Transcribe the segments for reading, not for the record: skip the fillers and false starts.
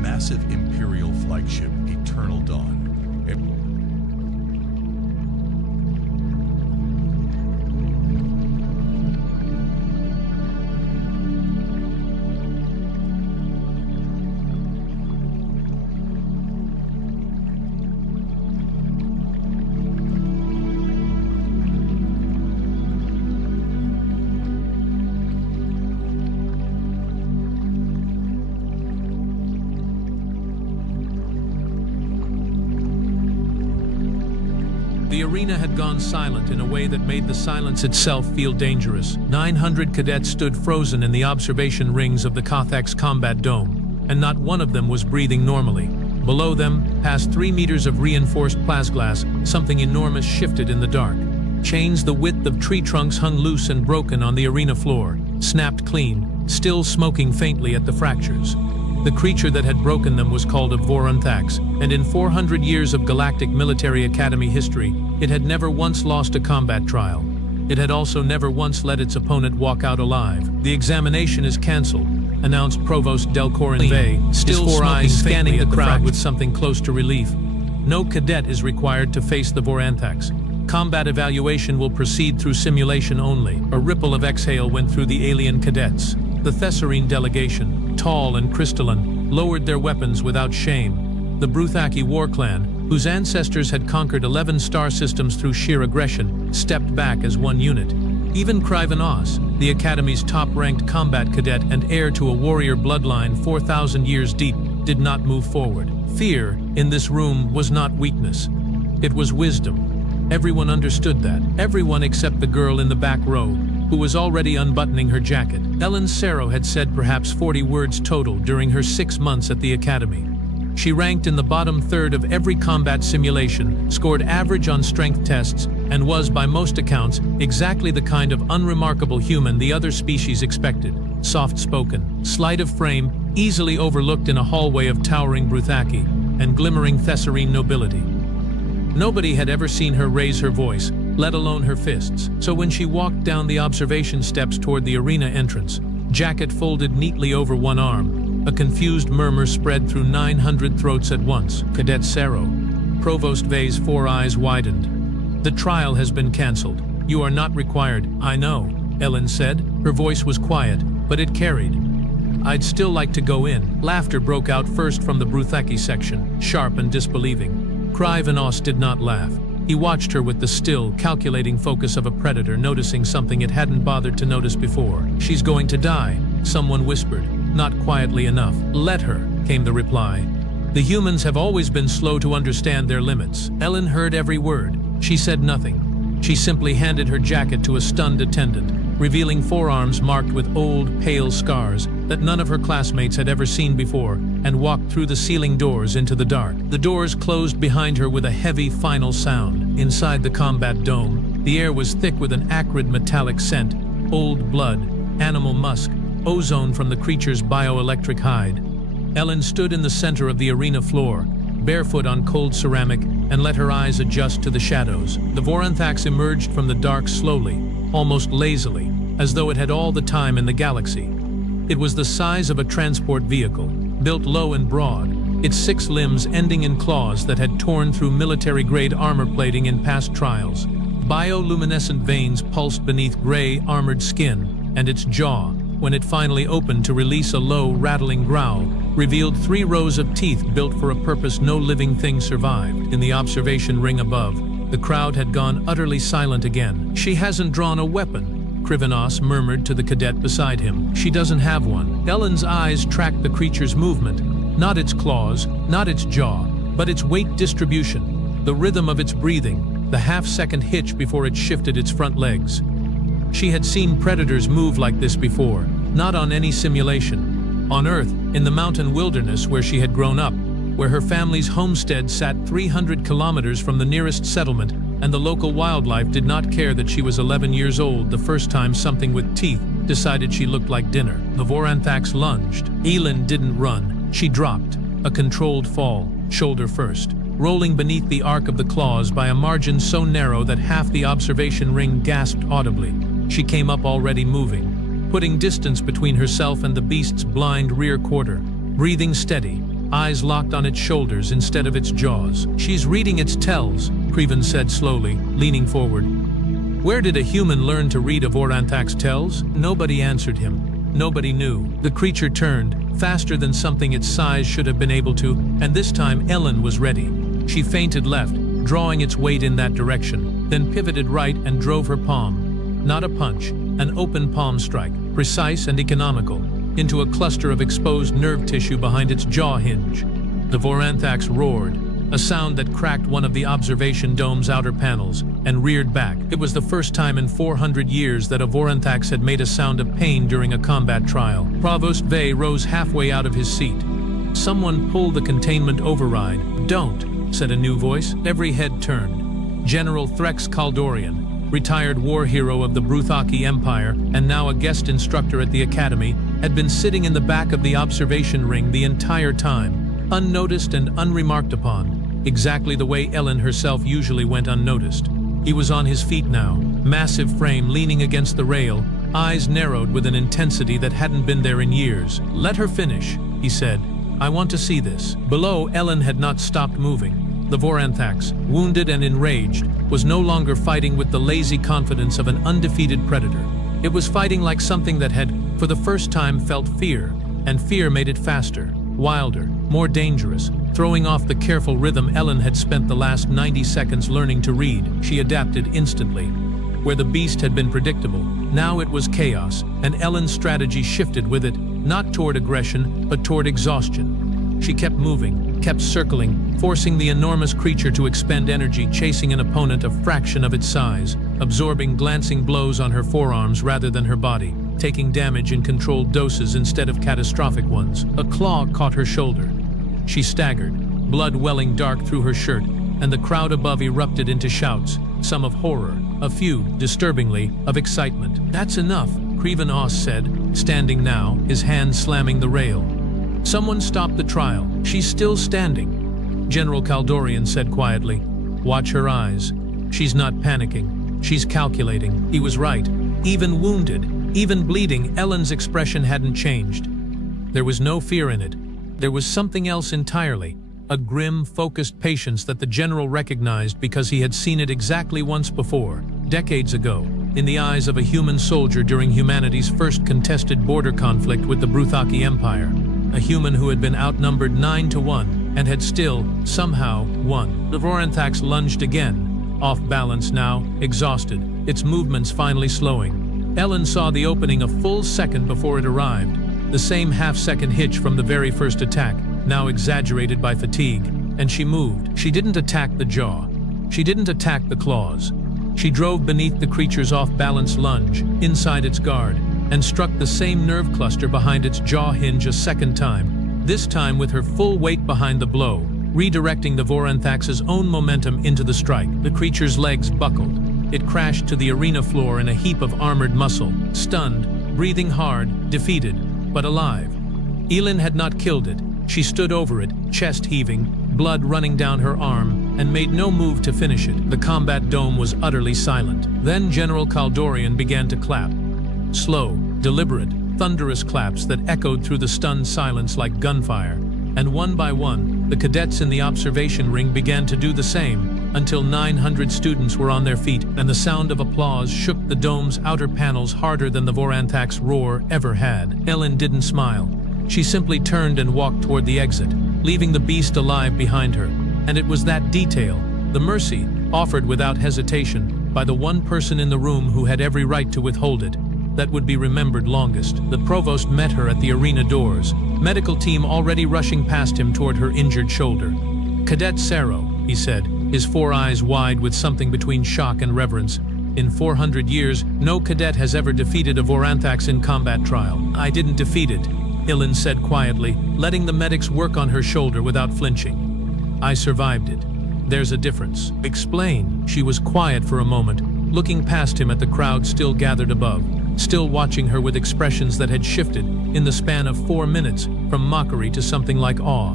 massive Imperial flagship, Eternal Dawn. The arena had gone silent in a way that made the silence itself feel dangerous. 900 cadets stood frozen in the observation rings of the Cothac's combat dome, and not one of them was breathing normally. Below them, past 3 meters of reinforced plasglass, something enormous shifted in the dark. Chains the width of tree trunks hung loose and broken on the arena floor, snapped clean, still smoking faintly at the fractures. The creature that had broken them was called a Voranthax, and in 400 years of Galactic Military Academy history, it had never once lost a combat trial. It had also never once let its opponent walk out alive. "The examination is cancelled," announced Provost Delcorin Vey, still 4 eyes scanning the crowd with something close to relief. "No cadet is required to face the Voranthax. Combat evaluation will proceed through simulation only." A ripple of exhale went through the alien cadets. The Thesserine delegation, tall and crystalline, lowered their weapons without shame. The Bruthaki war clan, whose ancestors had conquered 11 star systems through sheer aggression, stepped back as one unit. Even Kryven Os, the Academy's top-ranked combat cadet and heir to a warrior bloodline 4,000 years deep, did not move forward. Fear, in this room, was not weakness. It was wisdom. Everyone understood that. Everyone except the girl in the back row, who was already unbuttoning her jacket. Ellen Serro had said perhaps 40 words total during her 6 months at the Academy. She ranked in the bottom third of every combat simulation, scored average on strength tests, and was, by most accounts, exactly the kind of unremarkable human the other species expected. Soft-spoken, slight of frame, easily overlooked in a hallway of towering Bruthaki, and glimmering Thesserine nobility. Nobody had ever seen her raise her voice, let alone her fists, so when she walked down the observation steps toward the arena entrance, jacket folded neatly over one arm, a confused murmur spread through 900 throats at once. "Cadet Serro." Provost Vey's 4 eyes widened. "The trial has been cancelled. You are not required." "I know," Ellen said. Her voice was quiet, but it carried. "I'd still like to go in." Laughter broke out first from the Bruthaki section, sharp and disbelieving. Kryven Os did not laugh. He watched her with the still, calculating focus of a predator noticing something it hadn't bothered to notice before. "She's going to die," someone whispered, not quietly enough. "Let her," came the reply. "The humans have always been slow to understand their limits." Ellen heard every word. She said nothing. She simply handed her jacket to a stunned attendant, revealing forearms marked with old, pale scars that none of her classmates had ever seen before, and walked through the ceiling doors into the dark. The doors closed behind her with a heavy, final sound. Inside the combat dome, the air was thick with an acrid metallic scent, old blood, animal musk, ozone from the creature's bioelectric hide. Ellen stood in the center of the arena floor, barefoot on cold ceramic, and let her eyes adjust to the shadows. The Voranthax emerged from the dark slowly, almost lazily, as though it had all the time in the galaxy. It was the size of a transport vehicle, built low and broad, its 6 limbs ending in claws that had torn through military-grade armor plating in past trials. Bioluminescent veins pulsed beneath gray, armored skin, and its jaw, when it finally opened to release a low, rattling growl, revealed 3 rows of teeth built for a purpose no living thing survived. In the observation ring above, the crowd had gone utterly silent again. "She hasn't drawn a weapon," Kryven Os murmured to the cadet beside him. "She doesn't have one." Ellen's eyes tracked the creature's movement, not its claws, not its jaw, but its weight distribution, the rhythm of its breathing, the half-second hitch before it shifted its front legs. She had seen predators move like this before, not on any simulation. On Earth, in the mountain wilderness where she had grown up, where her family's homestead sat 300 kilometers from the nearest settlement, and the local wildlife did not care that she was 11 years old the first time something with teeth decided she looked like dinner. The Voranthax lunged. Elin didn't run. She dropped, a controlled fall, shoulder first, rolling beneath the arc of the claws by a margin so narrow that half the observation ring gasped audibly. She came up already moving, putting distance between herself and the beast's blind rear quarter, breathing steady, eyes locked on its shoulders instead of its jaws. "She's reading its tells," Creven said slowly, leaning forward. "Where did a human learn to read a Voranthak's tells?" Nobody answered him. Nobody knew. The creature turned, faster than something its size should have been able to, and this time Ellen was ready. She feinted left, drawing its weight in that direction, then pivoted right and drove her palm. Not a punch, an open palm strike, precise and economical, into a cluster of exposed nerve tissue behind its jaw hinge. The Voranthax roared, a sound that cracked one of the observation dome's outer panels, and reared back. It was the first time in 400 years that a Voranthax had made a sound of pain during a combat trial. Provost Vey rose halfway out of his seat. Someone pulled the containment override. "Don't," said a new voice. Every head turned. General Threx Kaldorian, retired war hero of the Bruthaki Empire and now a guest instructor at the Academy, had been sitting in the back of the observation ring the entire time, unnoticed and unremarked upon, exactly the way Ellen herself usually went unnoticed. He was on his feet now, massive frame leaning against the rail, eyes narrowed with an intensity that hadn't been there in years. "Let her finish," he said. "I want to see this." Below, Ellen had not stopped moving. The Voranthax, wounded and enraged, was no longer fighting with the lazy confidence of an undefeated predator. It was fighting like something that had, for the first time, felt fear, and fear made it faster, wilder, more dangerous, throwing off the careful rhythm Ellen had spent the last 90 seconds learning to read. She adapted instantly. Where the beast had been predictable, now it was chaos, and Ellen's strategy shifted with it, not toward aggression, but toward exhaustion. She kept moving, kept circling, forcing the enormous creature to expend energy, chasing an opponent a fraction of its size, absorbing glancing blows on her forearms rather than her body, taking damage in controlled doses instead of catastrophic ones. A claw caught her shoulder. She staggered, blood welling dark through her shirt, and the crowd above erupted into shouts, some of horror, a few, disturbingly, of excitement. "That's enough," Creven Oss said, standing now, his hand slamming the rail. "Someone stop the trial. She's still standing," General Kaldorian said quietly. "Watch her eyes. She's not panicking. She's calculating." He was right. Even wounded, even bleeding, Ellen's expression hadn't changed. There was no fear in it. There was something else entirely, a grim, focused patience that the general recognized because he had seen it exactly once before, decades ago, in the eyes of a human soldier during humanity's first contested border conflict with the Bruthaki Empire. A human who had been outnumbered 9-1 and had still, somehow, won. The Voranthax lunged again, off balance now, exhausted, its movements finally slowing. Ellen saw the opening a full second before it arrived, the same half-second hitch from the very first attack, now exaggerated by fatigue, and she moved. She didn't attack the jaw. She didn't attack the claws. She drove beneath the creature's off-balance lunge, inside its guard, and struck the same nerve cluster behind its jaw hinge a second time, this time with her full weight behind the blow, redirecting the Voranthax's own momentum into the strike. The creature's legs buckled. It crashed to the arena floor in a heap of armored muscle, stunned, breathing hard, defeated, but alive. Elin had not killed it. She stood over it, chest heaving, blood running down her arm, and made no move to finish it. The combat dome was utterly silent. Then General Kaldorian began to clap. Slow, deliberate, thunderous claps that echoed through the stunned silence like gunfire. And one by one, the cadets in the observation ring began to do the same, until 900 students were on their feet, and the sound of applause shook the dome's outer panels harder than the Voranthax roar ever had. Ellen didn't smile. She simply turned and walked toward the exit, leaving the beast alive behind her. And it was that detail, the mercy, offered without hesitation, by the one person in the room who had every right to withhold it, that would be remembered longest. The provost met her at the arena doors, medical team already rushing past him toward her injured shoulder. "Cadet Sero," he said, his four eyes wide with something between shock and reverence. "In 400 years, no cadet has ever defeated a Voranthax in combat trial." "I didn't defeat it," Elin said quietly, letting the medics work on her shoulder without flinching. "I survived it. There's a difference." "Explain." She was quiet for a moment, looking past him at the crowd still gathered above, still watching her with expressions that had shifted, in the span of 4 minutes, from mockery to something like awe.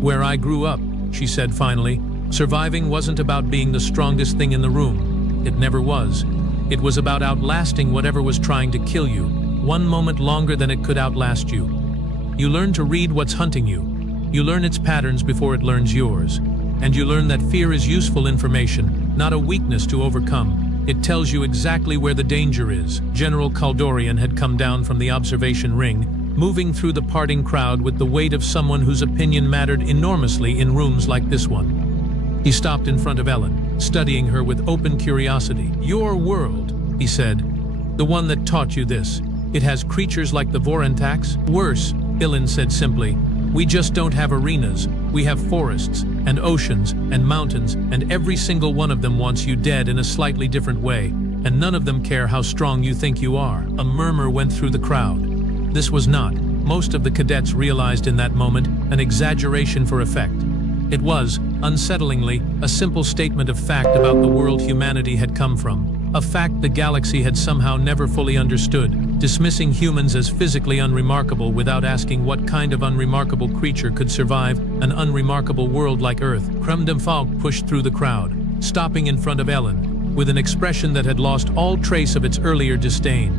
"Where I grew up," she said finally, "surviving wasn't about being the strongest thing in the room. It never was. It was about outlasting whatever was trying to kill you, one moment longer than it could outlast you. You learn to read what's hunting you. You learn its patterns before it learns yours. And you learn that fear is useful information, not a weakness to overcome. It tells you exactly where the danger is. General Kaldorian had come down from the observation ring, moving through the parting crowd with the weight of someone whose opinion mattered enormously in rooms like this one. He stopped in front of Ellen, studying her with open curiosity. "Your world," he said, "the one that taught you this. It has creatures like the Vorentax?" "Worse," Ellen said simply. "We just don't have arenas. We have forests, and oceans, and mountains, and every single one of them wants you dead in a slightly different way, and none of them care how strong you think you are." A murmur went through the crowd. This was not, most of the cadets realized in that moment, an exaggeration for effect. It was, unsettlingly, a simple statement of fact about the world humanity had come from, a fact the galaxy had somehow never fully understood, dismissing humans as physically unremarkable without asking what kind of unremarkable creature could survive an unremarkable world like Earth. Creme de Falk pushed through the crowd, stopping in front of Ellen, with an expression that had lost all trace of its earlier disdain.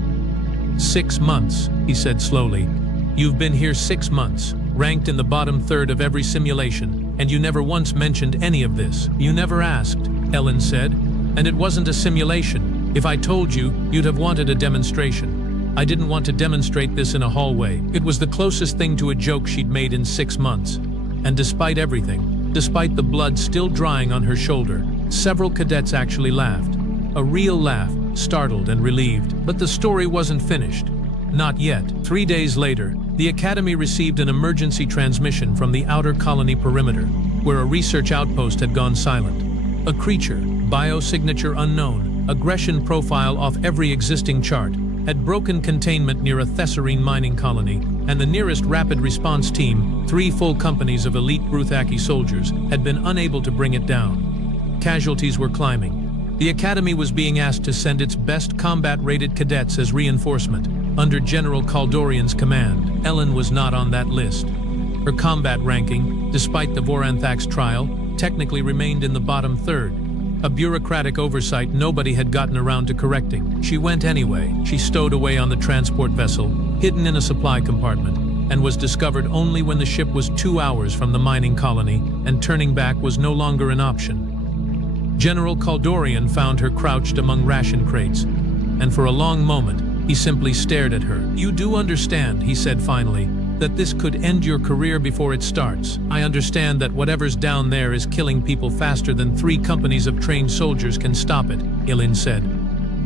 6 months, he said slowly. "You've been here 6 months, ranked in the bottom third of every simulation, and you never once mentioned any of this. You never asked," Ellen said. "And it wasn't a simulation. If I told you, you'd have wanted a demonstration. I didn't want to demonstrate this in a hallway." It was the closest thing to a joke she'd made in 6 months. And despite everything, despite the blood still drying on her shoulder, several cadets actually laughed. A real laugh, startled and relieved. But the story wasn't finished. Not yet. 3 days later, the Academy received an emergency transmission from the outer colony perimeter, where a research outpost had gone silent. A creature, biosignature unknown, aggression profile off every existing chart, had broken containment near a Thesserine mining colony, and the nearest rapid response team, 3 full companies of elite Bruthaki soldiers, had been unable to bring it down. Casualties were climbing. The Academy was being asked to send its best combat-rated cadets as reinforcement, under General Kaldorian's command. Ellen was not on that list. Her combat ranking, despite the Voranthax trial, technically remained in the bottom third, a bureaucratic oversight nobody had gotten around to correcting. She went anyway. She stowed away on the transport vessel, hidden in a supply compartment, and was discovered only when the ship was 2 hours from the mining colony and turning back was no longer an option. General Kaldorian found her crouched among ration crates, and for a long moment, he simply stared at her. "You do understand," he said finally, "that this could end your career before it starts. I understand that whatever's down there is killing people faster than 3 companies of trained soldiers can stop it," Ilin said.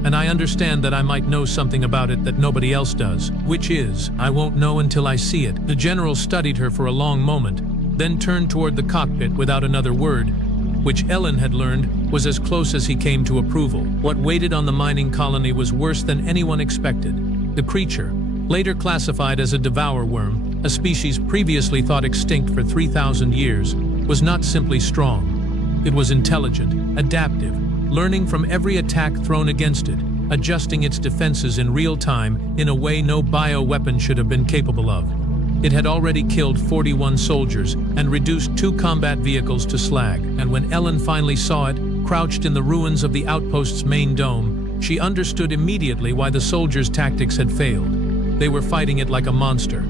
"And I understand that I might know something about it that nobody else does, which is, I won't know until I see it." The general studied her for a long moment, then turned toward the cockpit without another word, which Ellen had learned was as close as he came to approval. What waited on the mining colony was worse than anyone expected. The creature, later classified as a devour worm, a species previously thought extinct for 3,000 years, was not simply strong. It was intelligent, adaptive, learning from every attack thrown against it, adjusting its defenses in real time in a way no bioweapon should have been capable of. It had already killed 41 soldiers and reduced 2 combat vehicles to slag, and when Ellen finally saw it, crouched in the ruins of the outpost's main dome, she understood immediately why the soldiers' tactics had failed. They were fighting it like a monster.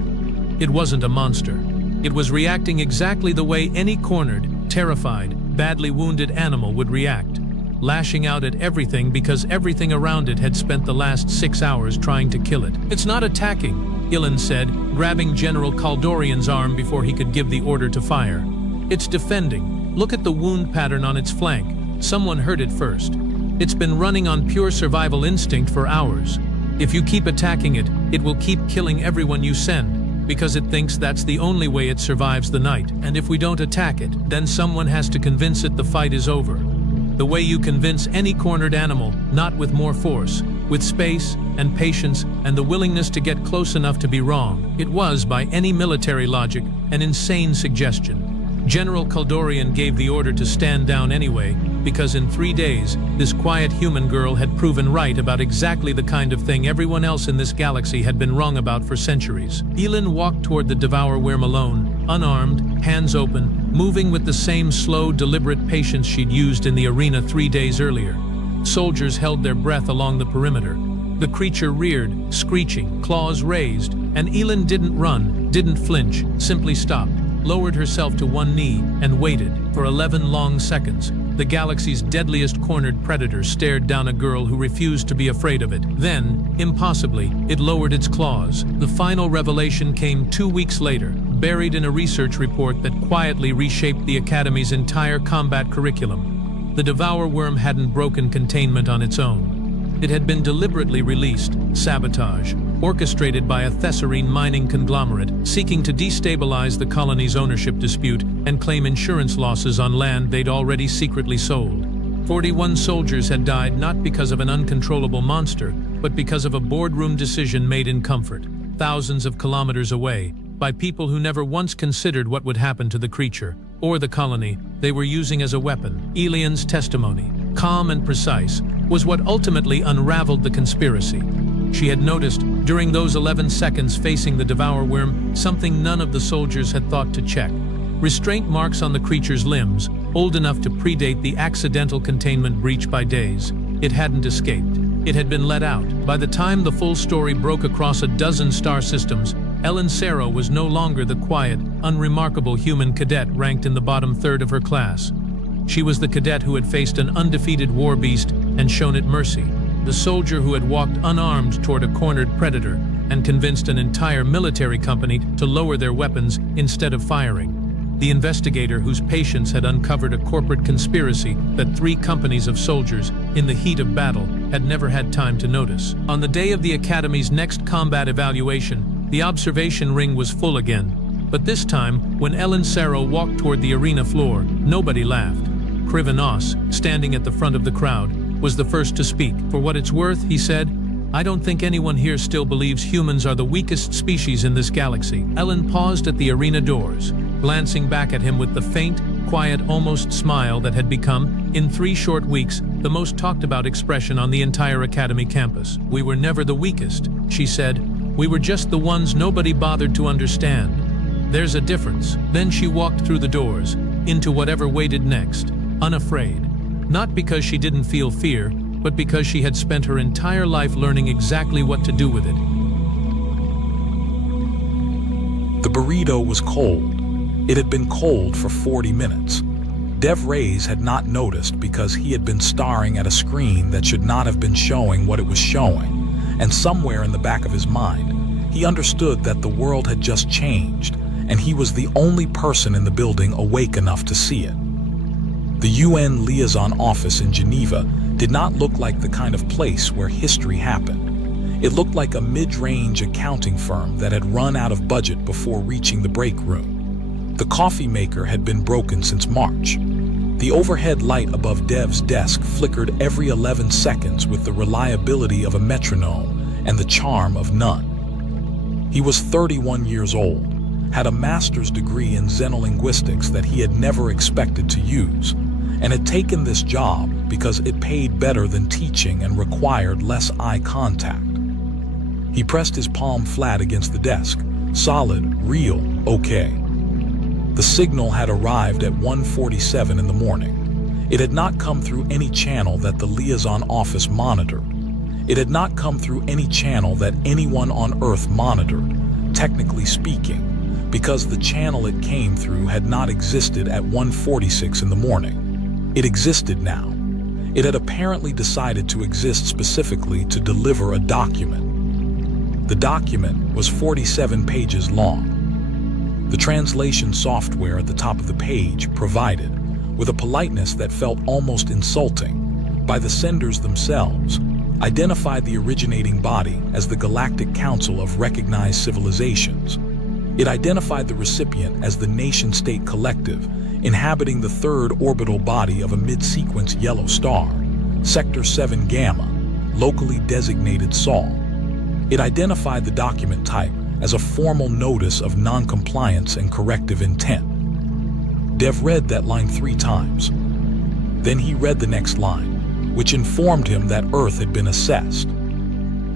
It wasn't a monster. It was reacting exactly the way any cornered, terrified, badly wounded animal would react, lashing out at everything because everything around it had spent the last 6 hours trying to kill it. "It's not attacking," Ilin said, grabbing General Kaldorian's arm before he could give the order to fire. "It's defending. Look at the wound pattern on its flank. Someone hurt it first. It's been running on pure survival instinct for hours. If you keep attacking it, it will keep killing everyone you send, because it thinks that's the only way it survives the night. And if we don't attack it, then someone has to convince it the fight is over. The way you convince any cornered animal, not with more force, with space and patience and the willingness to get close enough to be wrong." It was, by any military logic, an insane suggestion. General Kaldorian gave the order to stand down anyway, because in 3 days, this quiet human girl had proven right about exactly the kind of thing everyone else in this galaxy had been wrong about for centuries. Elin walked toward the Devour Worm alone, unarmed, hands open, moving with the same slow, deliberate patience she'd used in the arena 3 days earlier. Soldiers held their breath along the perimeter. The creature reared, screeching, claws raised, and Elin didn't run, didn't flinch, simply stopped. lowered herself to one knee, and waited. For 11 long seconds, the galaxy's deadliest cornered predator stared down a girl who refused to be afraid of it. Then, impossibly, it lowered its claws. The final revelation came 2 weeks later, buried in a research report that quietly reshaped the Academy's entire combat curriculum. The Devour Worm hadn't broken containment on its own. It had been deliberately released, sabotage, orchestrated by a Thesserine mining conglomerate seeking to destabilize the colony's ownership dispute and claim insurance losses on land they'd already secretly sold. 41 soldiers had died not because of an uncontrollable monster, but because of a boardroom decision made in comfort, thousands of kilometers away, by people who never once considered what would happen to the creature, or the colony, they were using as a weapon. Elian's testimony, calm and precise, was what ultimately unraveled the conspiracy. She had noticed, during those 11 seconds facing the Devour Worm, something none of the soldiers had thought to check. Restraint marks on the creature's limbs, old enough to predate the accidental containment breach by days. It hadn't escaped. It had been let out. By the time the full story broke across a dozen star systems, Ellen Cerro was no longer the quiet, unremarkable human cadet ranked in the bottom third of her class. She was the cadet who had faced an undefeated war beast and shown it mercy. The soldier who had walked unarmed toward a cornered predator and convinced an entire military company to lower their weapons instead of firing. The investigator whose patience had uncovered a corporate conspiracy that 3 companies of soldiers, in the heat of battle, had never had time to notice. On the day of the Academy's next combat evaluation, the observation ring was full again. But this time, when Ellen Cerro walked toward the arena floor, nobody laughed. Krivenos, standing at the front of the crowd, was the first to speak. For what it's worth, he said, I don't think anyone here still believes humans are the weakest species in this galaxy. Ellen paused at the arena doors, glancing back at him with the faint, quiet, almost smile that had become, in 3 short weeks, the most talked about expression on the entire Academy campus. We were never the weakest, she said. We were just the ones nobody bothered to understand. There's a difference. Then she walked through the doors, into whatever waited next, unafraid. Not because she didn't feel fear, but because she had spent her entire life learning exactly what to do with it. The burrito was cold. It had been cold for 40 minutes. Dev Reyes had not noticed because he had been staring at a screen that should not have been showing what it was showing, and somewhere in the back of his mind, he understood that the world had just changed, and he was the only person in the building awake enough to see it. The UN liaison office in Geneva did not look like the kind of place where history happened. It looked like a mid-range accounting firm that had run out of budget before reaching the break room. The coffee maker had been broken since March. The overhead light above Dev's desk flickered every 11 seconds with the reliability of a metronome and the charm of none. He was 31 years old, had a master's degree in xenolinguistics that he had never expected to use, and had taken this job because it paid better than teaching and required less eye contact. He pressed his palm flat against the desk. Solid, real, okay. The signal had arrived at 1:47 in the morning. It had not come through any channel that the liaison office monitored. It had not come through any channel that anyone on Earth monitored, technically speaking, because the channel it came through had not existed at 1:46 in the morning. It existed now. It had apparently decided to exist specifically to deliver a document. The document was 47 pages long. The translation software at the top of the page provided, with a politeness that felt almost insulting, by the senders themselves, identified the originating body as the Galactic Council of Recognized Civilizations. It identified the recipient as the nation-state collective inhabiting the 3rd orbital body of a mid-sequence yellow star, Sector 7 Gamma, locally designated Sol. It identified the document type as a formal notice of non-compliance and corrective intent. Dev read that line 3 times. Then he read the next line, which informed him that Earth had been assessed.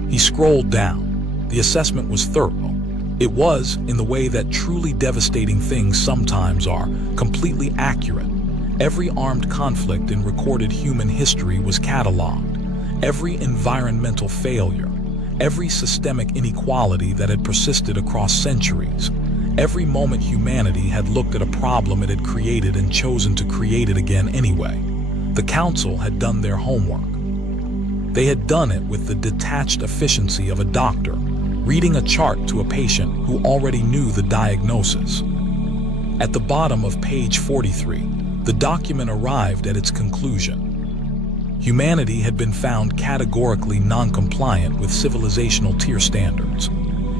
He scrolled down. The assessment was thorough. It was, in the way that truly devastating things sometimes are, completely accurate. Every armed conflict in recorded human history was cataloged. Every environmental failure, every systemic inequality that had persisted across centuries, Every moment humanity had looked at a problem it had created and chosen to create it again anyway. The council had done their homework. They had done it with the detached efficiency of a doctor, reading a chart to a patient who already knew the diagnosis. At the bottom of page 43, the document arrived at its conclusion. Humanity had been found categorically non-compliant with civilizational tier standards.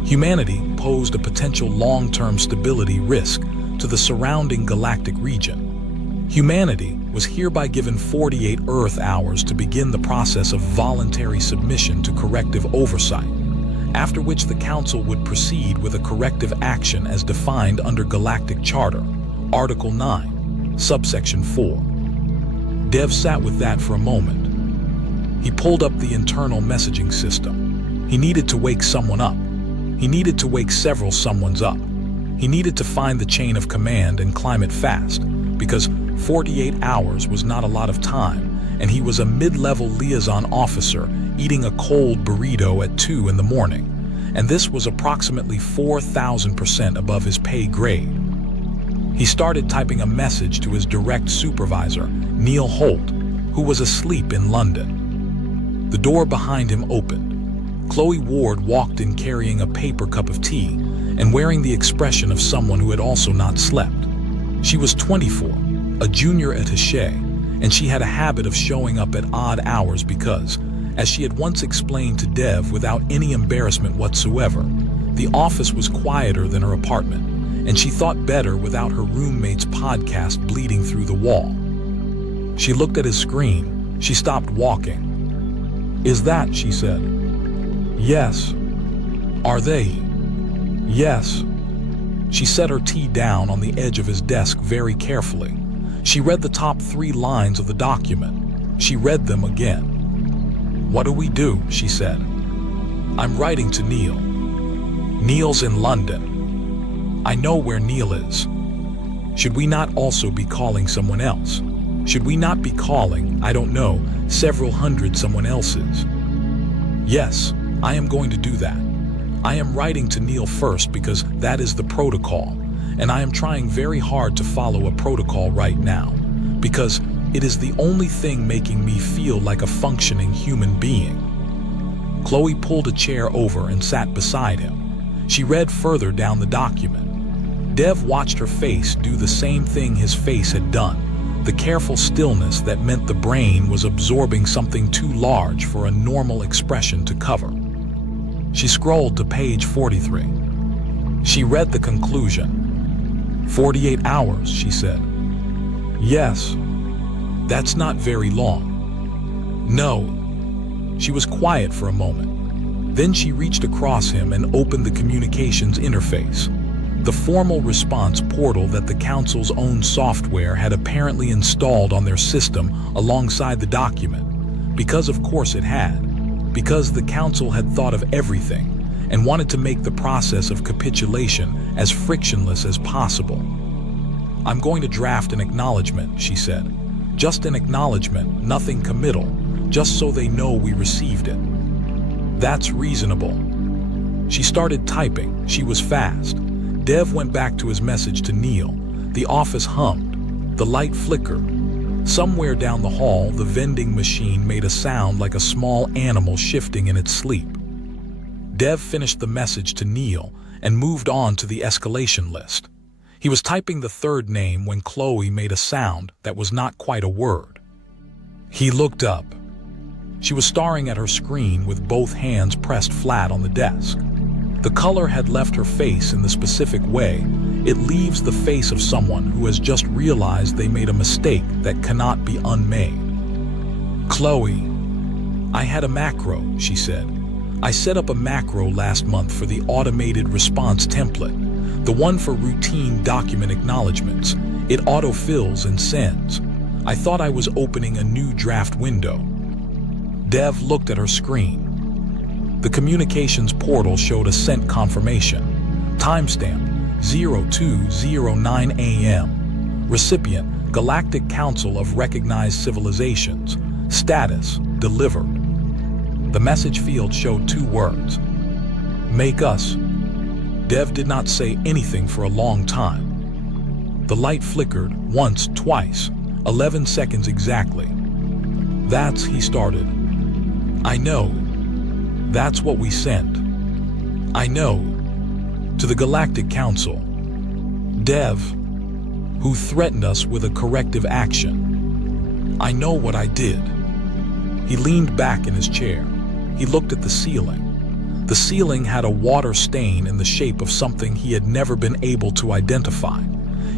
Humanity posed a potential long-term stability risk to the surrounding galactic region. Humanity was hereby given 48 Earth hours to begin the process of voluntary submission to corrective oversight, after which the Council would proceed with a corrective action as defined under Galactic Charter, Article 9, Subsection 4. Dev sat with that for a moment. He pulled up the internal messaging system. He needed to wake someone up. He needed to wake several someones up. He needed to find the chain of command and climb it fast, because 48 hours was not a lot of time, and he was a mid-level liaison officer eating a cold burrito at 2 in the morning, and this was approximately 4,000% above his pay grade. He started typing a message to his direct supervisor, Neil Holt, who was asleep in London. The door behind him opened. Chloe Ward walked in carrying a paper cup of tea and wearing the expression of someone who had also not slept. She was 24, a junior attaché, and she had a habit of showing up at odd hours because, as she had once explained to Dev without any embarrassment whatsoever, the office was quieter than her apartment, and she thought better without her roommate's podcast bleeding through the wall. She looked at his screen. She stopped walking. "Is that?" she said. "Yes." "Are they?" "Yes." She set her tea down on the edge of his desk very carefully. She read the top 3 lines of the document. She read them again. "What do we do?" she said. "I'm writing to Neil. Neil's in London. I know where Neil is. Should we not also be calling someone else? Should we not be calling, I don't know, several hundred someone else's?" "Yes, I am going to do that. I am writing to Neil first because that is the protocol, and I am trying very hard to follow a protocol right now, because it is the only thing making me feel like a functioning human being." Chloe pulled a chair over and sat beside him. She read further down the document. Dev watched her face do the same thing his face had done, the careful stillness that meant the brain was absorbing something too large for a normal expression to cover. She scrolled to page 43. She read the conclusion. 48 hours, she said. "Yes. That's not very long." "No." She was quiet for a moment. Then she reached across him and opened the communications interface, the formal response portal that the Council's own software had apparently installed on their system alongside the document, because of course it had, because the Council had thought of everything and wanted to make the process of capitulation as frictionless as possible. "I'm going to draft an acknowledgement," she said. "Just an acknowledgement, nothing committal, just so they know we received it." "That's reasonable." She started typing. She was fast. Dev went back to his message to Neil. The office hummed. The light flickered. Somewhere down the hall, the vending machine made a sound like a small animal shifting in its sleep. Dev finished the message to Neil and moved on to the escalation list. He was typing the 3rd name when Chloe made a sound that was not quite a word. He looked up. She was staring at her screen with both hands pressed flat on the desk. The color had left her face in the specific way it leaves the face of someone who has just realized they made a mistake that cannot be unmade. "Chloe, I had a macro," she said. "I set up a macro last month for the automated response template, the one for routine document acknowledgements. It autofills and sends. I thought I was opening a new draft window." Dev looked at her screen. The communications portal showed a sent confirmation. Timestamp 0209 AM. Recipient, Galactic Council of Recognized Civilizations. Status, delivered. The message field showed 2 words. "Make us." Dev did not say anything for a long time. The light flickered once, twice, 11 seconds exactly. "That's," he started. "I know. That's what we sent. I know. To the Galactic Council. Dev, who threatened us with a corrective action. I know what I did." He leaned back in his chair. He looked at the ceiling. The ceiling had a water stain in the shape of something he had never been able to identify.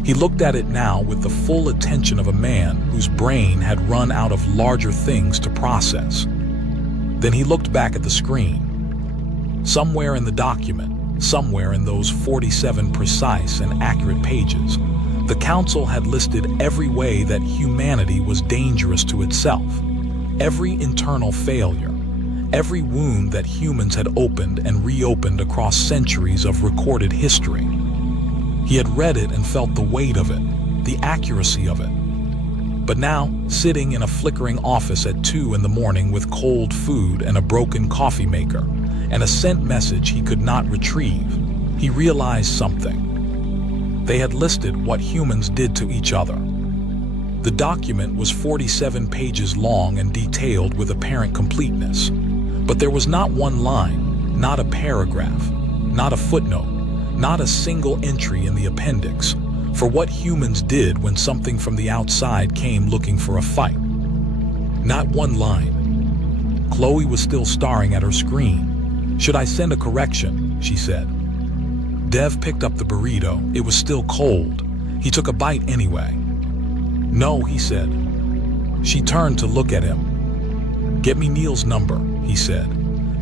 He looked at it now with the full attention of a man whose brain had run out of larger things to process. Then he looked back at the screen. Somewhere in the document, somewhere in those 47 precise and accurate pages, the Council had listed every way that humanity was dangerous to itself, every internal failure, every wound that humans had opened and reopened across centuries of recorded history. He had read it and felt the weight of it, the accuracy of it. But now, sitting in a flickering office at 2 in the morning with cold food and a broken coffee maker, and a sent message he could not retrieve, he realized something. They had listed what humans did to each other. The document was 47 pages long and detailed with apparent completeness. But there was not one line, not a paragraph, not a footnote, not a single entry in the appendix for what humans did when something from the outside came looking for a fight. Not one line. Chloe was still staring at her screen. "Should I send a correction?" she said. Dev picked up the burrito. It was still cold. He took a bite anyway. "No," he said. She turned to look at him. "Get me Neil's number," he said.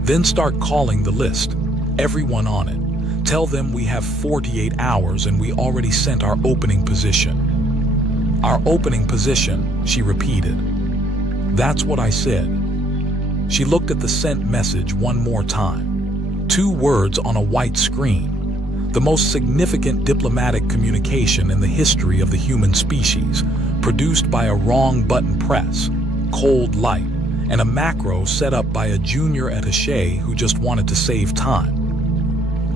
"Then start calling the list, everyone on it. Tell them we have 48 hours and we already sent our opening position." "Our opening position," she repeated. "That's what I said." She looked at the sent message one more time. 2 words on a white screen. The most significant diplomatic communication in the history of the human species, produced by a wrong button press, cold light, and a macro set up by a junior attaché who just wanted to save time.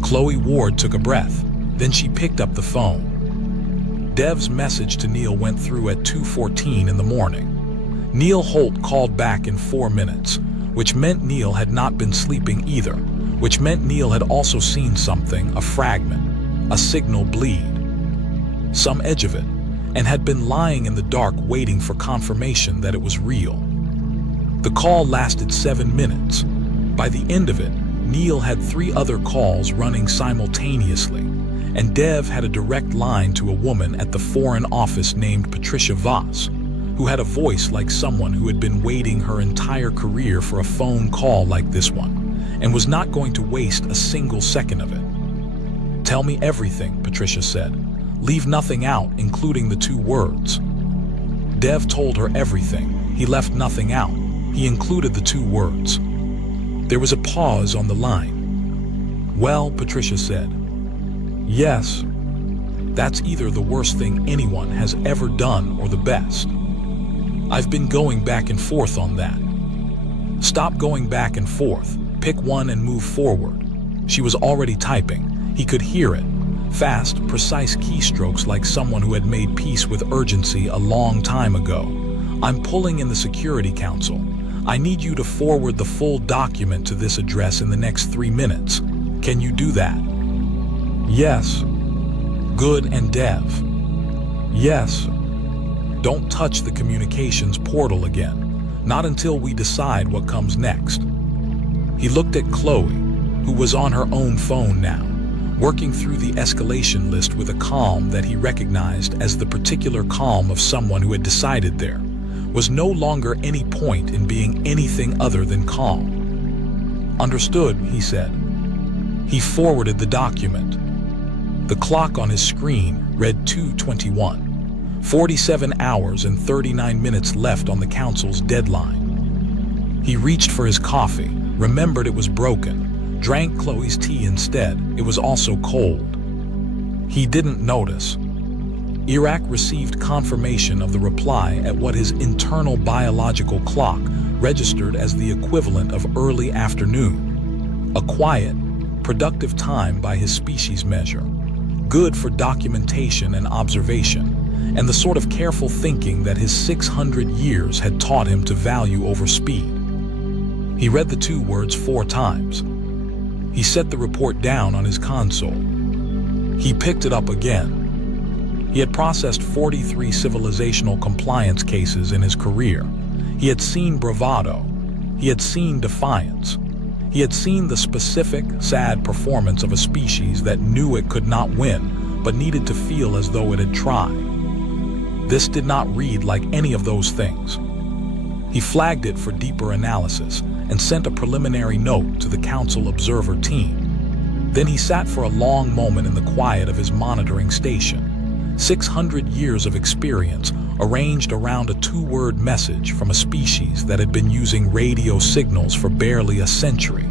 Chloe Ward took a breath, then she picked up the phone. Dev's message to Neil went through at 2:14 in the morning. Neil Holt called back in 4 minutes, which meant Neil had not been sleeping either, which meant Neil had also seen something, a fragment, a signal bleed, some edge of it, and had been lying in the dark waiting for confirmation that it was real. The call lasted 7 minutes. By the end of it, Neil had 3 other calls running simultaneously, and Dev had a direct line to a woman at the Foreign Office named Patricia Voss, who had a voice like someone who had been waiting her entire career for a phone call like this one, and was not going to waste a single second of it. "Tell me everything," Patricia said. "Leave nothing out, including the 2 words." Dev told her everything. He left nothing out. He included the 2 words. There was a pause on the line. "Well," Patricia said. "Yes. That's either the worst thing anyone has ever done or the best. I've been going back and forth on that." "Stop going back and forth. Pick one and move forward." She was already typing. He could hear it. Fast, precise keystrokes like someone who had made peace with urgency a long time ago. "I'm pulling in the Security Council. I need you to forward the full document to this address in the next 3 minutes. Can you do that?" "Yes." "Good, and Dev?" "Yes." "Don't touch the communications portal again. Not until we decide what comes next." He looked at Chloe, who was on her own phone now, working through the escalation list with a calm that he recognized as the particular calm of someone who had decided there was no longer any point in being anything other than calm. "Understood," he said. He forwarded the document. The clock on his screen read 2:21. 47 hours and 39 minutes left on the Council's deadline. He reached for his coffee, remembered it was broken, drank Chloe's tea instead. It was also cold. He didn't notice. Iraq received confirmation of the reply at what his internal biological clock registered as the equivalent of early afternoon. A quiet, productive time by his species measure, good for documentation and observation, and the sort of careful thinking that his 600 years had taught him to value over speed. He read the 2 words 4 times. He set the report down on his console. He picked it up again. He had processed 43 civilizational compliance cases in his career. He had seen bravado. He had seen defiance. He had seen the specific, sad performance of a species that knew it could not win, but needed to feel as though it had tried. This did not read like any of those things. He flagged it for deeper analysis and sent a preliminary note to the Council Observer team. Then he sat for a long moment in the quiet of his monitoring station. 600 years of experience arranged around a 2-word message from a species that had been using radio signals for barely a century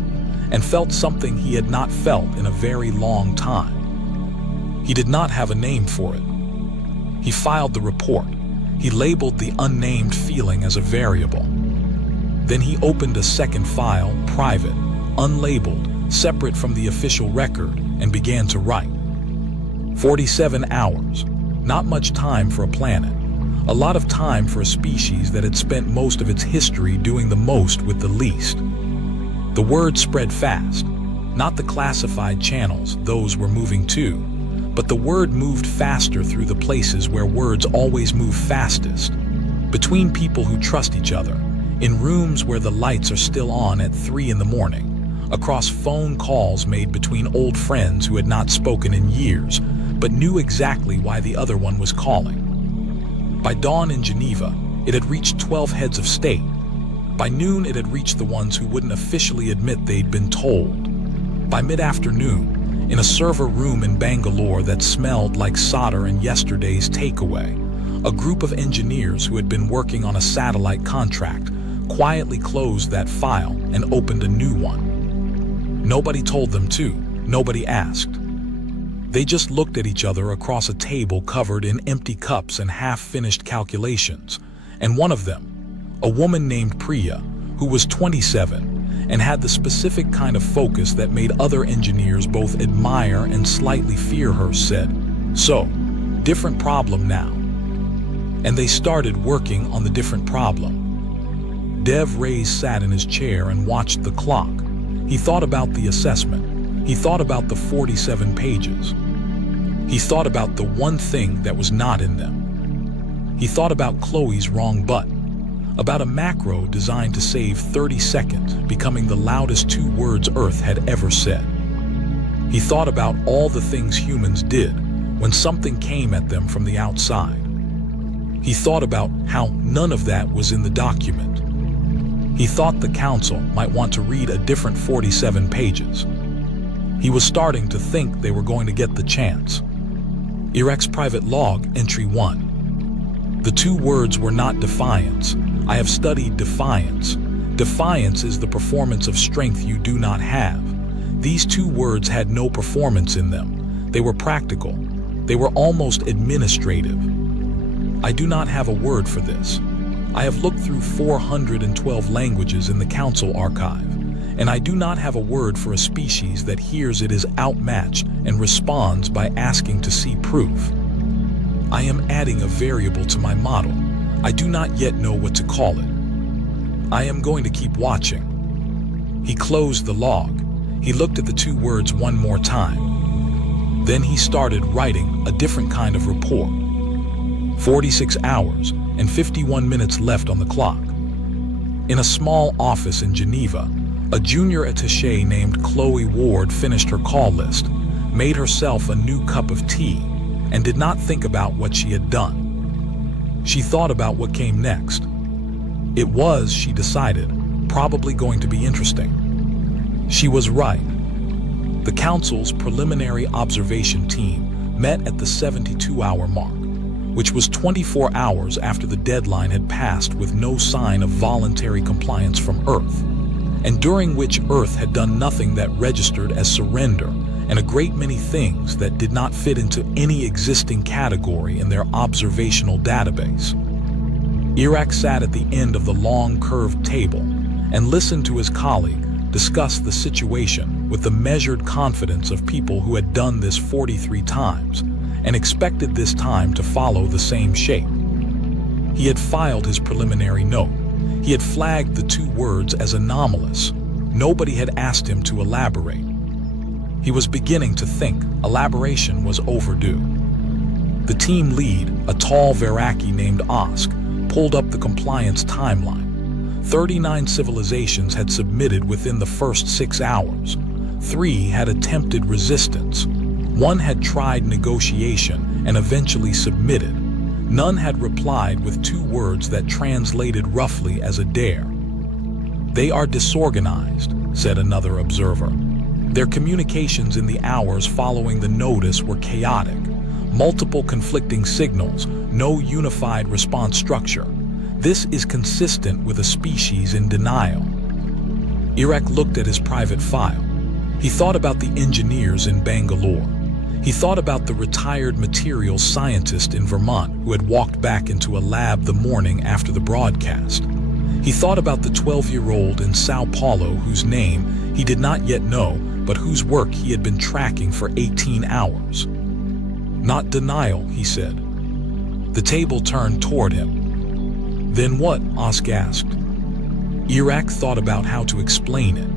and felt something he had not felt in a very long time. He did not have a name for it. He filed the report. He labeled the unnamed feeling as a variable. Then he opened a second file, private, unlabeled, separate from the official record, and began to write. 47 hours. Not much time for a planet. A lot of time for a species that had spent most of its history doing the most with the least. The word spread fast. Not the classified channels, those were moving too, but the word moved faster through the places where words always move fastest. Between people who trust each other, in rooms where the lights are still on at 3 in the morning, across phone calls made between old friends who had not spoken in years, but knew exactly why the other one was calling. By dawn in Geneva, it had reached 12 heads of state. By noon, it had reached the ones who wouldn't officially admit they'd been told. By mid-afternoon, in a server room in Bangalore that smelled like solder and yesterday's takeaway, a group of engineers who had been working on a satellite contract quietly closed that file and opened a new one. Nobody told them to. Nobody asked. They just looked at each other across a table covered in empty cups and half-finished calculations, and one of them, a woman named Priya, who was 27 and had the specific kind of focus that made other engineers both admire and slightly fear her, said, "So, different problem now." And they started working on the different problem. Dev Reyes sat in his chair and watched the clock. He thought about the assessment. He thought about the 47 pages. He thought about the one thing that was not in them. He thought about Chloe's wrong button, about a macro designed to save 30 seconds, becoming the loudest 2 words Earth had ever said. He thought about all the things humans did when something came at them from the outside. He thought about how none of that was in the document. He thought the council might want to read a different 47 pages. He was starting to think they were going to get the chance. Irek's private log, entry 1. The 2 words were not defiance. I have studied defiance. Defiance is the performance of strength you do not have. These 2 words had no performance in them. They were practical. They were almost administrative. I do not have a word for this. I have looked through 412 languages in the council archive, and I do not have a word for a species that hears it is outmatched and responds by asking to see proof. I am adding a variable to my model. I do not yet know what to call it. I am going to keep watching. He closed the log. He looked at the 2 words one more time. Then he started writing a different kind of report. 46 hours and 51 minutes left on the clock. In a small office in Geneva, a junior attaché named Chloe Ward finished her call list, made herself a new cup of tea, and did not think about what she had done. She thought about what came next. It was, she decided, probably going to be interesting. She was right. The council's preliminary observation team met at the 72-hour mark, which was 24 hours after the deadline had passed with no sign of voluntary compliance from Earth, and during which Earth had done nothing that registered as surrender and a great many things that did not fit into any existing category in their observational database. Iraq sat at the end of the long curved table and listened to his colleague discuss the situation with the measured confidence of people who had done this 43 times and expected this time to follow the same shape. He had filed his preliminary note. He had flagged the 2 words as anomalous. Nobody had asked him to elaborate. He was beginning to think elaboration was overdue. The team lead, a tall Veraki named Osk, pulled up the compliance timeline. 39 civilizations had submitted within the first 6 hours. 3 had attempted resistance. 1 had tried negotiation and eventually submitted. None had replied with 2 words that translated roughly as a dare. "They are disorganized," said another observer. Their communications in the hours following the notice were chaotic. Multiple conflicting signals, no unified response structure. This is consistent with a species in denial. Iraq looked at his private file. He thought about the engineers in Bangalore. He thought about the retired materials scientist in Vermont who had walked back into a lab the morning after the broadcast. He thought about the 12-year-old in Sao Paulo whose name he did not yet know, but whose work he had been tracking for 18 hours. "Not denial," he said. The table turned toward him. "Then what?" Osk asked. Iraq thought about how to explain it.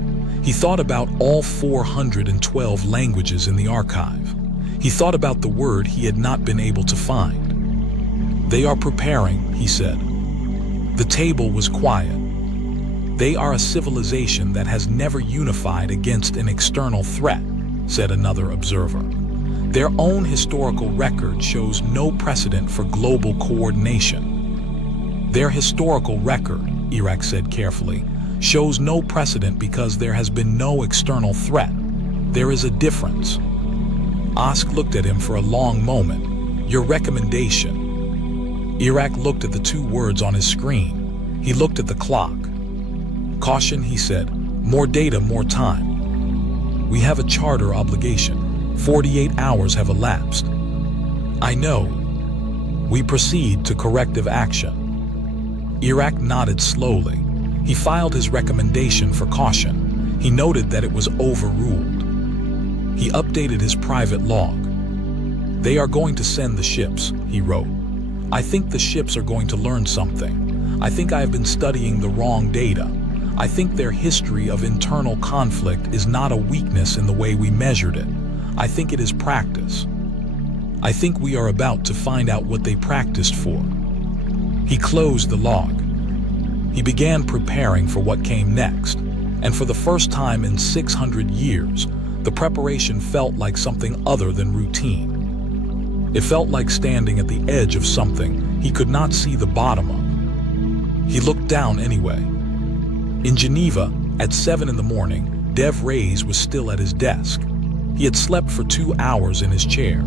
He thought about all 412 languages in the archive. He thought about the word he had not been able to find. "They are preparing," he said. The table was quiet. "They are a civilization that has never unified against an external threat," said another observer. "Their own historical record shows no precedent for global coordination." "Their historical record," Iraq said carefully, "shows no precedent because there has been no external threat. There is a difference." Osk looked at him for a long moment. "Your recommendation." Iraq looked at the 2 words on his screen. He looked at the clock. "Caution," he said. "More data, more time. We have a charter obligation. 48 hours have elapsed." "I know. We proceed to corrective action." Iraq nodded slowly. He filed his recommendation for caution. He noted that it was overruled. He updated his private log. "They are going to send the ships," he wrote. "I think the ships are going to learn something. I think I have been studying the wrong data. I think their history of internal conflict is not a weakness in the way we measured it. I think it is practice. I think we are about to find out what they practiced for." He closed the log. He began preparing for what came next, and for the first time in 600 years, the preparation felt like something other than routine. It felt like standing at the edge of something he could not see the bottom of. He looked down anyway. In Geneva, at 7 in the morning, Dev Reyes was still at his desk. He had slept for 2 hours in his chair.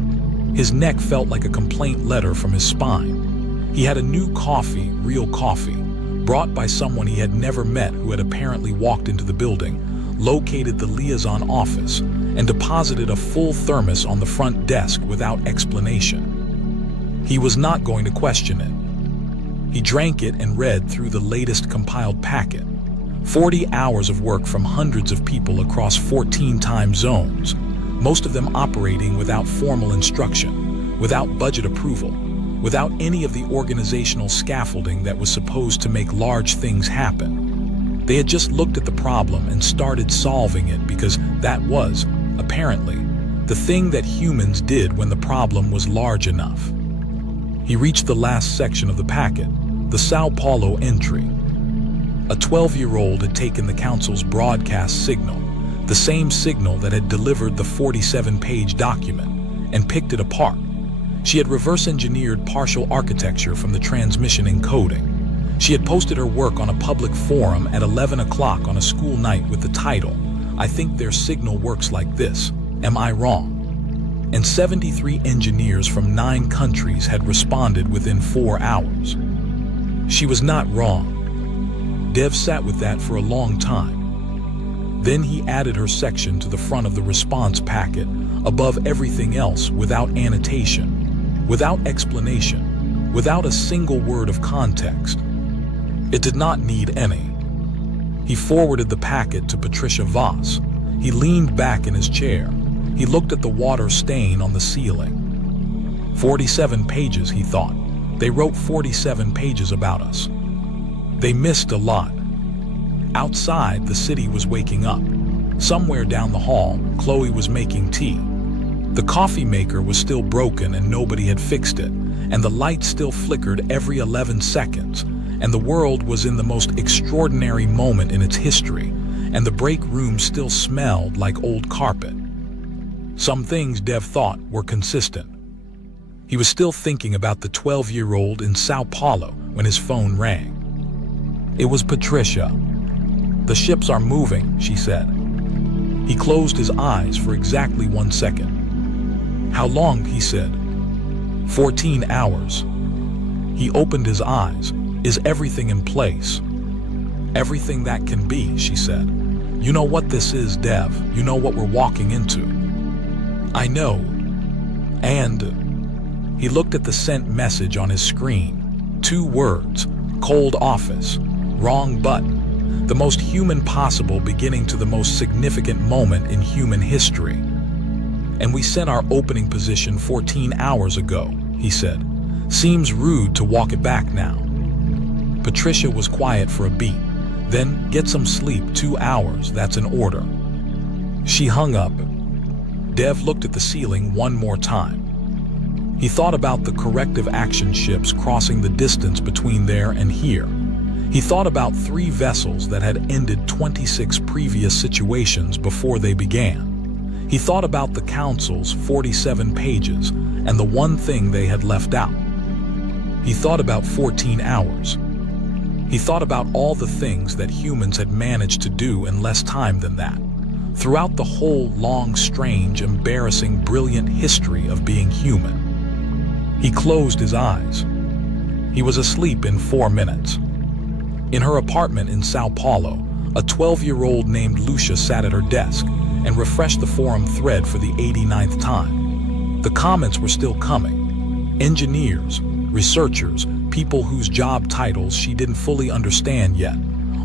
His neck felt like a complaint letter from his spine. He had a new coffee, real coffee, brought by someone he had never met who had apparently walked into the building, located the liaison office, and deposited a full thermos on the front desk without explanation. He was not going to question it. He drank it and read through the latest compiled packet. 40 hours of work from hundreds of people across 14 time zones, most of them operating without formal instruction, without budget approval, without any of the organizational scaffolding that was supposed to make large things happen. They had just looked at the problem and started solving it because that was, apparently, the thing that humans did when the problem was large enough. He reached the last section of the packet, the Sao Paulo entry. A 12-year-old had taken the council's broadcast signal, the same signal that had delivered the 47-page document, and picked it apart. She had reverse-engineered partial architecture from the transmission encoding. She had posted her work on a public forum at 11 o'clock on a school night with the title, "I think their signal works like this. Am I wrong?" And 73 engineers from 9 countries had responded within 4 hours. She was not wrong. Dev sat with that for a long time. Then he added her section to the front of the response packet, above everything else, without annotation, without explanation, without a single word of context. It did not need any. He forwarded the packet to Patricia Voss. He leaned back in his chair. He looked at the water stain on the ceiling. 47 pages, he thought. They wrote 47 pages about us. They missed a lot. Outside, the city was waking up. Somewhere down the hall, Chloe was making tea. The coffee maker was still broken and nobody had fixed it, and the light still flickered every 11 seconds, and the world was in the most extraordinary moment in its history, and the break room still smelled like old carpet. Some things Dev thought were consistent. He was still thinking about the 12-year-old in Sao Paulo when his phone rang. It was Patricia. "The ships are moving," she said. He closed his eyes for exactly 1 second. "How long?" he said. 14 hours. He opened his eyes. "Is everything in place?" "Everything that can be," she said. "You know what this is, Dev. You know what we're walking into." "I know." And he looked at the sent message on his screen. 2 words: cold office, wrong button. The most human possible beginning to the most significant moment in human history. "And we sent our opening position 14 hours ago," he said. "Seems rude to walk it back now." Patricia was quiet for a beat. Then, "Get some sleep, 2 hours, that's an order." She hung up. Dev looked at the ceiling one more time. He thought about the corrective action ships crossing the distance between there and here. He thought about 3 vessels that had ended 26 previous situations before they began. He thought about the Council's 47 pages and the one thing they had left out. He thought about 14 hours. He thought about all the things that humans had managed to do in less time than that, throughout the whole long, strange, embarrassing, brilliant history of being human. He closed his eyes. He was asleep in 4 minutes. In her apartment in Sao Paulo, a 12-year-old named Lucia sat at her desk and refreshed the forum thread for the 89th time. The comments were still coming. Engineers, researchers, people whose job titles she didn't fully understand yet.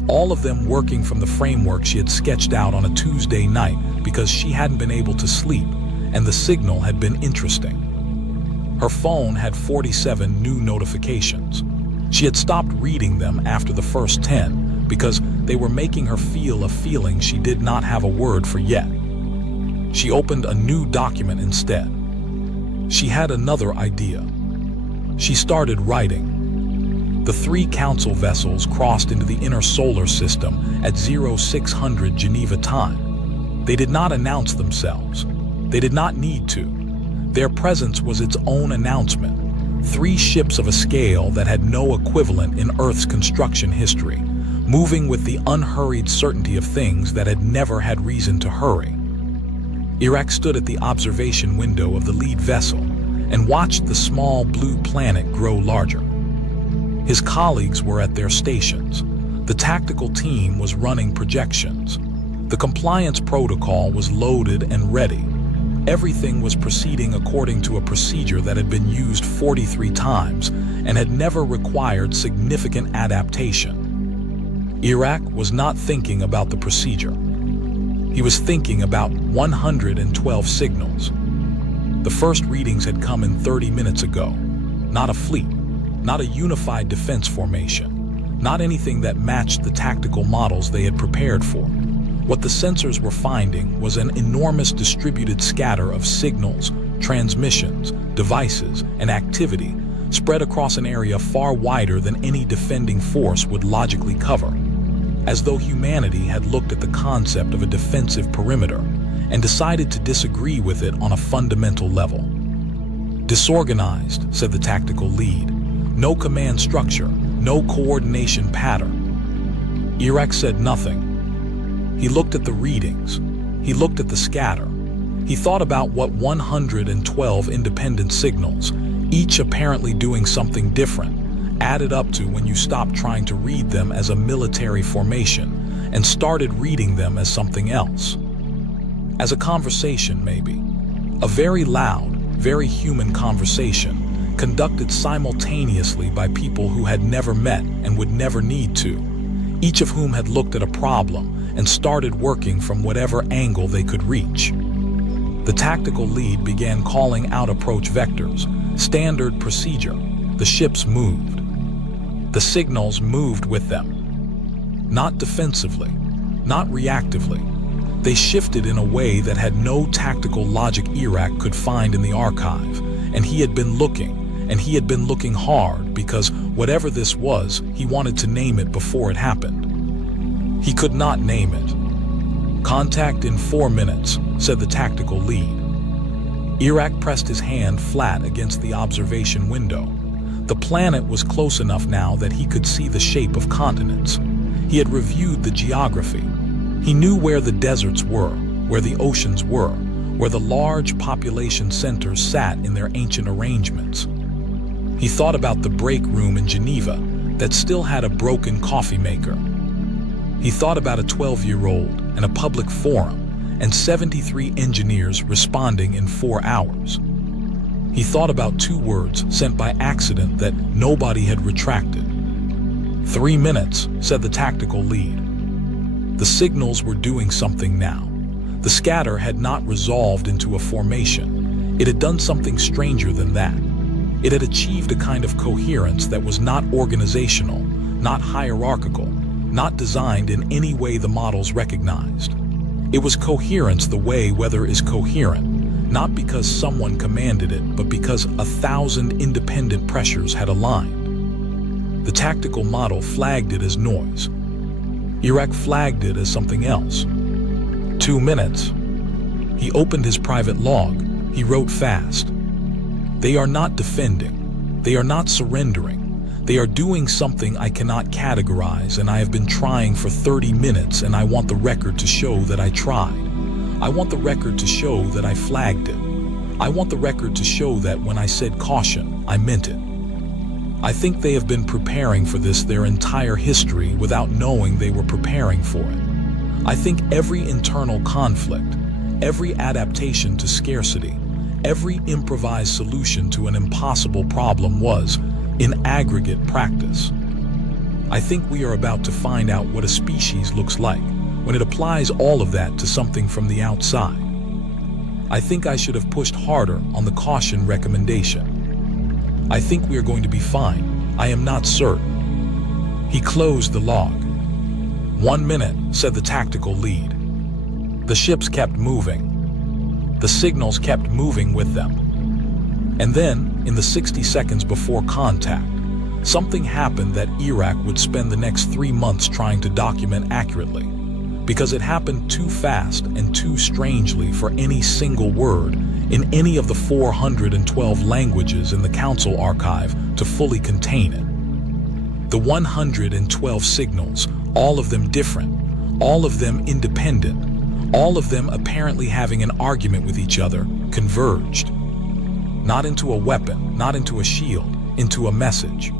All of them working from the framework she had sketched out on a Tuesday night because she hadn't been able to sleep, and the signal had been interesting. Her phone had 47 new notifications. She had stopped reading them after the first 10 because they were making her feel a feeling she did not have a word for yet. She opened a new document instead. She had another idea. She started writing. The 3 council vessels crossed into the inner solar system at 0600 Geneva time. They did not announce themselves. They did not need to. Their presence was its own announcement. 3 ships of a scale that had no equivalent in Earth's construction history, moving with the unhurried certainty of things that had never had reason to hurry. Iraq stood at the observation window of the lead vessel and watched the small blue planet grow larger. His colleagues were at their stations. The tactical team was running projections. The compliance protocol was loaded and ready. Everything was proceeding according to a procedure that had been used 43 times and had never required significant adaptation. Iraq was not thinking about the procedure. He was thinking about 112 signals. The first readings had come in 30 minutes ago. Not a fleet, not a unified defense formation, not anything that matched the tactical models they had prepared for. What the sensors were finding was an enormous distributed scatter of signals, transmissions, devices, and activity spread across an area far wider than any defending force would logically cover, as though humanity had looked at the concept of a defensive perimeter and decided to disagree with it on a fundamental level. "Disorganized," said the tactical lead. "No command structure, no coordination pattern." Iraq said nothing. He looked at the readings. He looked at the scatter. He thought about what 112 independent signals, each apparently doing something different, added up to when you stopped trying to read them as a military formation and started reading them as something else. As a conversation, maybe. A very loud, very human conversation, conducted simultaneously by people who had never met and would never need to. each of whom had looked at a problem and started working from whatever angle they could reach. The tactical lead began calling out approach vectors, standard procedure. The ships moved. The signals moved with them. Not defensively, not reactively. They shifted in a way that had no tactical logic Iraq could find in the archive, and he had been looking hard because whatever this was, he wanted to name it before it happened. He could not name it. "Contact in 4 minutes," said the tactical lead. Iraq pressed his hand flat against the observation window. The planet was close enough now that he could see the shape of continents. He had reviewed the geography. He knew where the deserts were, where the oceans were, where the large population centers sat in their ancient arrangements. He thought about the break room in Geneva that still had a broken coffee maker. He thought about a 12-year-old and a public forum and 73 engineers responding in 4 hours. He thought about 2 words sent by accident that nobody had retracted. 3 minutes, said the tactical lead. The signals were doing something now. The scatter had not resolved into a formation. It had done something stranger than that. It had achieved a kind of coherence that was not organizational, not hierarchical, not designed in any way the models recognized. It was coherence the way weather is coherent, not because someone commanded it, but because 1,000 independent pressures had aligned. The tactical model flagged it as noise. Iraq flagged it as something else. 2 minutes. He opened his private log. He wrote fast. "They are not defending. They are not surrendering. They are doing something I cannot categorize, and I have been trying for 30 minutes, and I want the record to show that I tried. I want the record to show that I flagged it. I want the record to show that when I said caution, I meant it. I think they have been preparing for this their entire history without knowing they were preparing for it. I think every internal conflict, every adaptation to scarcity, every improvised solution to an impossible problem was, in aggregate, practice. I think we are about to find out what a species looks like when it applies all of that to something from the outside. I think I should have pushed harder on the caution recommendation. I think we are going to be fine. I am not certain." He closed the log. 1 minute, said the tactical lead. The ships kept moving. The signals kept moving with them. And then, in the 60 seconds before contact, something happened that Iraq would spend the next 3 months trying to document accurately, because it happened too fast and too strangely for any single word in any of the 412 languages in the Council archive to fully contain it. The 112 signals, all of them different, all of them independent, all of them apparently having an argument with each other, converged. Not into a weapon, not into a shield, into a message.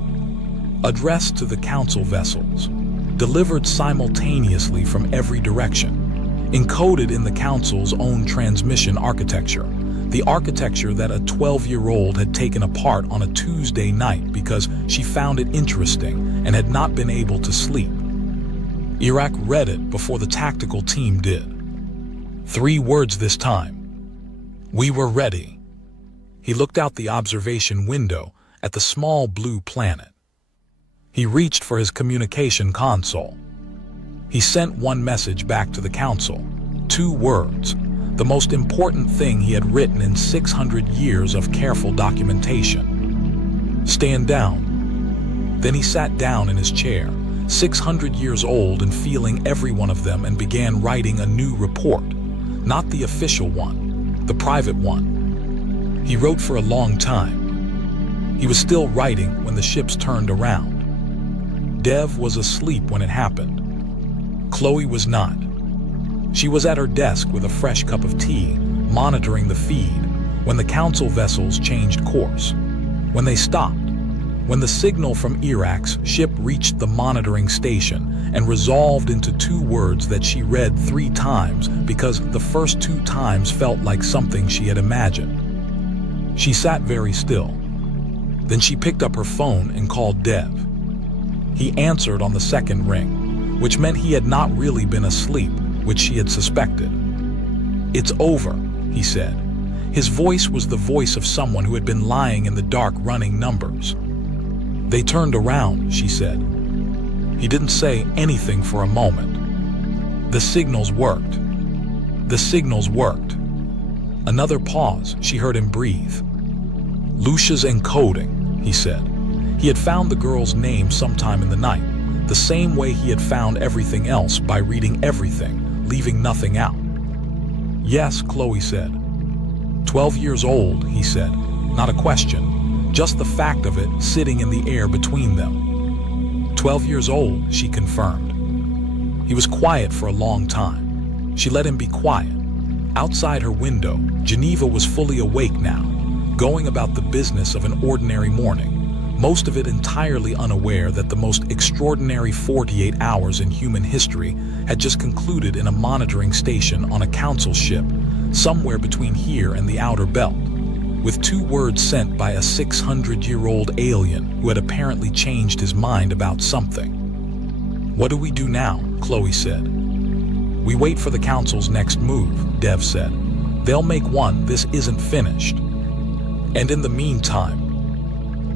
Addressed to the Council vessels, delivered simultaneously from every direction, encoded in the Council's own transmission architecture, the architecture that a 12-year-old had taken apart on a Tuesday night because she found it interesting and had not been able to sleep. Iraq read it before the tactical team did. 3 words this time. We were ready. He looked out the observation window at the small blue planet. He reached for his communication console. He sent one message back to the Council. 2 words. The most important thing he had written in 600 years of careful documentation. Stand down. Then he sat down in his chair, 600 years old and feeling every one of them, and began writing a new report. Not the official one, the private one. He wrote for a long time. He was still writing when the ships turned around. Dev was asleep when it happened. Chloe was not. She was at her desk with a fresh cup of tea, monitoring the feed, when the Council vessels changed course. When they stopped. When the signal from Iraq's ship reached the monitoring station and resolved into 2 words that she read 3 times because the first 2 times felt like something she had imagined. She sat very still. Then she picked up her phone and called Dev. He answered on the second ring. which meant he had not really been asleep, which she had suspected. "It's over," he said. His voice was the voice of someone who had been lying in the dark running numbers. "They turned around," she said. He didn't say anything for a moment. "The signals worked. The signals worked." Another pause. She heard him breathe. "Lucia's encoding," he said. He had found the girl's name sometime in the night, the same way he had found everything else, by reading everything, leaving nothing out. "Yes," Chloe said. 12 years old, he said. Not a question, just the fact of it sitting in the air between them. 12 years old, she confirmed. He was quiet for a long time. She let him be quiet. Outside her window, Geneva was fully awake now, going about the business of an ordinary morning, most of it entirely unaware that the most extraordinary 48 hours in human history had just concluded in a monitoring station on a council ship somewhere between here and the outer belt, with 2 words sent by a 600-year-old alien who had apparently changed his mind about something. "What do we do now?" Chloe said. "We wait for the council's next move," Dev said. "They'll make one. This isn't finished. And in the meantime..."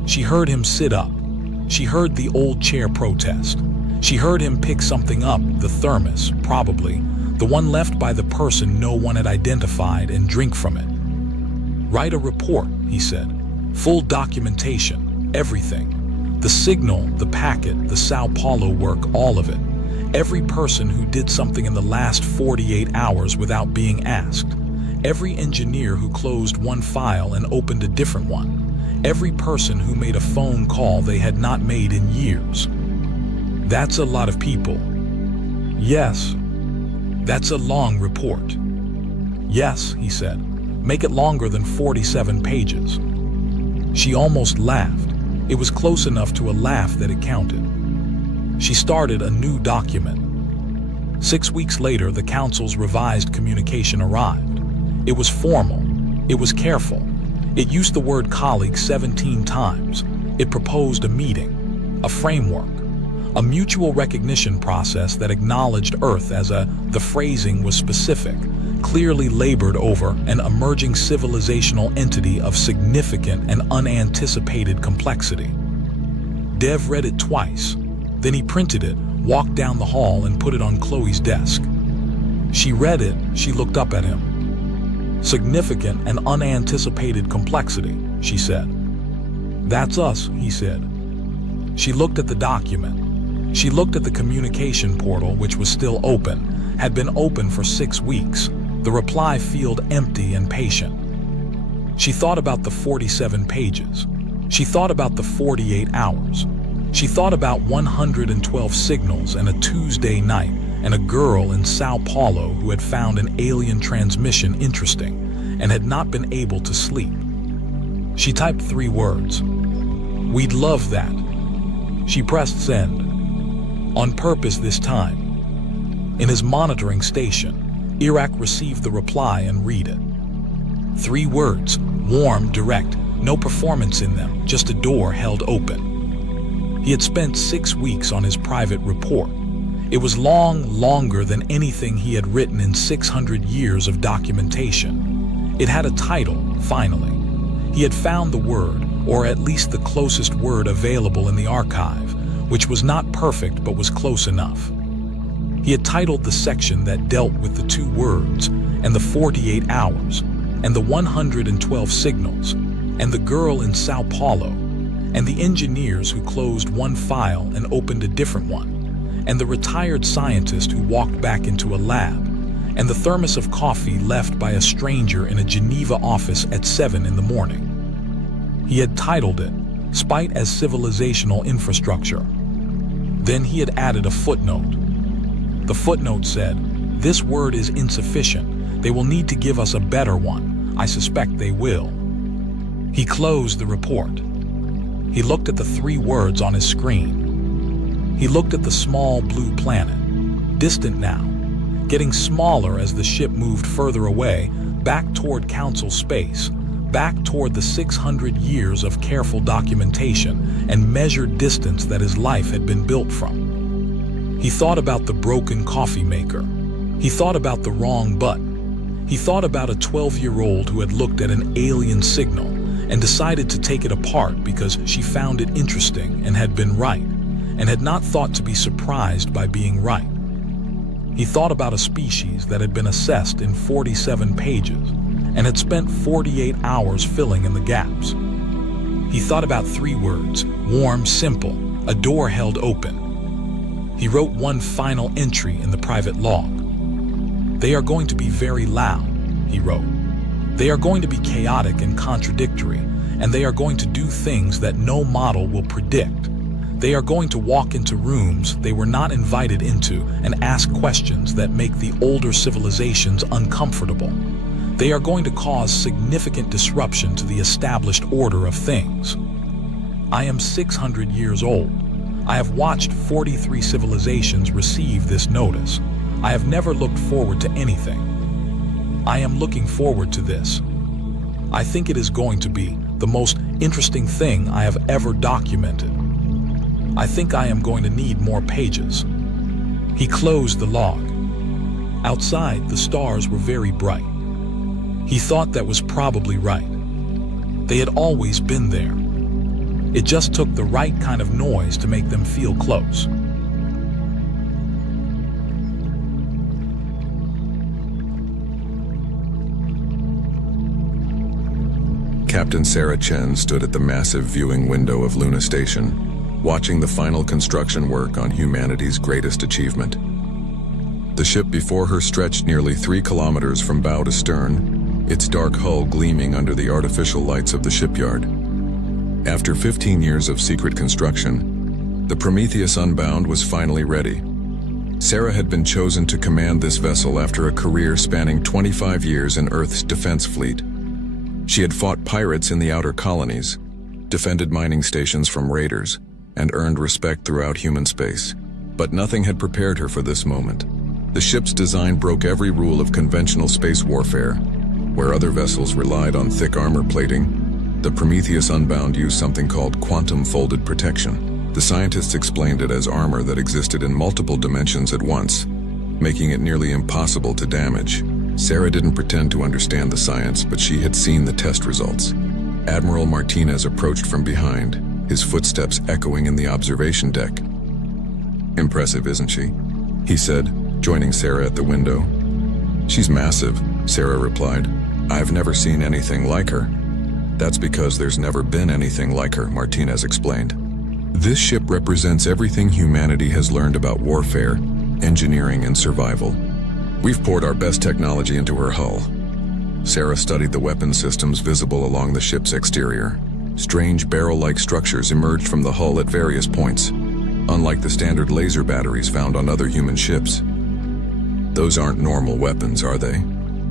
She heard him sit up. She heard the old chair protest. She heard him pick something up, the thermos, probably, the one left by the person no one had identified, and drink from it. "Write a report," he said. "Full documentation, everything. The signal, the packet, the Sao Paulo work, all of it. Every person who did something in the last 48 hours without being asked. Every engineer who closed one file and opened a different one. Every person who made a phone call they had not made in years." "That's a lot of people." "Yes. That's a long report." "Yes," he said. "Make it longer than 47 pages." She almost laughed. It was close enough to a laugh that it counted. She started a new document. 6 weeks later, the council's revised communication arrived. It was formal. It was careful. It used the word colleague 17 times. It proposed a meeting, a framework, a mutual recognition process that acknowledged Earth as the phrasing was specific, clearly labored over, an emerging civilizational entity of significant and unanticipated complexity. Dev read it twice. Then he printed it, walked down the hall, and put it on Chloe's desk. She read it. She looked up at him. "Significant and unanticipated complexity," she said. "That's us," he said. She looked at the document. She looked at the communication portal, which was still open, had been open for 6 weeks, the reply field empty and patient. She thought about the 47 pages. She thought about the 48 hours. She thought about 112 signals and a Tuesday night, and a girl in Sao Paulo who had found an alien transmission interesting and had not been able to sleep. She typed 3 words. "We'd love that." She pressed send. On purpose this time. In his monitoring station, Iraq received the reply and read it. 3 words, warm, direct, no performance in them, just a door held open. He had spent 6 weeks on his private report. It was longer than anything he had written in 600 years of documentation. It had a title, finally. He had found the word, or at least the closest word available in the archive, which was not perfect but was close enough. He had titled the section that dealt with the 2 words, and the 48 hours, and the 112 signals, and the girl in Sao Paulo, and the engineers who closed one file and opened a different one, and the retired scientist who walked back into a lab, and the thermos of coffee left by a stranger in a Geneva office at 7 in the morning. He had titled it, "Spite as Civilizational Infrastructure." Then he had added a footnote. The footnote said, "This word is insufficient. They will need to give us a better one. I suspect they will." He closed the report. He looked at the 3 words on his screen. He looked at the small blue planet, distant now, getting smaller as the ship moved further away, back toward council space, back toward the 600 years of careful documentation and measured distance that his life had been built from. He thought about the broken coffee maker. He thought about the wrong button. He thought about a 12-year-old who had looked at an alien signal and decided to take it apart because she found it interesting and had been right, and had not thought to be surprised by being right. He thought about a species that had been assessed in 47 pages and had spent 48 hours filling in the gaps. He thought about 3 words: warm, simple, a door held open. He wrote one final entry in the private log. They are going to be very loud, he wrote. They are going to be chaotic and contradictory, and they are going to do things that no model will predict. They are going to walk into rooms they were not invited into and ask questions that make the older civilizations uncomfortable. They are going to cause significant disruption to the established order of things. I am 600 years old. I have watched 43 civilizations receive this notice. I have never looked forward to anything. I am looking forward to this. I think it is going to be the most interesting thing I have ever documented. I think I am going to need more pages. He closed the log. Outside, the stars were very bright. He thought that was probably right. They had always been there. It just took the right kind of noise to make them feel close. Captain Sarah Chen stood at the massive viewing window of Luna Station, watching the final construction work on humanity's greatest achievement. The ship before her stretched nearly 3 kilometers from bow to stern, its dark hull gleaming under the artificial lights of the shipyard. After 15 years of secret construction, the Prometheus Unbound was finally ready. Sarah had been chosen to command this vessel after a career spanning 25 years in Earth's defense fleet. She had fought pirates in the outer colonies, defended mining stations from raiders, and earned respect throughout human space. But nothing had prepared her for this moment. The ship's design broke every rule of conventional space warfare. Where other vessels relied on thick armor plating, the Prometheus Unbound used something called quantum-folded protection. The scientists explained it as armor that existed in multiple dimensions at once, making it nearly impossible to damage. Sarah didn't pretend to understand the science, but she had seen the test results. Admiral Martinez approached from behind, his footsteps echoing in the observation deck. "Impressive, isn't she?" he said, joining Sarah at the window. "She's massive," Sarah replied. "I've never seen anything like her." "That's because there's never been anything like her," Martinez explained. "This ship represents everything humanity has learned about warfare, engineering, and survival. We've poured our best technology into her hull." Sarah studied the weapon systems visible along the ship's exterior. Strange barrel-like structures emerged from the hull at various points, unlike the standard laser batteries found on other human ships. "Those aren't normal weapons, are they?"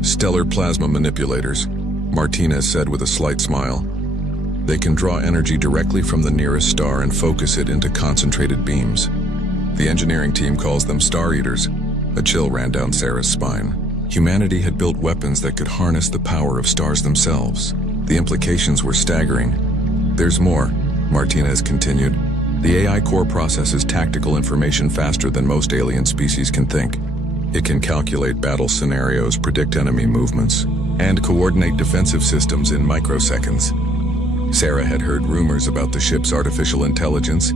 "Stellar plasma manipulators," Martinez said with a slight smile. "They can draw energy directly from the nearest star and focus it into concentrated beams. The engineering team calls them Star Eaters." A chill ran down Sarah's spine. Humanity had built weapons that could harness the power of stars themselves. The implications were staggering. "There's more," Martinez continued. "The AI core processes tactical information faster than most alien species can think. It can calculate battle scenarios, predict enemy movements, and coordinate defensive systems in microseconds." Sarah had heard rumors about the ship's artificial intelligence,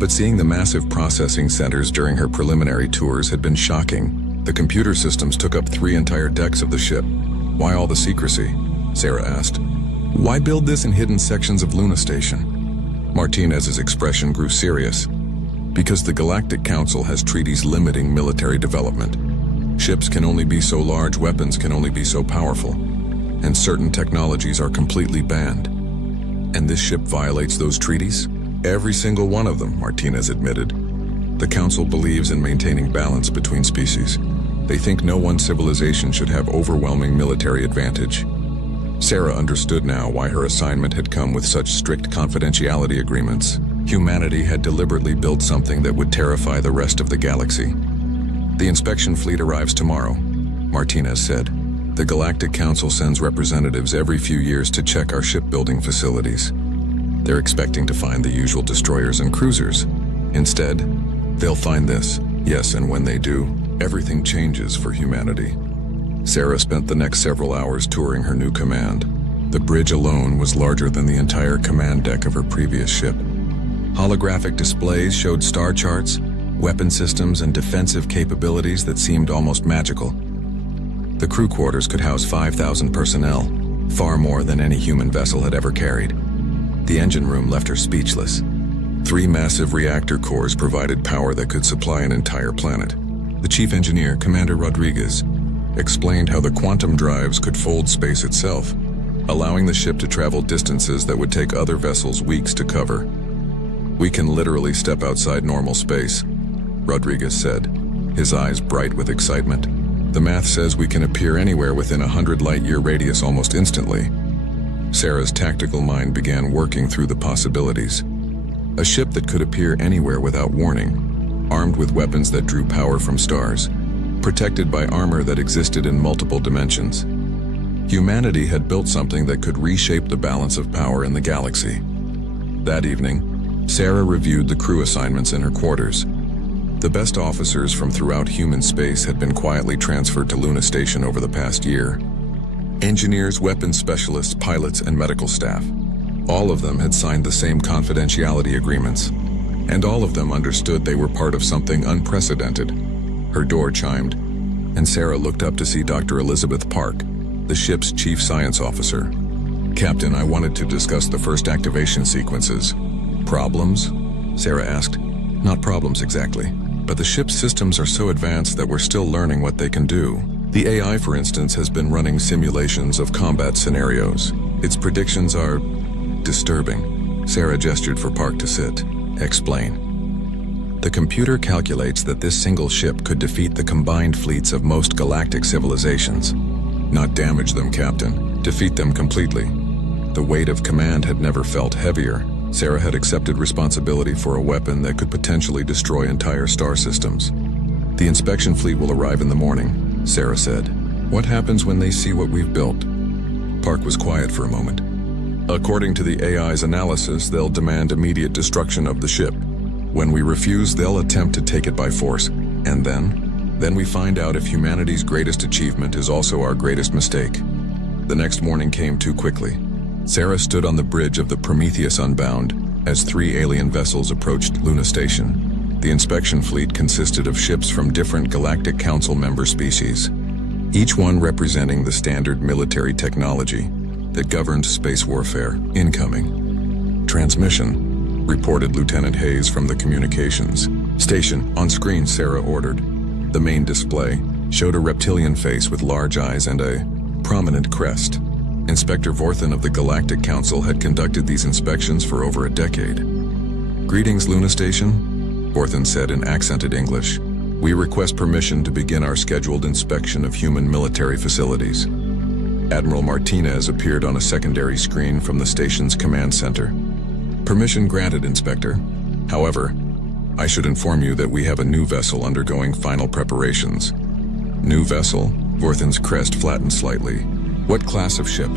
but seeing the massive processing centers during her preliminary tours had been shocking. The computer systems took up 3 entire decks of the ship. "Why all the secrecy?" Sarah asked. "Why build this in hidden sections of Luna Station?" Martinez's expression grew serious. "Because the Galactic Council has treaties limiting military development. Ships can only be so large, weapons can only be so powerful, and certain technologies are completely banned." "And this ship violates those treaties?" "Every single one of them," Martinez admitted. "The Council believes in maintaining balance between species. They think no one civilization should have overwhelming military advantage." Sarah understood now why her assignment had come with such strict confidentiality agreements. Humanity had deliberately built something that would terrify the rest of the galaxy. "The inspection fleet arrives tomorrow," Martinez said. "The Galactic Council sends representatives every few years to check our shipbuilding facilities. They're expecting to find the usual destroyers and cruisers. Instead, they'll find this." Yes, and when they do, everything changes for humanity. Sarah spent the next several hours touring her new command. The bridge alone was larger than the entire command deck of her previous ship. Holographic displays showed star charts, weapon systems, and defensive capabilities that seemed almost magical. The crew quarters could house 5,000 personnel, far more than any human vessel had ever carried. The engine room left her speechless. 3 massive reactor cores provided power that could supply an entire planet. The chief engineer, Commander Rodriguez, explained how the quantum drives could fold space itself, allowing the ship to travel distances that would take other vessels weeks to cover. "We can literally step outside normal space," Rodriguez said, his eyes bright with excitement. "The math says we can appear anywhere within a 100 light-year radius almost instantly." Sarah's tactical mind began working through the possibilities. A ship that could appear anywhere without warning, armed with weapons that drew power from stars, protected by armor that existed in multiple dimensions. Humanity had built something that could reshape the balance of power in the galaxy. That evening, Sarah reviewed the crew assignments in her quarters. The best officers from throughout human space had been quietly transferred to Luna Station over the past year. Engineers, weapons specialists, pilots, and medical staff. All of them had signed the same confidentiality agreements, and all of them understood they were part of something unprecedented. Her door chimed, and Sarah looked up to see Dr. Elizabeth Park, the ship's chief science officer. "Captain, I wanted to discuss the first activation sequences." "Problems?" Sarah asked. "Not problems exactly, but the ship's systems are so advanced that we're still learning what they can do. The AI, for instance, has been running simulations of combat scenarios. Its predictions are disturbing." Sarah gestured for Park to sit. "Explain." "The computer calculates that this single ship could defeat the combined fleets of most galactic civilizations. Not damage them, Captain. Defeat them completely." The weight of command had never felt heavier. Sarah had accepted responsibility for a weapon that could potentially destroy entire star systems. "The inspection fleet will arrive in the morning," Sarah said. "What happens when they see what we've built?" Park was quiet for a moment. "According to the AI's analysis, they'll demand immediate destruction of the ship. When we refuse, they'll attempt to take it by force. And then we find out if humanity's greatest achievement is also our greatest mistake." The next morning came too quickly. Sarah stood on the bridge of the Prometheus Unbound as 3 alien vessels approached Luna Station. The inspection fleet consisted of ships from different Galactic Council member species, each one representing the standard military technology that governed space warfare. "Incoming. Transmission," reported Lieutenant Hayes from the communications station. On screen, Sarah ordered. The main display showed a reptilian face with large eyes and a prominent crest. Inspector Vorthen of the Galactic Council had conducted these inspections for over a decade. "Greetings, Luna Station," Vorthen said in accented English. "We request permission to begin our scheduled inspection of human military facilities." Admiral Martinez appeared on a secondary screen from the station's command center. "Permission granted, Inspector. However, I should inform you that we have a new vessel undergoing final preparations." "New vessel?" Vorthen's crest flattened slightly. "What class of ship?"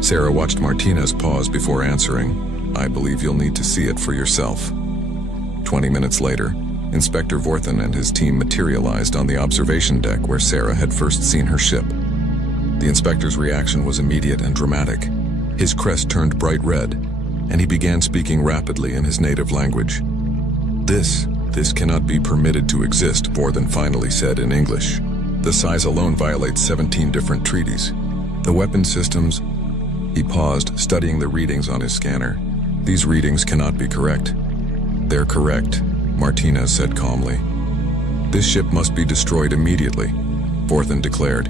Sarah watched Martinez pause before answering. "I believe you'll need to see it for yourself." 20 minutes later, Inspector Vorthen and his team materialized on the observation deck where Sarah had first seen her ship. The inspector's reaction was immediate and dramatic. His crest turned bright red, and he began speaking rapidly in his native language. This cannot be permitted to exist," Vorthen finally said in English. "The size alone violates 17 different treaties. The weapon systems..." He paused, studying the readings on his scanner. "These readings cannot be correct." "They're correct," Martinez said calmly. "This ship must be destroyed immediately," Vorthen declared.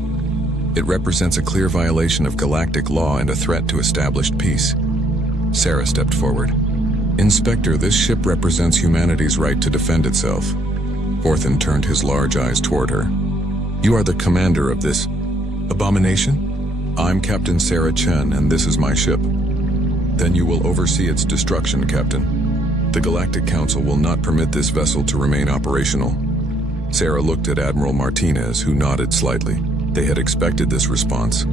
"It represents a clear violation of galactic law and a threat to established peace." Sarah stepped forward. "Inspector, this ship represents humanity's right to defend itself." Vorthen turned his large eyes toward her. "You are the commander of this abomination?" "I'm Captain Sarah Chen, and this is my ship." "Then you will oversee its destruction, Captain. The Galactic Council will not permit this vessel to remain operational." Sarah looked at Admiral Martinez, who nodded slightly. They had expected this response.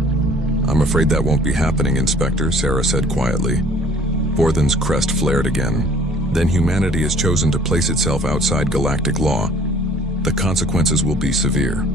"I'm afraid that won't be happening, Inspector," Sarah said quietly. Vorthen's crest flared again. "Then humanity has chosen to place itself outside galactic law. The consequences will be severe.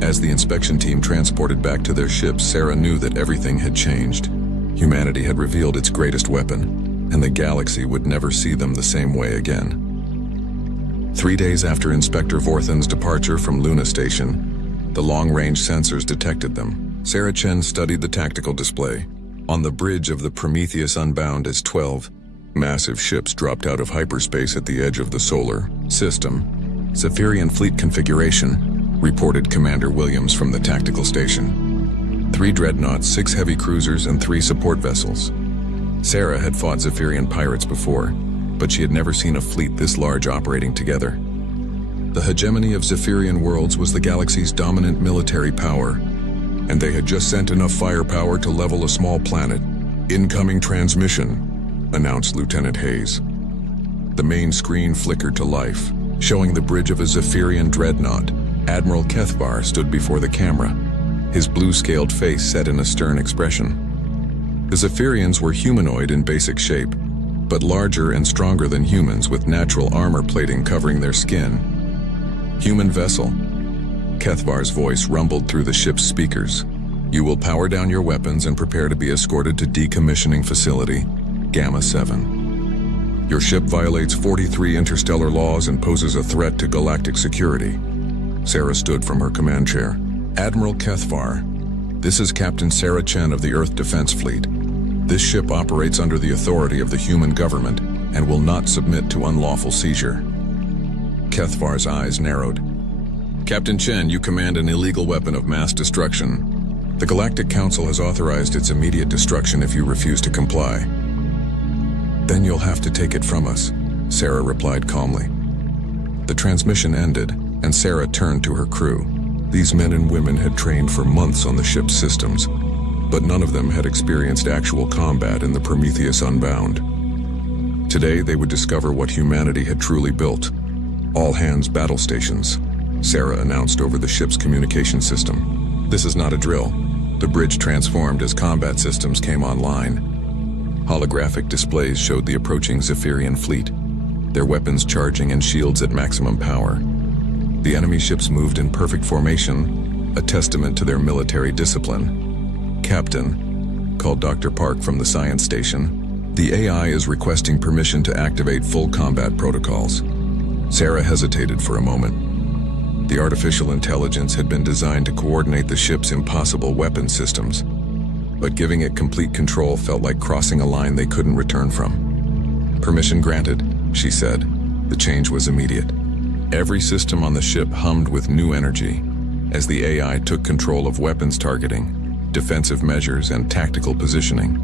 As the inspection team transported back to their ship, Sarah knew that everything had changed. Humanity had revealed its greatest weapon, and the galaxy would never see them the same way again. 3 days after Inspector Vorthen's departure from Luna Station, the long-range sensors detected them. Sarah Chen studied the tactical display. On the bridge of the Prometheus Unbound as 12 massive ships dropped out of hyperspace at the edge of the solar system. Zephyrian fleet configuration, reported Commander Williams from the tactical station. 3 dreadnoughts, 6 heavy cruisers, and 3 support vessels. Sarah had fought Zephyrian pirates before, but she had never seen a fleet this large operating together. The hegemony of Zephyrian worlds was the galaxy's dominant military power, and they had just sent enough firepower to level a small planet. "Incoming transmission," announced Lieutenant Hayes. The main screen flickered to life, showing the bridge of a Zephyrian dreadnought. Admiral Kethvar stood before the camera, his blue-scaled face set in a stern expression. The Zephyrians were humanoid in basic shape, but larger and stronger than humans, with natural armor plating covering their skin. "Human vessel." Kethvar's voice rumbled through the ship's speakers. "You will power down your weapons and prepare to be escorted to decommissioning facility, Gamma 7. Your ship violates 43 interstellar laws and poses a threat to galactic security." Sarah stood from her command chair. "Admiral Kethvar, this is Captain Sarah Chen of the Earth Defense Fleet. This ship operates under the authority of the human government and will not submit to unlawful seizure." Kethvar's eyes narrowed. "Captain Chen, you command an illegal weapon of mass destruction. The Galactic Council has authorized its immediate destruction if you refuse to comply." "Then you'll have to take it from us," Sarah replied calmly. The transmission ended, and Sarah turned to her crew. These men and women had trained for months on the ship's systems, but none of them had experienced actual combat in the Prometheus Unbound. Today they would discover what humanity had truly built. "All-hands battle stations," Sarah announced over the ship's communication system. "This is not a drill." The bridge transformed as combat systems came online. Holographic displays showed the approaching Zephyrian fleet, their weapons charging and shields at maximum power. The enemy ships moved in perfect formation, a testament to their military discipline. "Captain," called Dr. Park from the science station, "the AI is requesting permission to activate full combat protocols." Sarah hesitated for a moment. The artificial intelligence had been designed to coordinate the ship's impossible weapon systems, but giving it complete control felt like crossing a line they couldn't return from. "Permission granted," she said. The change was immediate. Every system on the ship hummed with new energy as the AI took control of weapons targeting, defensive measures, and tactical positioning.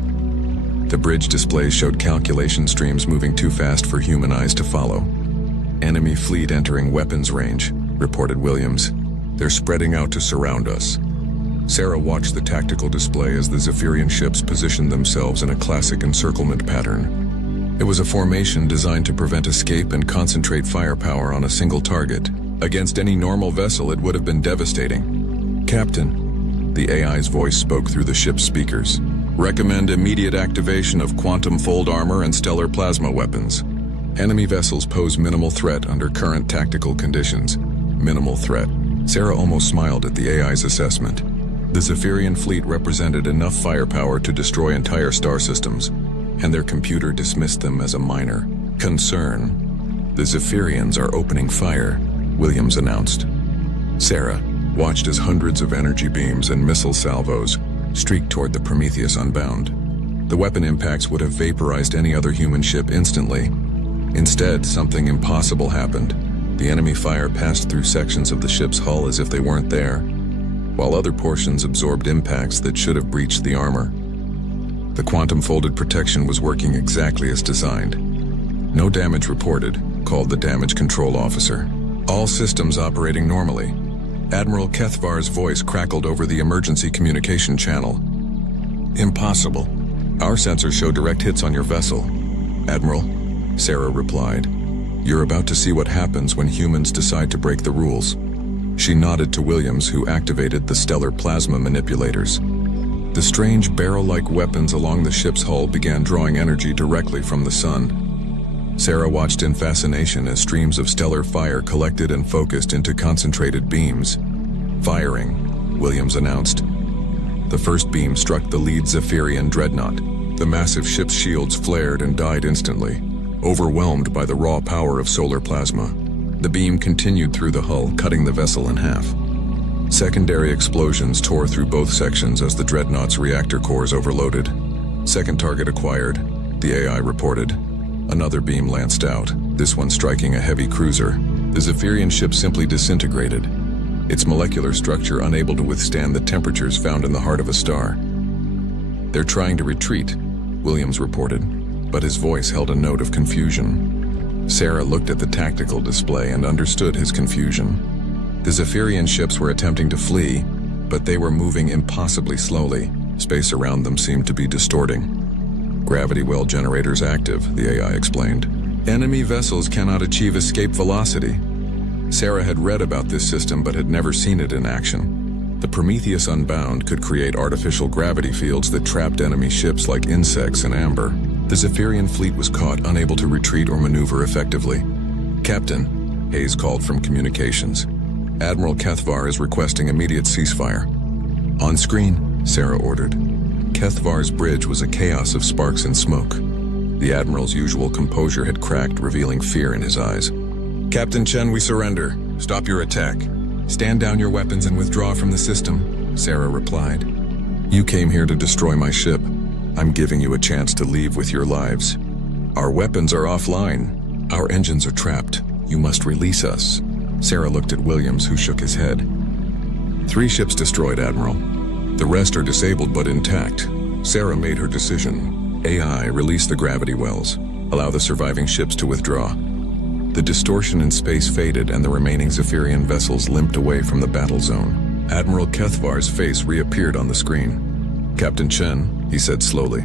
The bridge displays showed calculation streams moving too fast for human eyes to follow. "Enemy fleet entering weapons range," reported Williams. "They're spreading out to surround us." Sarah watched the tactical display as the Zephyrian ships positioned themselves in a classic encirclement pattern. It was a formation designed to prevent escape and concentrate firepower on a single target. Against any normal vessel, it would have been devastating. "Captain," the AI's voice spoke through the ship's speakers, "recommend immediate activation of quantum fold armor and stellar plasma weapons. Enemy vessels pose minimal threat under current tactical conditions." Minimal threat. Sarah almost smiled at the AI's assessment. The Zephyrian fleet represented enough firepower to destroy entire star systems, and their computer dismissed them as a minor concern. "The Zephyrians are opening fire," Williams announced. Sarah watched as hundreds of energy beams and missile salvos streaked toward the Prometheus Unbound. The weapon impacts would have vaporized any other human ship instantly. Instead, something impossible happened. The enemy fire passed through sections of the ship's hull as if they weren't there, while other portions absorbed impacts that should have breached the armor. The quantum-folded protection was working exactly as designed. "No damage reported," called the damage control officer. "All systems operating normally." Admiral Kethvar's voice crackled over the emergency communication channel. "Impossible. Our sensors show direct hits on your vessel." "Admiral," Sarah replied, "you're about to see what happens when humans decide to break the rules." She nodded to Williams, who activated the stellar plasma manipulators. The strange barrel-like weapons along the ship's hull began drawing energy directly from the sun. Sarah watched in fascination as streams of stellar fire collected and focused into concentrated beams. "Firing," Williams announced. The first beam struck the lead Zephyrian dreadnought. The massive ship's shields flared and died instantly, overwhelmed by the raw power of solar plasma. The beam continued through the hull, cutting the vessel in half. Secondary explosions tore through both sections as the dreadnought's reactor cores overloaded. "Second target acquired," the AI reported. Another beam lanced out, this one striking a heavy cruiser. The Zephyrian ship simply disintegrated, its molecular structure unable to withstand the temperatures found in the heart of a star. "They're trying to retreat," Williams reported, but his voice held a note of confusion. Sarah looked at the tactical display and understood his confusion. The Zephyrian ships were attempting to flee, but they were moving impossibly slowly. Space around them seemed to be distorting. "Gravity well generators active," the AI explained. "Enemy vessels cannot achieve escape velocity." Sarah had read about this system but had never seen it in action. The Prometheus Unbound could create artificial gravity fields that trapped enemy ships like insects in amber. The Zephyrian fleet was caught unable to retreat or maneuver effectively. "Captain," Hayes called from communications. "Admiral Kethvar is requesting immediate ceasefire." "On screen," Sarah ordered. Kethvar's bridge was a chaos of sparks and smoke. The Admiral's usual composure had cracked, revealing fear in his eyes. "Captain Chen, we surrender. Stop your attack. Stand down your weapons and withdraw from the system," Sarah replied. "You came here to destroy my ship. I'm giving you a chance to leave with your lives. Our weapons are offline. Our engines are trapped. You must release us." Sarah looked at Williams, who shook his head. "3 ships destroyed, Admiral. The rest are disabled but intact." Sarah made her decision. "AI, release the gravity wells. Allow the surviving ships to withdraw." The distortion in space faded and the remaining Zephyrian vessels limped away from the battle zone. Admiral Kethvar's face reappeared on the screen. "Captain Chen," he said slowly,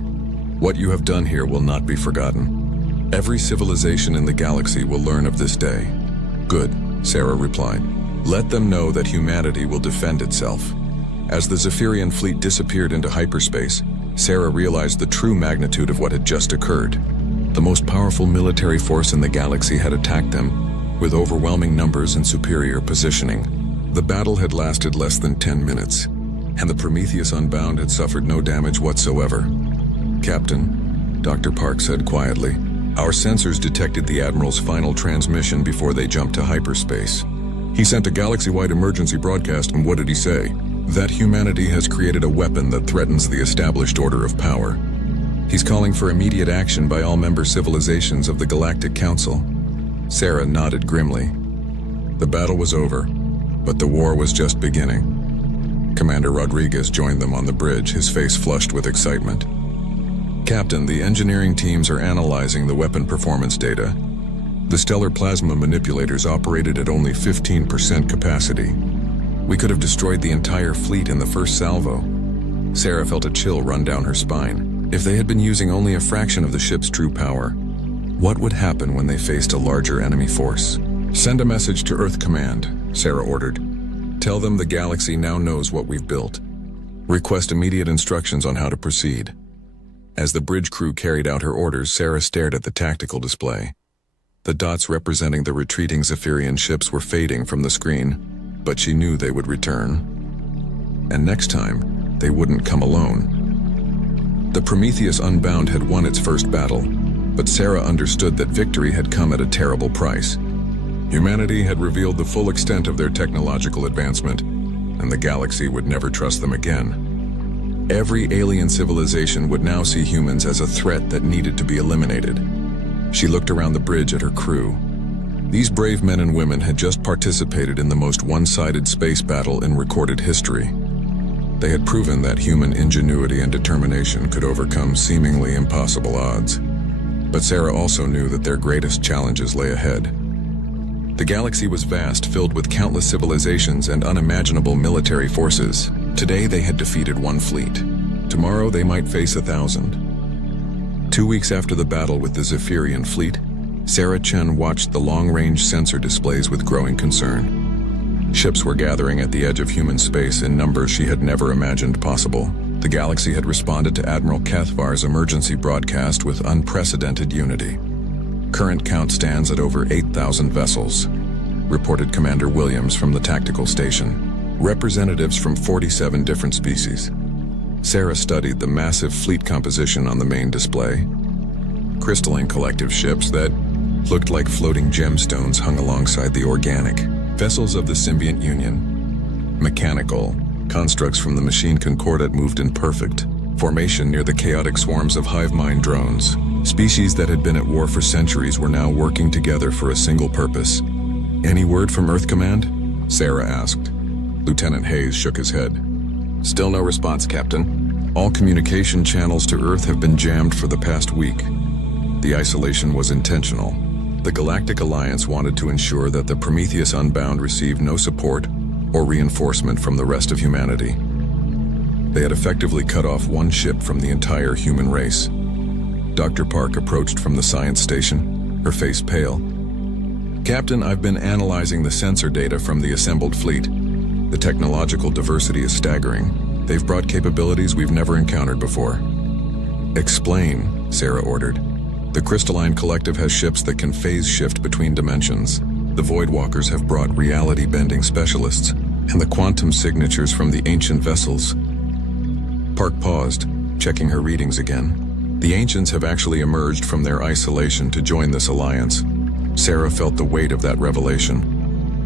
"what you have done here will not be forgotten. Every civilization in the galaxy will learn of this day." "Good," Sarah replied. "Let them know that humanity will defend itself." As the Zephyrian fleet disappeared into hyperspace, Sarah realized the true magnitude of what had just occurred. The most powerful military force in the galaxy had attacked them, with overwhelming numbers and superior positioning. The battle had lasted less than 10 minutes, and the Prometheus Unbound had suffered no damage whatsoever. "Captain," Dr. Park said quietly, "our sensors detected the Admiral's final transmission before they jumped to hyperspace. He sent a galaxy-wide emergency broadcast, and what did he say? That humanity has created a weapon that threatens the established order of power. He's calling for immediate action by all member civilizations of the Galactic Council." Sarah nodded grimly. The battle was over, but the war was just beginning. Commander Rodriguez joined them on the bridge, his face flushed with excitement. "Captain, the engineering teams are analyzing the weapon performance data. The stellar plasma manipulators operated at only 15% capacity. We could have destroyed the entire fleet in the first salvo." Sarah felt a chill run down her spine. If they had been using only a fraction of the ship's true power, what would happen when they faced a larger enemy force? "Send a message to Earth Command," Sarah ordered. "Tell them the galaxy now knows what we've built. Request immediate instructions on how to proceed." As the bridge crew carried out her orders, Sarah stared at the tactical display. The dots representing the retreating Zephyrian ships were fading from the screen, but she knew they would return. And next time, they wouldn't come alone. The Prometheus Unbound had won its first battle, but Sarah understood that victory had come at a terrible price. Humanity had revealed the full extent of their technological advancement, and the galaxy would never trust them again. Every alien civilization would now see humans as a threat that needed to be eliminated. She looked around the bridge at her crew. These brave men and women had just participated in the most one-sided space battle in recorded history. They had proven that human ingenuity and determination could overcome seemingly impossible odds. But Sarah also knew that their greatest challenges lay ahead. The galaxy was vast, filled with countless civilizations and unimaginable military forces. Today they had defeated one fleet. Tomorrow they might face 1,000. 2 weeks after the battle with the Zephyrian fleet, Sarah Chen watched the long-range sensor displays with growing concern. Ships were gathering at the edge of human space in numbers she had never imagined possible. The galaxy had responded to Admiral Kethvar's emergency broadcast with unprecedented unity. Current count stands at over 8,000 vessels, reported Commander Williams from the tactical station. Representatives from 47 different species. Sarah studied the massive fleet composition on the main display. Crystalline collective ships that looked like floating gemstones hung alongside the organic vessels of the Symbiont Union. Mechanical constructs from the machine Concordat moved in perfect formation near the chaotic swarms of hive mind drones. Species that had been at war for centuries were now working together for a single purpose. "Any word from Earth Command?" Sarah asked. Lieutenant Hayes shook his head. "Still no response, Captain. All communication channels to Earth have been jammed for the past week. The isolation was intentional. The Galactic Alliance wanted to ensure that the Prometheus Unbound received no support or reinforcement from the rest of humanity. They had effectively cut off one ship from the entire human race." Dr. Park approached from the science station, her face pale. "Captain, I've been analyzing the sensor data from the assembled fleet. The technological diversity is staggering. They've brought capabilities we've never encountered before." "Explain," Sarah ordered. "The Crystalline Collective has ships that can phase shift between dimensions. The Voidwalkers have brought reality-bending specialists, and the quantum signatures from the ancient vessels." Park paused, checking her readings again. "The Ancients have actually emerged from their isolation to join this alliance." Sarah felt the weight of that revelation.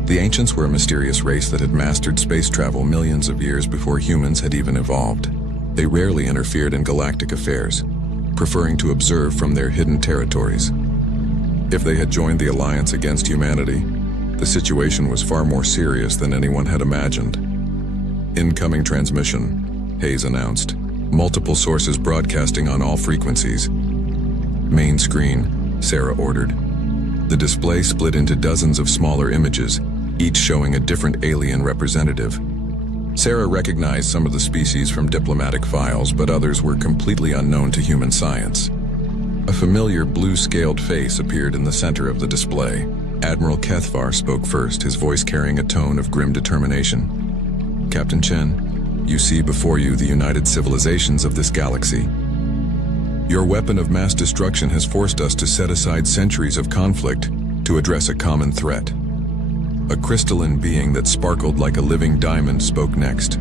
The Ancients were a mysterious race that had mastered space travel millions of years before humans had even evolved. They rarely interfered in galactic affairs, preferring to observe from their hidden territories. If they had joined the alliance against humanity, the situation was far more serious than anyone had imagined. "Incoming transmission," Hayes announced. "Multiple sources broadcasting on all frequencies." "Main screen," Sarah ordered. The display split into dozens of smaller images, each showing a different alien representative. Sarah recognized some of the species from diplomatic files, but others were completely unknown to human science. A familiar blue-scaled face appeared in the center of the display. Admiral Kethvar spoke first, his voice carrying a tone of grim determination. "Captain Chen, you see before you the united civilizations of this galaxy. Your weapon of mass destruction has forced us to set aside centuries of conflict to address a common threat." A crystalline being that sparkled like a living diamond spoke next,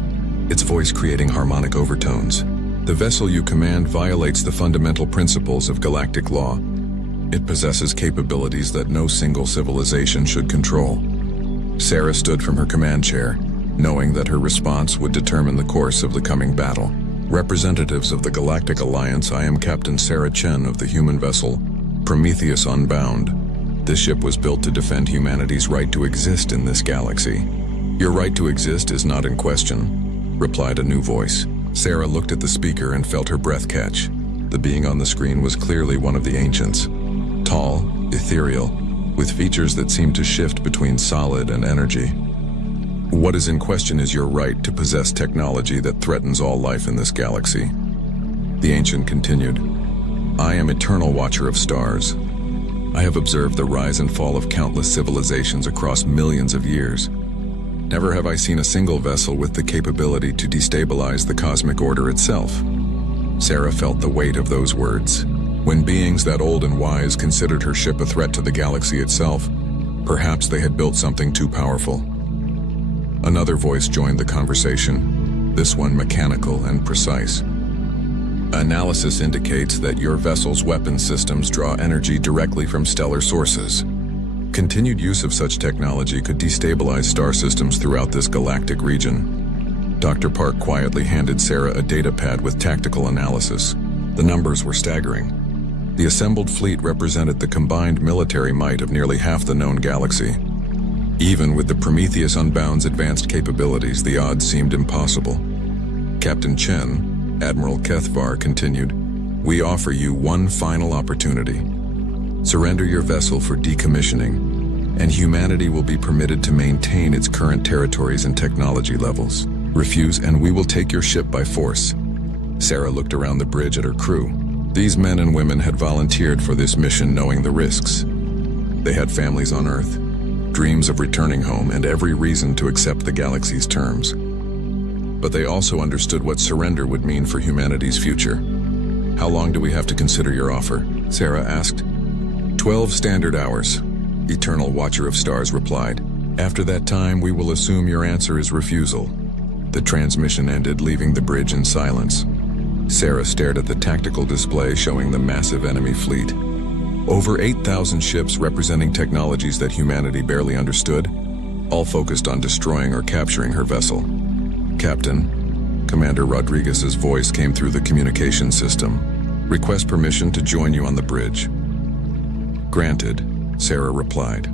its voice creating harmonic overtones. "The vessel you command violates the fundamental principles of galactic law. It possesses capabilities that no single civilization should control." Sarah stood from her command chair, knowing that her response would determine the course of the coming battle. "Representatives of the Galactic Alliance, I am Captain Sarah Chen of the human vessel Prometheus Unbound. This ship was built to defend humanity's right to exist in this galaxy." "Your right to exist is not in question," replied a new voice. Sarah looked at the speaker and felt her breath catch. The being on the screen was clearly one of the Ancients. Tall, ethereal, with features that seemed to shift between solid and energy. "What is in question is your right to possess technology that threatens all life in this galaxy." The Ancient continued. "I am Eternal Watcher of Stars. I have observed the rise and fall of countless civilizations across millions of years. Never have I seen a single vessel with the capability to destabilize the cosmic order itself." Sarah felt the weight of those words. When beings that old and wise considered her ship a threat to the galaxy itself, perhaps they had built something too powerful. Another voice joined the conversation, this one mechanical and precise. "Analysis indicates that your vessel's weapon systems draw energy directly from stellar sources. Continued use of such technology could destabilize star systems throughout this galactic region." Dr. Park quietly handed Sarah a data pad with tactical analysis. The numbers were staggering. The assembled fleet represented the combined military might of nearly half the known galaxy. Even with the Prometheus Unbound's advanced capabilities, the odds seemed impossible. "Captain Chen," Admiral Kethvar continued, "we offer you one final opportunity. Surrender your vessel for decommissioning, and humanity will be permitted to maintain its current territories and technology levels. Refuse, and we will take your ship by force." Sarah looked around the bridge at her crew. These men and women had volunteered for this mission knowing the risks. They had families on Earth, dreams of returning home, and every reason to accept the galaxy's terms. But they also understood what surrender would mean for humanity's future. "How long do we have to consider your offer?" Sarah asked. 12 standard hours, Eternal Watcher of Stars replied. After that time, we will assume your answer is refusal. The transmission ended, leaving the bridge in silence. Sarah stared at the tactical display showing the massive enemy fleet. Over 8,000 ships representing technologies that humanity barely understood, all focused on destroying or capturing her vessel. Captain, Commander Rodriguez's voice came through the communication system. Request permission to join you on the bridge. Granted, Sarah replied.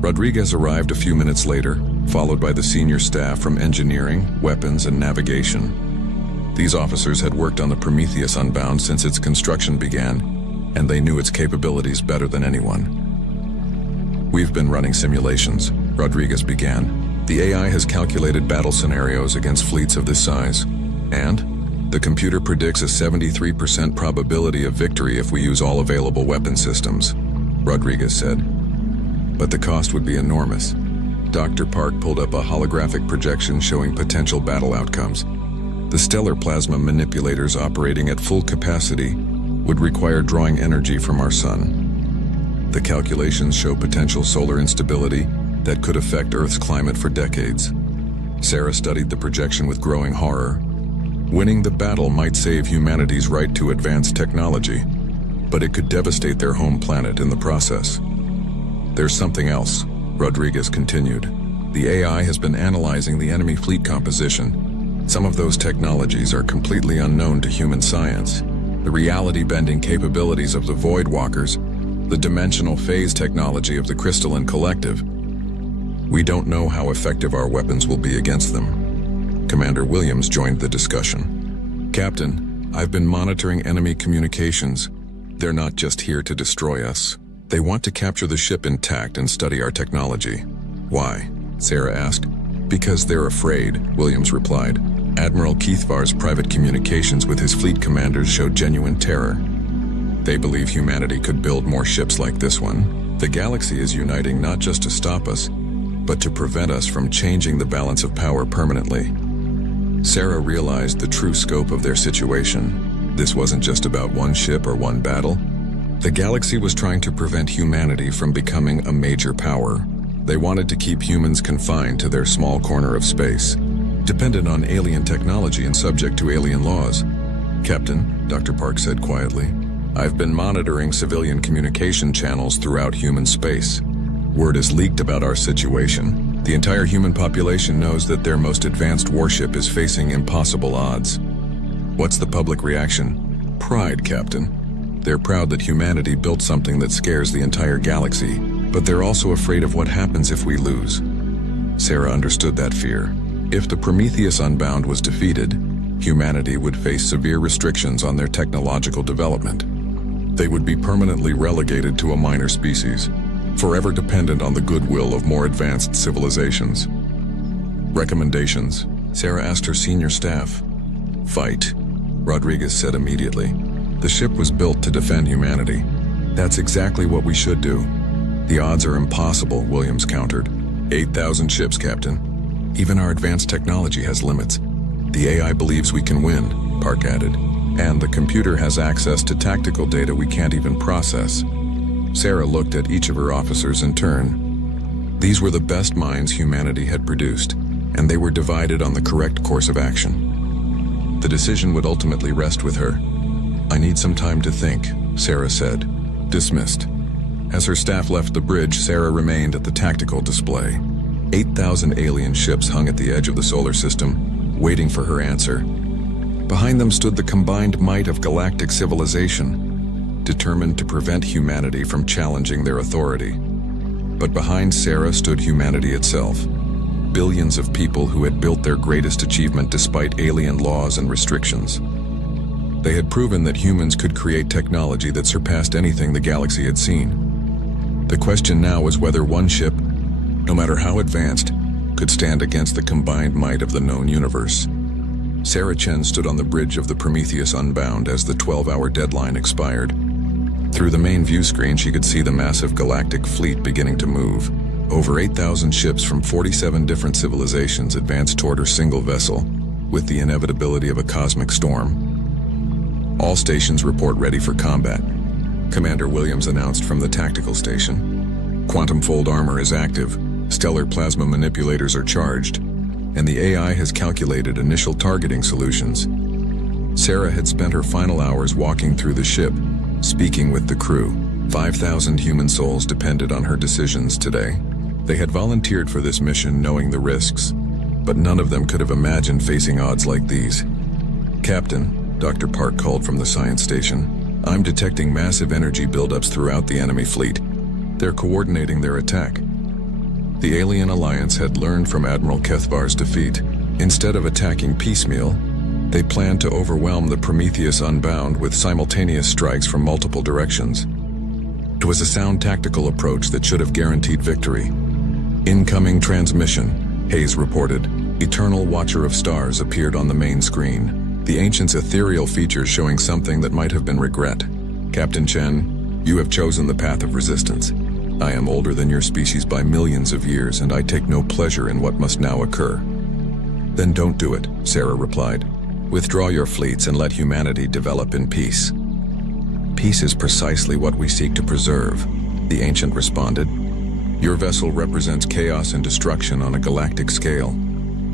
Rodriguez arrived a few minutes later, followed by the senior staff from engineering, weapons, and navigation. These officers had worked on the Prometheus Unbound since its construction began, and they knew its capabilities better than anyone. We've been running simulations, Rodriguez began. The AI has calculated battle scenarios against fleets of this size, and the computer predicts a 73% probability of victory if we use all available weapon systems, Rodriguez said. But the cost would be enormous. Dr. Park pulled up a holographic projection showing potential battle outcomes. The stellar plasma manipulators operating at full capacity would require drawing energy from our sun. The calculations show potential solar instability that could affect Earth's climate for decades. Sarah studied the projection with growing horror. Winning the battle might save humanity's right to advanced technology, but it could devastate their home planet in the process. There's something else, Rodriguez continued. The AI has been analyzing the enemy fleet composition. Some of those technologies are completely unknown to human science. The reality-bending capabilities of the Void Walkers, the dimensional phase technology of the Crystalline Collective. We don't know how effective our weapons will be against them. Commander Williams joined the discussion. Captain, I've been monitoring enemy communications. They're not just here to destroy us. They want to capture the ship intact and study our technology. Why? Sarah asked. Because they're afraid, Williams replied. Admiral Keithvar's private communications with his fleet commanders showed genuine terror. They believe humanity could build more ships like this one. The galaxy is uniting not just to stop us, but to prevent us from changing the balance of power permanently. Sarah realized the true scope of their situation. This wasn't just about one ship or one battle. The galaxy was trying to prevent humanity from becoming a major power. They wanted to keep humans confined to their small corner of space, dependent on alien technology and subject to alien laws. Captain, Dr. Park said quietly, I've been monitoring civilian communication channels throughout human space. Word is leaked about our situation. The entire human population knows that their most advanced warship is facing impossible odds. What's the public reaction? Pride, Captain. They're proud that humanity built something that scares the entire galaxy, but they're also afraid of what happens if we lose. Sarah understood that fear. If the Prometheus Unbound was defeated, humanity would face severe restrictions on their technological development. They would be permanently relegated to a minor species, forever dependent on the goodwill of more advanced civilizations. Recommendations? Sarah asked her senior staff. Fight, Rodriguez said immediately. The ship was built to defend humanity. That's exactly what we should do. The odds are impossible, Williams countered. 8,000 ships, Captain. Even our advanced technology has limits. The AI believes we can win, Park added. And the computer has access to tactical data we can't even process. Sarah looked at each of her officers in turn. These were the best minds humanity had produced, and they were divided on the correct course of action. The decision would ultimately rest with her. I need some time to think, Sarah said. Dismissed. As her staff left the bridge, Sarah remained at the tactical display. 8,000 alien ships hung at the edge of the solar system, waiting for her answer. Behind them stood the combined might of galactic civilization, determined to prevent humanity from challenging their authority. But behind Sarah stood humanity itself. Billions of people who had built their greatest achievement despite alien laws and restrictions. They had proven that humans could create technology that surpassed anything the galaxy had seen. The question now was whether one ship, no matter how advanced, could stand against the combined might of the known universe. Sarah Chen stood on the bridge of the Prometheus Unbound as the 12-hour deadline expired. Through the main view screen, she could see the massive galactic fleet beginning to move. Over 8,000 ships from 47 different civilizations advanced toward her single vessel, with the inevitability of a cosmic storm. All stations report ready for combat. Commander Williams announced from the tactical station. Quantum fold armor is active, stellar plasma manipulators are charged, and the AI has calculated initial targeting solutions. Sarah had spent her final hours walking through the ship, speaking with the crew. 5,000 human souls depended on her decisions today. They had volunteered for this mission knowing the risks, but none of them could have imagined facing odds like these. "Captain," Dr. Park called from the science station, "I'm detecting massive energy buildups throughout the enemy fleet. They're coordinating their attack." The Alien Alliance had learned from Admiral Kethvar's defeat. Instead of attacking piecemeal, they planned to overwhelm the Prometheus Unbound with simultaneous strikes from multiple directions. It was a sound tactical approach that should have guaranteed victory. "Incoming transmission," Hayes reported. Eternal Watcher of Stars appeared on the main screen, the ancient's ethereal features showing something that might have been regret. "Captain Chen, you have chosen the path of resistance. I am older than your species by millions of years, and I take no pleasure in what must now occur." "Then don't do it," Sarah replied. "Withdraw your fleets and let humanity develop in peace." "Peace is precisely what we seek to preserve," the ancient responded. "Your vessel represents chaos and destruction on a galactic scale.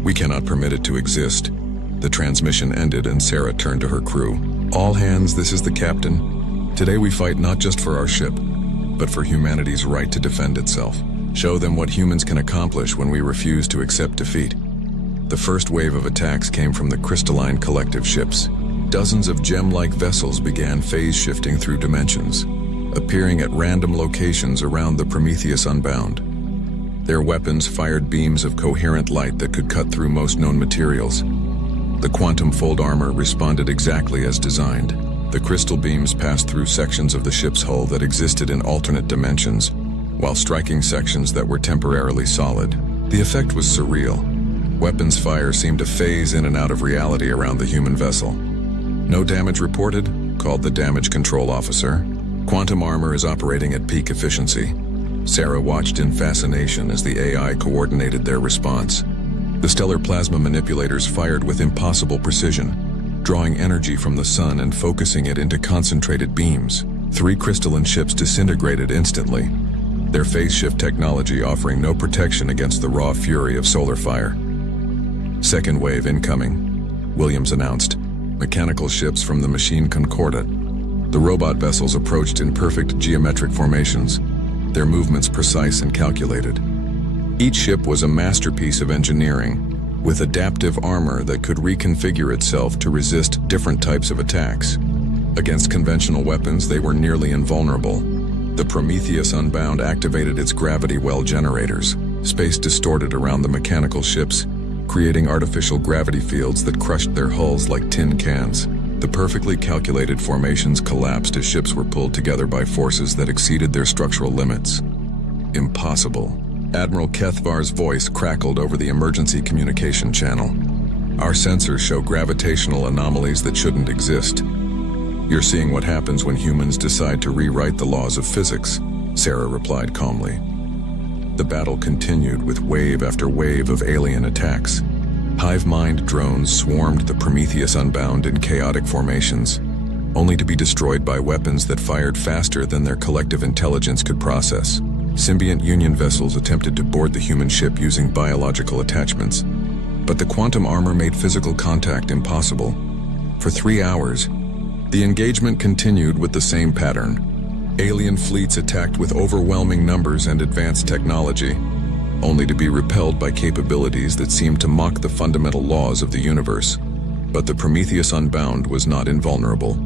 We cannot permit it to exist." The transmission ended and Sarah turned to her crew. "All hands, this is the captain. Today we fight not just for our ship, but for humanity's right to defend itself. Show them what humans can accomplish when we refuse to accept defeat." The first wave of attacks came from the crystalline collective ships. Dozens of gem-like vessels began phase-shifting through dimensions, appearing at random locations around the Prometheus Unbound. Their weapons fired beams of coherent light that could cut through most known materials. The quantum fold armor responded exactly as designed. The crystal beams passed through sections of the ship's hull that existed in alternate dimensions, while striking sections that were temporarily solid. The effect was surreal. Weapons fire seemed to phase in and out of reality around the human vessel. "No damage reported," called the damage control officer. "Quantum armor is operating at peak efficiency." Sarah watched in fascination as the AI coordinated their response. The stellar plasma manipulators fired with impossible precision, drawing energy from the sun and focusing it into concentrated beams. 3 crystalline ships disintegrated instantly, their phase shift technology offering no protection against the raw fury of solar fire. "Second wave incoming," Williams announced. Mechanical ships from the machine Concordat. The robot vessels approached in perfect geometric formations, their movements precise and calculated. Each ship was a masterpiece of engineering, with adaptive armor that could reconfigure itself to resist different types of attacks. Against conventional weapons, they were nearly invulnerable. The Prometheus Unbound activated its gravity well generators. Space distorted around the mechanical ships, creating artificial gravity fields that crushed their hulls like tin cans. The perfectly calculated formations collapsed as ships were pulled together by forces that exceeded their structural limits. "Impossible." Admiral Kethvar's voice crackled over the emergency communication channel. "Our sensors show gravitational anomalies that shouldn't exist." "You're seeing what happens when humans decide to rewrite the laws of physics," Sarah replied calmly. The battle continued with wave after wave of alien attacks. Hive-mind drones swarmed the Prometheus Unbound in chaotic formations, only to be destroyed by weapons that fired faster than their collective intelligence could process. Symbiont Union vessels attempted to board the human ship using biological attachments, but the quantum armor made physical contact impossible. For 3 hours, the engagement continued with the same pattern. Alien fleets attacked with overwhelming numbers and advanced technology, only to be repelled by capabilities that seemed to mock the fundamental laws of the universe. But the Prometheus Unbound was not invulnerable.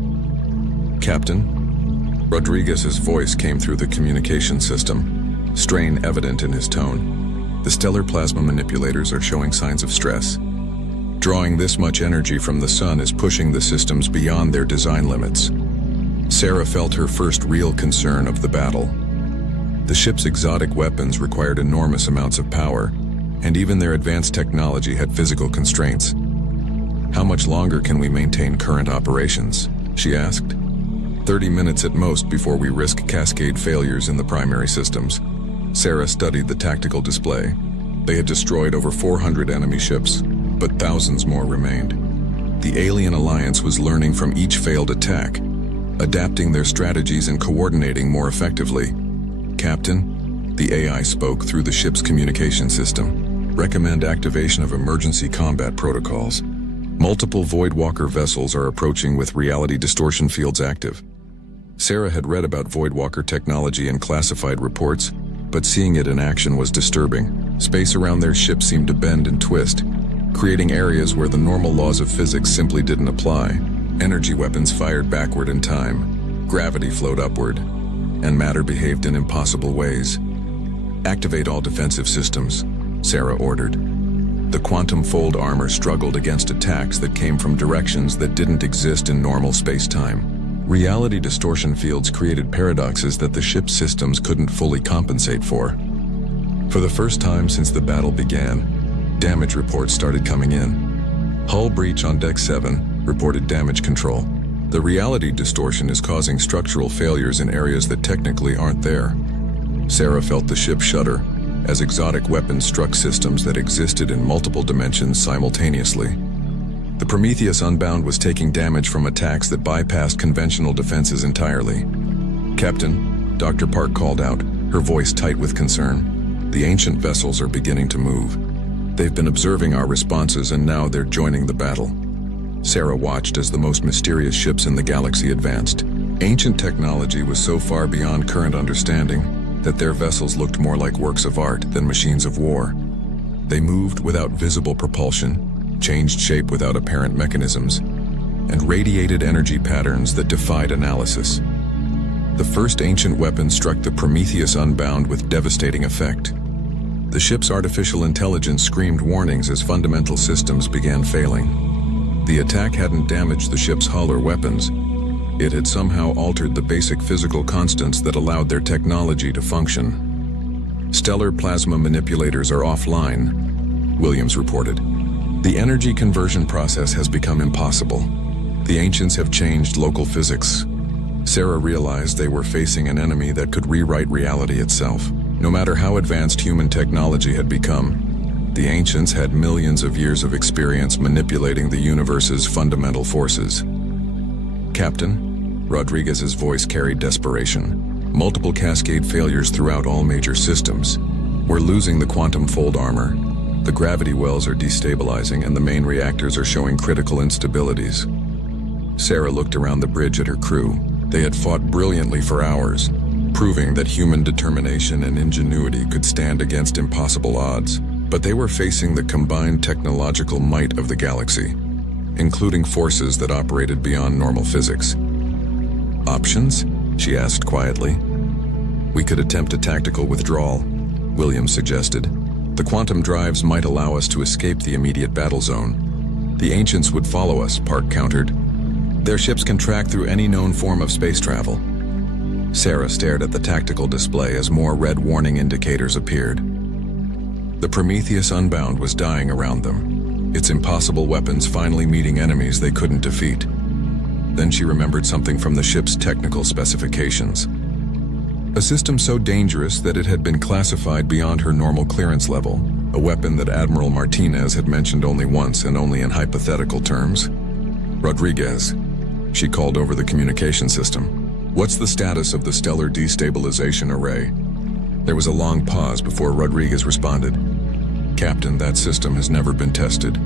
"Captain?" Rodriguez's voice came through the communication system, strain evident in his tone. "The stellar plasma manipulators are showing signs of stress. Drawing this much energy from the sun is pushing the systems beyond their design limits." Sarah felt her first real concern of the battle. The ship's exotic weapons required enormous amounts of power, and even their advanced technology had physical constraints. "How much longer can we maintain current operations?" she asked. 30 minutes at most before we risk cascade failures in the primary systems." Sarah studied the tactical display. They had destroyed over 400 enemy ships, but thousands more remained. The Alien Alliance was learning from each failed attack, adapting their strategies and coordinating more effectively. "Captain," the AI spoke through the ship's communication system, "recommend activation of emergency combat protocols. Multiple Voidwalker vessels are approaching with reality distortion fields active." Sarah had read about Voidwalker technology in classified reports, but seeing it in action was disturbing. Space around their ship seemed to bend and twist, creating areas where the normal laws of physics simply didn't apply. Energy weapons fired backward in time, gravity flowed upward, and matter behaved in impossible ways. "Activate all defensive systems," Sarah ordered. The quantum fold armor struggled against attacks that came from directions that didn't exist in normal space-time. Reality distortion fields created paradoxes that the ship's systems couldn't fully compensate for. For the first time since the battle began, damage reports started coming in. "Hull breach on Deck 7, reported damage control. The reality distortion is causing structural failures in areas that technically aren't there." Sarah felt the ship shudder as exotic weapons struck systems that existed in multiple dimensions simultaneously. The Prometheus Unbound was taking damage from attacks that bypassed conventional defenses entirely. "Captain," Dr. Park called out, her voice tight with concern. "The ancient vessels are beginning to move. They've been observing our responses and now they're joining the battle." Sarah watched as the most mysterious ships in the galaxy advanced. Ancient technology was so far beyond current understanding that their vessels looked more like works of art than machines of war. They moved without visible propulsion, changed shape without apparent mechanisms, and radiated energy patterns that defied analysis. The first ancient weapon struck the Prometheus Unbound with devastating effect. The ship's artificial intelligence screamed warnings as fundamental systems began failing. The attack hadn't damaged the ship's hull or weapons. It had somehow altered the basic physical constants that allowed their technology to function. "Stellar plasma manipulators are offline," Williams reported. "The energy conversion process has become impossible. The ancients have changed local physics." Sarah realized they were facing an enemy that could rewrite reality itself. No matter how advanced human technology had become, the ancients had millions of years of experience manipulating the universe's fundamental forces. "Captain," Rodriguez's voice carried desperation. "Multiple cascade failures throughout all major systems. We're losing the quantum fold armor. The gravity wells are destabilizing and the main reactors are showing critical instabilities." Sarah looked around the bridge at her crew. They had fought brilliantly for hours, proving that human determination and ingenuity could stand against impossible odds. But they were facing the combined technological might of the galaxy, including forces that operated beyond normal physics. "Options?" she asked quietly. "We could attempt a tactical withdrawal," Williams suggested. "The quantum drives might allow us to escape the immediate battle zone." "The ancients would follow us," Park countered. "Their ships can track through any known form of space travel." Sarah stared at the tactical display as more red warning indicators appeared. The Prometheus Unbound was dying around them, its impossible weapons finally meeting enemies they couldn't defeat. Then she remembered something from the ship's technical specifications. A system so dangerous that it had been classified beyond her normal clearance level, a weapon that Admiral Martinez had mentioned only once and only in hypothetical terms. "Rodriguez," she called over the communication system. "What's the status of the stellar destabilization array?" There was a long pause before Rodriguez responded. "Captain, that system has never been tested.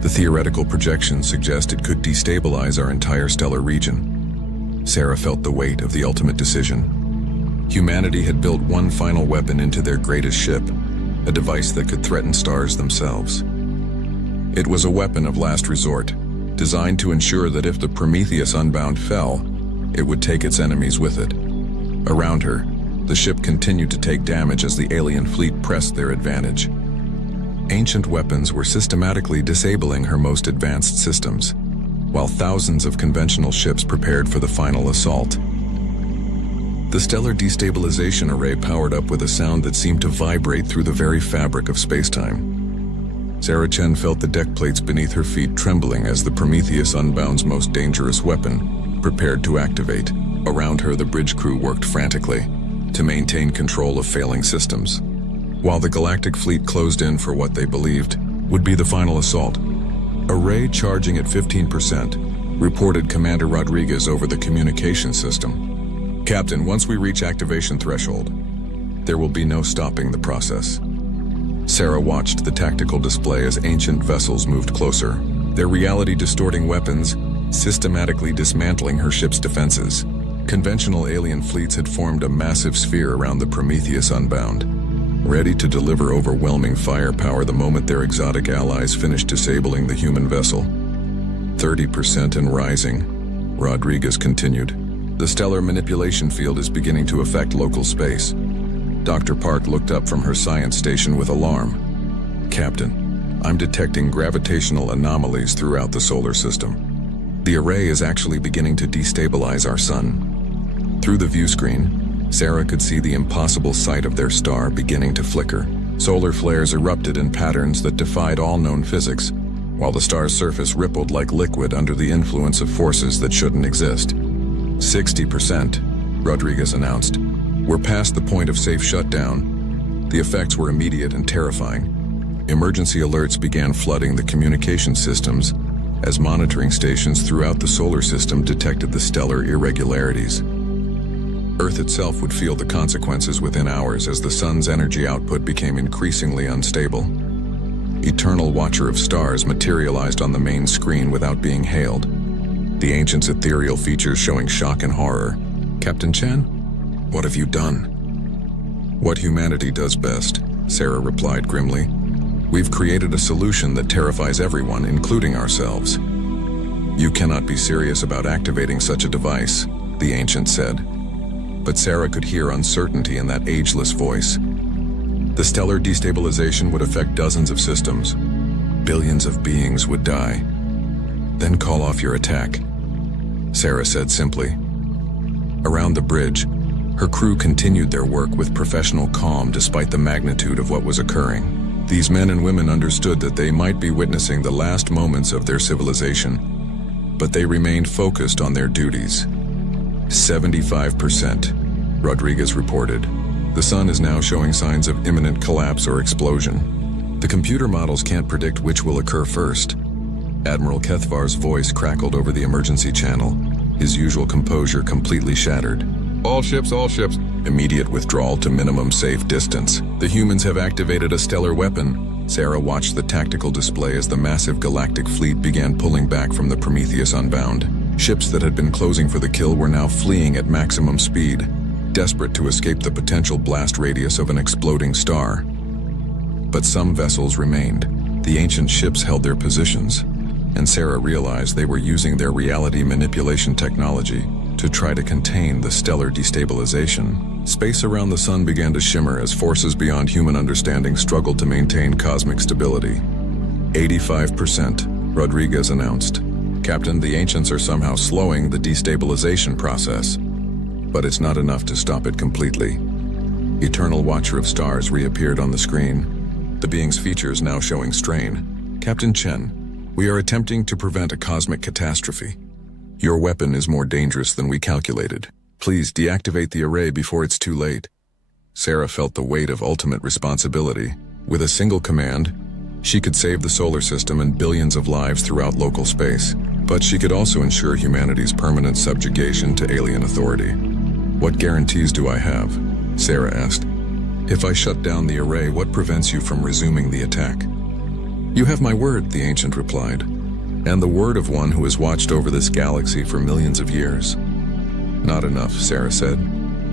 The theoretical projections suggest it could destabilize our entire stellar region." Sarah felt the weight of the ultimate decision. Humanity had built one final weapon into their greatest ship, a device that could threaten stars themselves. It was a weapon of last resort, designed to ensure that if the Prometheus Unbound fell, it would take its enemies with it. Around her, the ship continued to take damage as the alien fleet pressed their advantage. Ancient weapons were systematically disabling her most advanced systems, while thousands of conventional ships prepared for the final assault. The stellar destabilization array powered up with a sound that seemed to vibrate through the very fabric of spacetime. Sarah Chen felt the deck plates beneath her feet trembling as the Prometheus Unbound's most dangerous weapon prepared to activate. Around her, the bridge crew worked frantically to maintain control of failing systems, while the galactic fleet closed in for what they believed would be the final assault. Array charging at 15%, reported Commander Rodriguez over the communication system. Captain, once we reach activation threshold, there will be no stopping the process. Sarah watched the tactical display as ancient vessels moved closer, their reality-distorting weapons systematically dismantling her ship's defenses. Conventional alien fleets had formed a massive sphere around the Prometheus Unbound, ready to deliver overwhelming firepower the moment their exotic allies finished disabling the human vessel. 30% and rising, Rodriguez continued. The stellar manipulation field is beginning to affect local space. Dr. Park looked up from her science station with alarm. Captain, I'm detecting gravitational anomalies throughout the solar system. The array is actually beginning to destabilize our sun. Through the view screen, Sarah could see the impossible sight of their star beginning to flicker. Solar flares erupted in patterns that defied all known physics, while the star's surface rippled like liquid under the influence of forces that shouldn't exist. 60%, Rodriguez announced. We're past the point of safe shutdown. The effects were immediate and terrifying. Emergency alerts began flooding the communication systems as monitoring stations throughout the solar system detected the stellar irregularities. Earth itself would feel the consequences within hours as the sun's energy output became increasingly unstable. Eternal Watcher of Stars materialized on the main screen without being hailed, the ancient's ethereal features showing shock and horror. Captain Chen, what have you done? What humanity does best, Sarah replied grimly. We've created a solution that terrifies everyone, including ourselves. You cannot be serious about activating such a device, the ancient said. But Sarah could hear uncertainty in that ageless voice. The stellar destabilization would affect dozens of systems. Billions of beings would die. Then call off your attack, Sarah said simply. Around the bridge, her crew continued their work with professional calm despite the magnitude of what was occurring. These men and women understood that they might be witnessing the last moments of their civilization, but they remained focused on their duties. 75%, Rodriguez reported. The sun is now showing signs of imminent collapse or explosion. The computer models can't predict which will occur first. Admiral Kethvar's voice crackled over the emergency channel, his usual composure completely shattered. All ships, immediate withdrawal to minimum safe distance. The humans have activated a stellar weapon. Sarah watched the tactical display as the massive galactic fleet began pulling back from the Prometheus Unbound. Ships that had been closing for the kill were now fleeing at maximum speed, desperate to escape the potential blast radius of an exploding star. But some vessels remained. The ancient ships held their positions, and Sarah realized they were using their reality manipulation technology to try to contain the stellar destabilization. Space around the sun began to shimmer as forces beyond human understanding struggled to maintain cosmic stability. 85%, Rodriguez announced. Captain, the ancients are somehow slowing the destabilization process, but it's not enough to stop it completely. Eternal Watcher of Stars reappeared on the screen, the being's features now showing strain. Captain Chen, we are attempting to prevent a cosmic catastrophe. Your weapon is more dangerous than we calculated. Please deactivate the array before it's too late. Sarah felt the weight of ultimate responsibility. With a single command, she could save the solar system and billions of lives throughout local space. But she could also ensure humanity's permanent subjugation to alien authority. What guarantees do I have? Sarah asked. If I shut down the array, what prevents you from resuming the attack? You have my word, the ancient replied, and the word of one who has watched over this galaxy for millions of years. Not enough, Sarah said.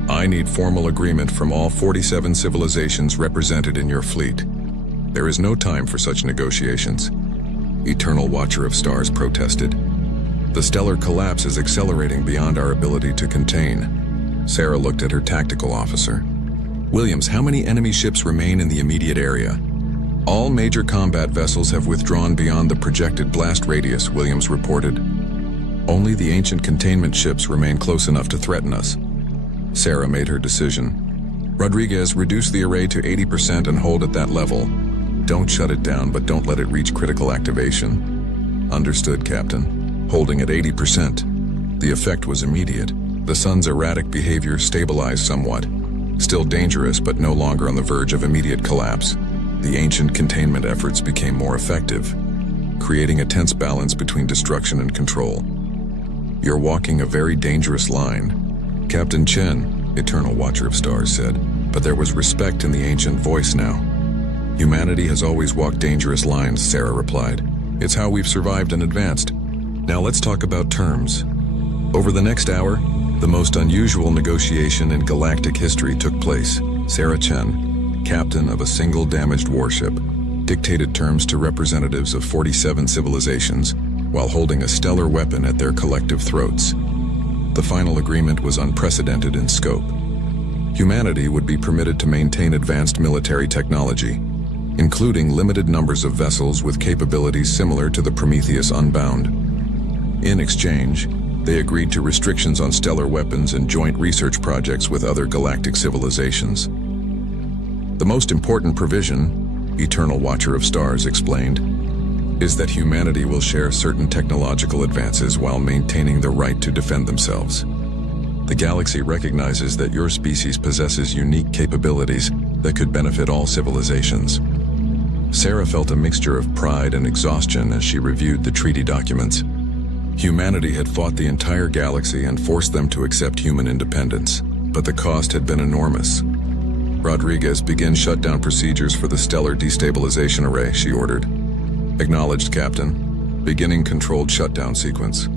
I need formal agreement from all 47 civilizations represented in your fleet. There is no time for such negotiations. Eternal Watcher of Stars protested. The stellar collapse is accelerating beyond our ability to contain. Sarah looked at her tactical officer. Williams, how many enemy ships remain in the immediate area? All major combat vessels have withdrawn beyond the projected blast radius, Williams reported. Only the ancient containment ships remain close enough to threaten us. Sarah made her decision. Rodriguez, reduce the array to 80% and hold at that level. Don't shut it down, but don't let it reach critical activation. Understood, Captain. Holding at 80%. The effect was immediate. The sun's erratic behavior stabilized somewhat. Still dangerous, but no longer on the verge of immediate collapse. The ancient containment efforts became more effective, creating a tense balance between destruction and control. "You're walking a very dangerous line." Captain Chen, Eternal Watcher of Stars, said, but there was respect in the ancient voice now. "Humanity has always walked dangerous lines," Sarah replied. "It's how we've survived and advanced. Now let's talk about terms." Over the next hour, the most unusual negotiation in galactic history took place. Sarah Chen, captain of a single damaged warship, dictated terms to representatives of 47 civilizations while holding a stellar weapon at their collective throats. The final agreement was unprecedented in scope. Humanity would be permitted to maintain advanced military technology, including limited numbers of vessels with capabilities similar to the Prometheus Unbound. In exchange, they agreed to restrictions on stellar weapons and joint research projects with other galactic civilizations. The most important provision, Eternal Watcher of Stars explained, is that humanity will share certain technological advances while maintaining the right to defend themselves. The galaxy recognizes that your species possesses unique capabilities that could benefit all civilizations. Sarah felt a mixture of pride and exhaustion as she reviewed the treaty documents. Humanity had fought the entire galaxy and forced them to accept human independence, but the cost had been enormous. "Rodriguez, begin shutdown procedures for the stellar destabilization array," she ordered. "Acknowledged, Captain. Beginning controlled shutdown sequence."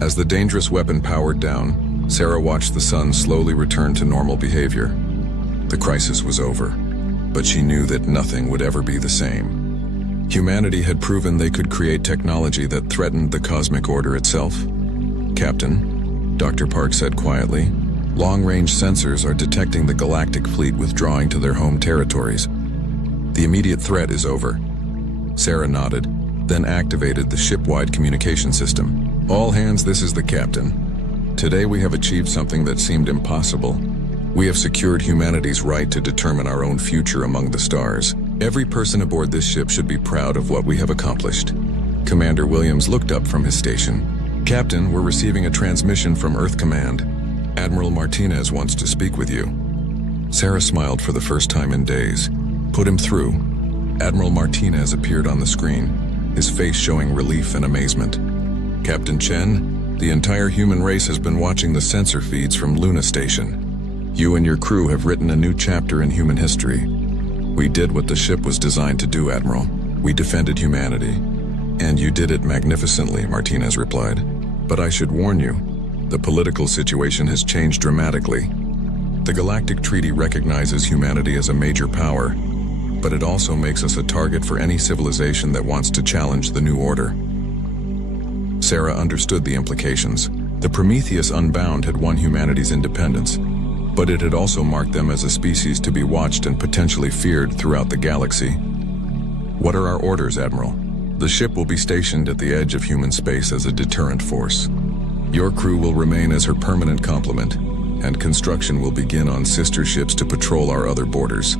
As the dangerous weapon powered down, Sarah watched the sun slowly return to normal behavior. The crisis was over, but she knew that nothing would ever be the same. Humanity had proven they could create technology that threatened the cosmic order itself. "Captain," Dr. Park said quietly, "long-range sensors are detecting the galactic fleet withdrawing to their home territories. The immediate threat is over." Sarah nodded, then activated the ship-wide communication system. "All hands, this is the captain. Today we have achieved something that seemed impossible. We have secured humanity's right to determine our own future among the stars. Every person aboard this ship should be proud of what we have accomplished." Commander Williams looked up from his station. "Captain, we're receiving a transmission from Earth Command. Admiral Martinez wants to speak with you." Sarah smiled for the first time in days. "Put him through." Admiral Martinez appeared on the screen, his face showing relief and amazement. "Captain Chen, the entire human race has been watching the sensor feeds from Luna Station. You and your crew have written a new chapter in human history. We did what the ship was designed to do, Admiral. We defended humanity." "And you did it magnificently," Martinez replied. "But I should warn you, the political situation has changed dramatically. The Galactic Treaty recognizes humanity as a major power, but it also makes us a target for any civilization that wants to challenge the new order." Sarah understood the implications. The Prometheus Unbound had won humanity's independence, but it had also marked them as a species to be watched and potentially feared throughout the galaxy. "What are our orders, Admiral?" "The ship will be stationed at the edge of human space as a deterrent force. Your crew will remain as her permanent complement, and construction will begin on sister ships to patrol our other borders."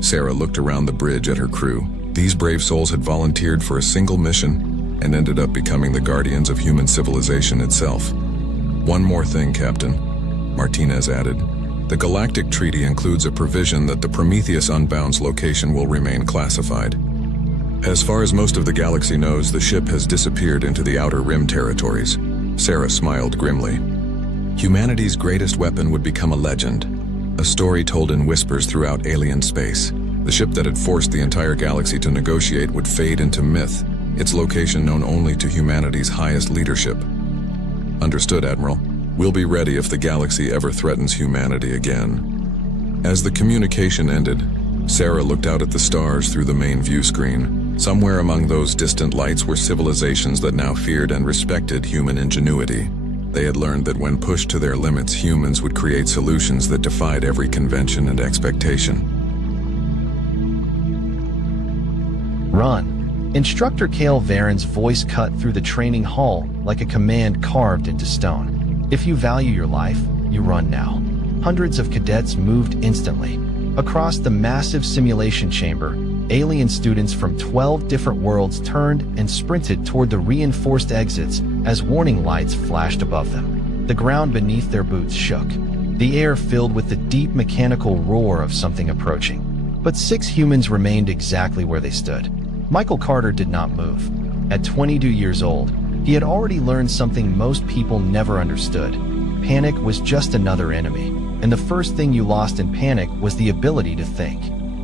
Sarah looked around the bridge at her crew. These brave souls had volunteered for a single mission and ended up becoming the guardians of human civilization itself. "One more thing, Captain," Martinez added. "The Galactic Treaty includes a provision that the Prometheus Unbound's location will remain classified. As far as most of the galaxy knows, the ship has disappeared into the Outer Rim territories." Sarah smiled grimly. Humanity's greatest weapon would become a legend, a story told in whispers throughout alien space. The ship that had forced the entire galaxy to negotiate would fade into myth, its location known only to humanity's highest leadership. "Understood, Admiral. We'll be ready if the galaxy ever threatens humanity again." As the communication ended, Sarah looked out at the stars through the main view screen. Somewhere among those distant lights were civilizations that now feared and respected human ingenuity. They had learned that when pushed to their limits, humans would create solutions that defied every convention and expectation. "Run." Instructor Cale Varen's voice cut through the training hall like a command carved into stone. "If you value your life, you run now." Hundreds of cadets moved instantly. Across the massive simulation chamber, alien students from 12 different worlds turned and sprinted toward the reinforced exits as warning lights flashed above them. The ground beneath their boots shook, the air filled with the deep mechanical roar of something approaching. But 6 humans remained exactly where they stood. Michael Carter did not move. At 22 years old, He had already learned something most people never understood. Panic was just another enemy, and the first thing you lost in panic was the ability to think.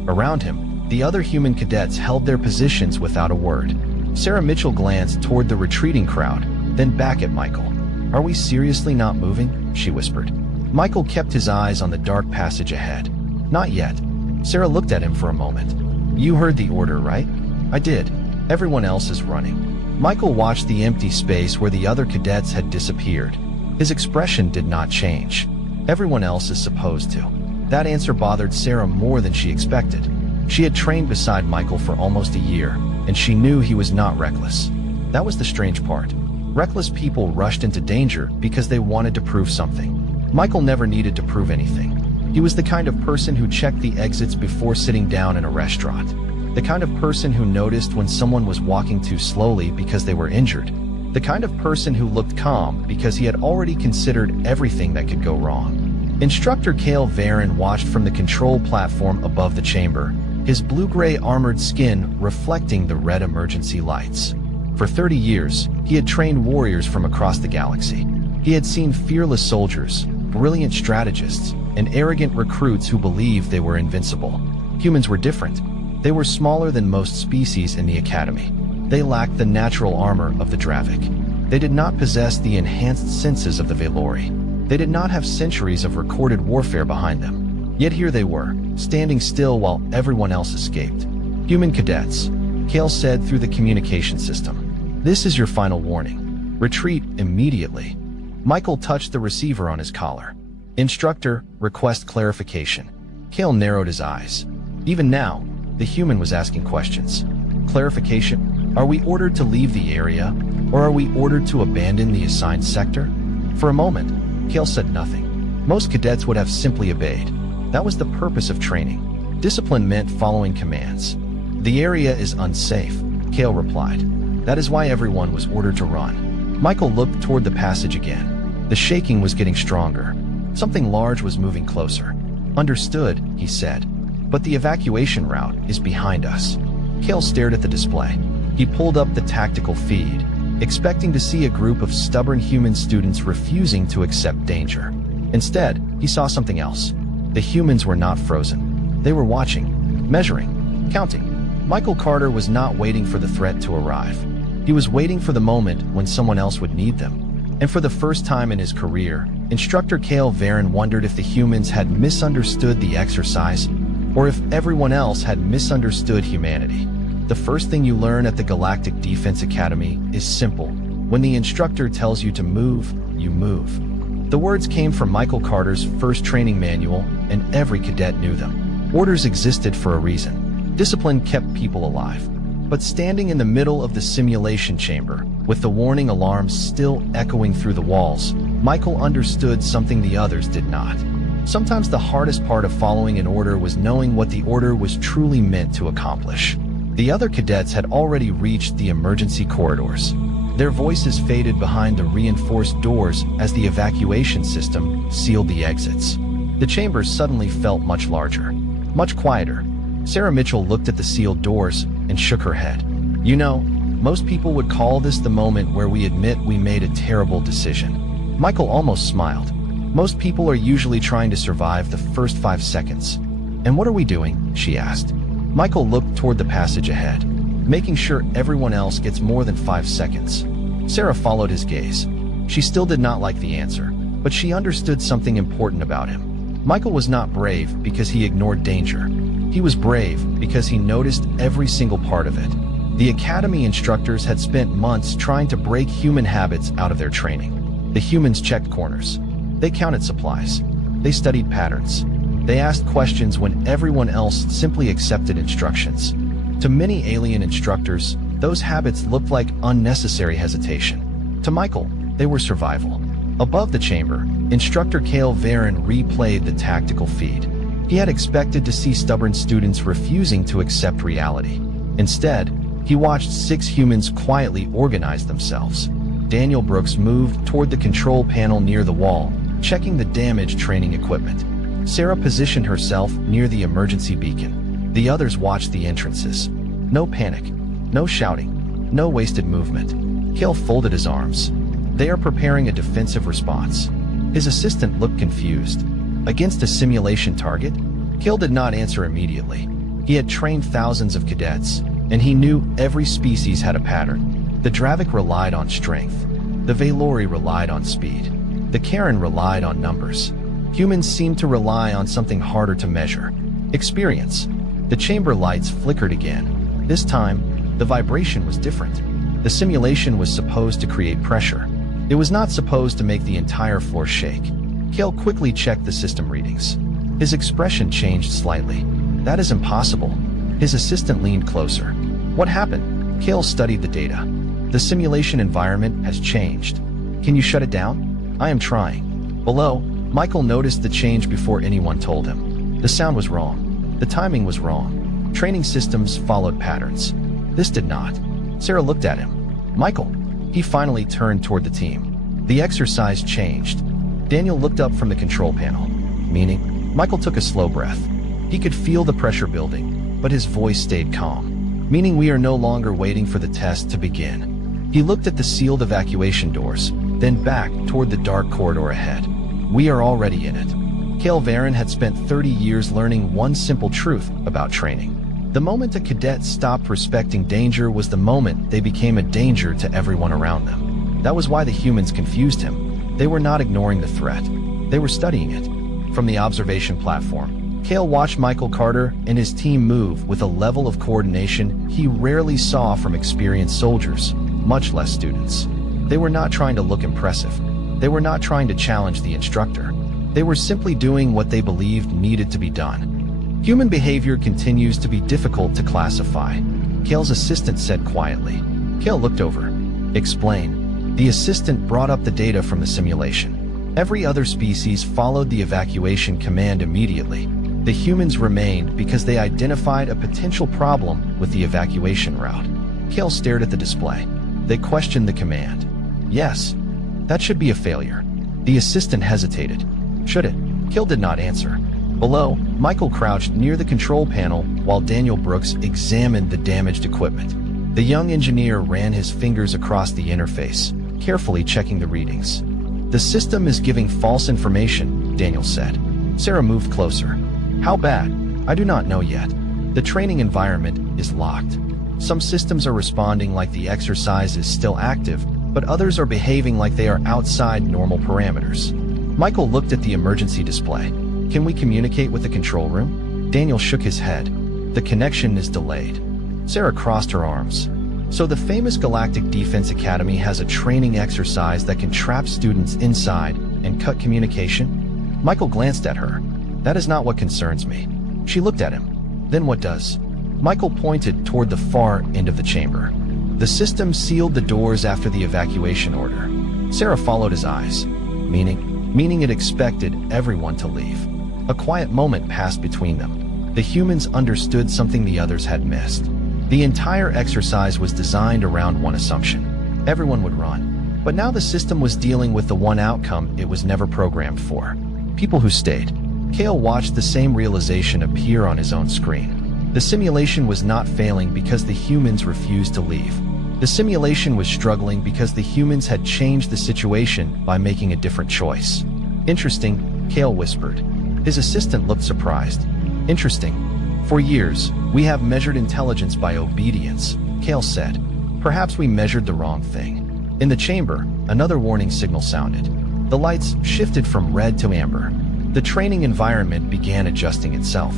Around him, the other human cadets held their positions without a word. Sarah Mitchell glanced toward the retreating crowd, then back at Michael. "Are we seriously not moving?" she whispered. Michael kept his eyes on the dark passage ahead. "Not yet." Sarah looked at him for a moment. "You heard the order, right?" "I did. Everyone else is running." Michael watched the empty space where the other cadets had disappeared. His expression did not change. Everyone else is supposed to. That answer bothered Sarah more than she expected. She had trained beside Michael for almost a year, and she knew he was not reckless. That was the strange part. Reckless people rushed into danger because they wanted to prove something. Michael never needed to prove anything. He was the kind of person who checked the exits before sitting down in a restaurant. The kind of person who noticed when someone was walking too slowly because they were injured. The kind of person who looked calm because he had already considered everything that could go wrong. Instructor Cale Varen watched from the control platform above the chamber, his blue-gray armored skin reflecting the red emergency lights. For 30 years, he had trained warriors from across the galaxy. He had seen fearless soldiers, brilliant strategists, and arrogant recruits who believed they were invincible. Humans were different. They were smaller than most species in the Academy. They lacked the natural armor of the Dravik. They did not possess the enhanced senses of the Velori. They did not have centuries of recorded warfare behind them. Yet here they were, standing still while everyone else escaped. "Human cadets," Cale said through the communication system. "This is your final warning. Retreat immediately." Michael touched the receiver on his collar. "Instructor, request clarification." Cale narrowed his eyes. Even now, the human was asking questions. "Clarification? Are we ordered to leave the area, or are we ordered to abandon the assigned sector?" For a moment, Cale said nothing. Most cadets would have simply obeyed. That was the purpose of training. Discipline meant following commands. "The area is unsafe," Cale replied. "That is why everyone was ordered to run." Michael looked toward the passage again. The shaking was getting stronger. Something large was moving closer. "Understood," he said. "But the evacuation route is behind us." Cale stared at the display. He pulled up the tactical feed, expecting to see a group of stubborn human students refusing to accept danger. Instead, he saw something else. The humans were not frozen. They were watching, measuring, counting. Michael Carter was not waiting for the threat to arrive. He was waiting for the moment when someone else would need them. And for the first time in his career, Instructor Cale Varen wondered if the humans had misunderstood the exercise, or if everyone else had misunderstood humanity. The first thing you learn at the Galactic Defense Academy is simple. When the instructor tells you to move, you move. The words came from Michael Carter's first training manual, and every cadet knew them. Orders existed for a reason. Discipline kept people alive. But standing in the middle of the simulation chamber, with the warning alarms still echoing through the walls, Michael understood something the others did not. Sometimes the hardest part of following an order was knowing what the order was truly meant to accomplish. The other cadets had already reached the emergency corridors. Their voices faded behind the reinforced doors as the evacuation system sealed the exits. The chamber suddenly felt much larger, much quieter. Sarah Mitchell looked at the sealed doors and shook her head. "You know, most people would call this the moment where we admit we made a terrible decision." Michael almost smiled. "Most people are usually trying to survive the first 5 seconds." "And what are we doing?" she asked. Michael looked toward the passage ahead, making sure everyone else gets more than 5 seconds. Sarah followed his gaze. She still did not like the answer, but she understood something important about him. Michael was not brave because he ignored danger. He was brave because he noticed every single part of it. The academy instructors had spent months trying to break human habits out of their training. The humans checked corners. They counted supplies. They studied patterns. They asked questions when everyone else simply accepted instructions. To many alien instructors, those habits looked like unnecessary hesitation. To Michael, they were survival. Above the chamber, Instructor Cale Varen replayed the tactical feed. He had expected to see stubborn students refusing to accept reality. Instead, he watched 6 humans quietly organize themselves. Daniel Brooks moved toward the control panel near the wall, checking the damaged training equipment. Sarah positioned herself near the emergency beacon. The others watched the entrances. No panic, no shouting, no wasted movement. Kale folded his arms. They are preparing a defensive response. His assistant looked confused. Against a simulation target? Kale did not answer immediately. He had trained thousands of cadets, and he knew every species had a pattern. The Dravik relied on strength. The Valori relied on speed. The Karen relied on numbers. Humans seemed to rely on something harder to measure. Experience. The chamber lights flickered again. This time, the vibration was different. The simulation was supposed to create pressure. It was not supposed to make the entire floor shake. Kale quickly checked the system readings. His expression changed slightly. That is impossible. His assistant leaned closer. What happened? Kale studied the data. The simulation environment has changed. Can you shut it down? I am trying. Below, Michael noticed the change before anyone told him. The sound was wrong. The timing was wrong. Training systems followed patterns. This did not. Sarah looked at him. Michael. He finally turned toward the team. The exercise changed. Daniel looked up from the control panel. Meaning, Michael took a slow breath. He could feel the pressure building, but his voice stayed calm. Meaning we are no longer waiting for the test to begin. He looked at the sealed evacuation doors, then back toward the dark corridor ahead. We are already in it. Kale Varen had spent 30 years learning one simple truth about training. The moment a cadet stopped respecting danger was the moment they became a danger to everyone around them. That was why the humans confused him. They were not ignoring the threat. They were studying it. From the observation platform, Kale watched Michael Carter and his team move with a level of coordination he rarely saw from experienced soldiers, much less students. They were not trying to look impressive. They were not trying to challenge the instructor. They were simply doing what they believed needed to be done. Human behavior continues to be difficult to classify, Kale's assistant said quietly. Kale looked over. Explain. The assistant brought up the data from the simulation. Every other species followed the evacuation command immediately. The humans remained because they identified a potential problem with the evacuation route. Kale stared at the display. They questioned the command. Yes. That should be a failure. The assistant hesitated. Should it? Kale did not answer. Below, Michael crouched near the control panel while Daniel Brooks examined the damaged equipment. The young engineer ran his fingers across the interface, carefully checking the readings. The system is giving false information, Daniel said. Sarah moved closer. How bad? I do not know yet. The training environment is locked. Some systems are responding like the exercise is still active, but others are behaving like they are outside normal parameters. Michael looked at the emergency display. Can we communicate with the control room? Daniel shook his head. The connection is delayed. Sarah crossed her arms. So the famous Galactic Defense Academy has a training exercise that can trap students inside and cut communication? Michael glanced at her. That is not what concerns me. She looked at him. Then what does? Michael pointed toward the far end of the chamber. The system sealed the doors after the evacuation order. Sarah followed his eyes. Meaning it expected everyone to leave. A quiet moment passed between them. The humans understood something the others had missed. The entire exercise was designed around one assumption. Everyone would run. But now the system was dealing with the one outcome it was never programmed for. People who stayed. Kale watched the same realization appear on his own screen. The simulation was not failing because the humans refused to leave. The simulation was struggling because the humans had changed the situation by making a different choice. Interesting, Kale whispered. His assistant looked surprised. Interesting. For years, we have measured intelligence by obedience, Kale said. Perhaps we measured the wrong thing. In the chamber, another warning signal sounded. The lights shifted from red to amber. The training environment began adjusting itself.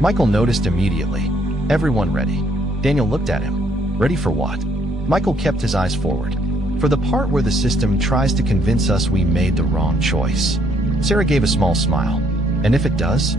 Michael noticed immediately. Everyone ready. Daniel looked at him. Ready for what? Michael kept his eyes forward. For the part where the system tries to convince us we made the wrong choice. Sarah gave a small smile. And if it does?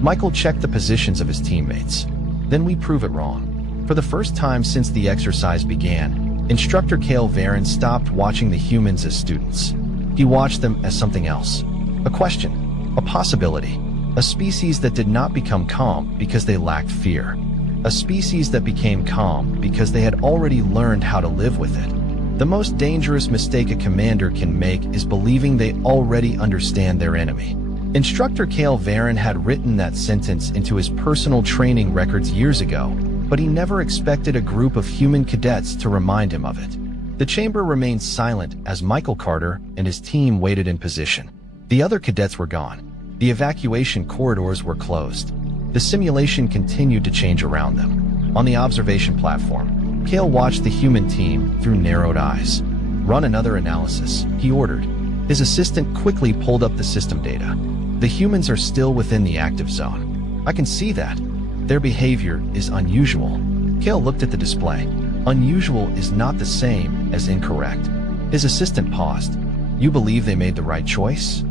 Michael checked the positions of his teammates. Then we prove it wrong. For the first time since the exercise began, Instructor Kale Varen stopped watching the humans as students. He watched them as something else. A question. A possibility. A species that did not become calm because they lacked fear. A species that became calm because they had already learned how to live with it. The most dangerous mistake a commander can make is believing they already understand their enemy. Instructor Kale Varen had written that sentence into his personal training records years ago, but he never expected a group of human cadets to remind him of it. The chamber remained silent as Michael Carter and his team waited in position. The other cadets were gone. The evacuation corridors were closed. The simulation continued to change around them. On the observation platform, Cale watched the human team through narrowed eyes. "Run another analysis," he ordered. His assistant quickly pulled up the system data. "The humans are still within the active zone. I can see that. Their behavior is unusual." Cale looked at the display. Unusual is not the same as incorrect. His assistant paused. "You believe they made the right choice?"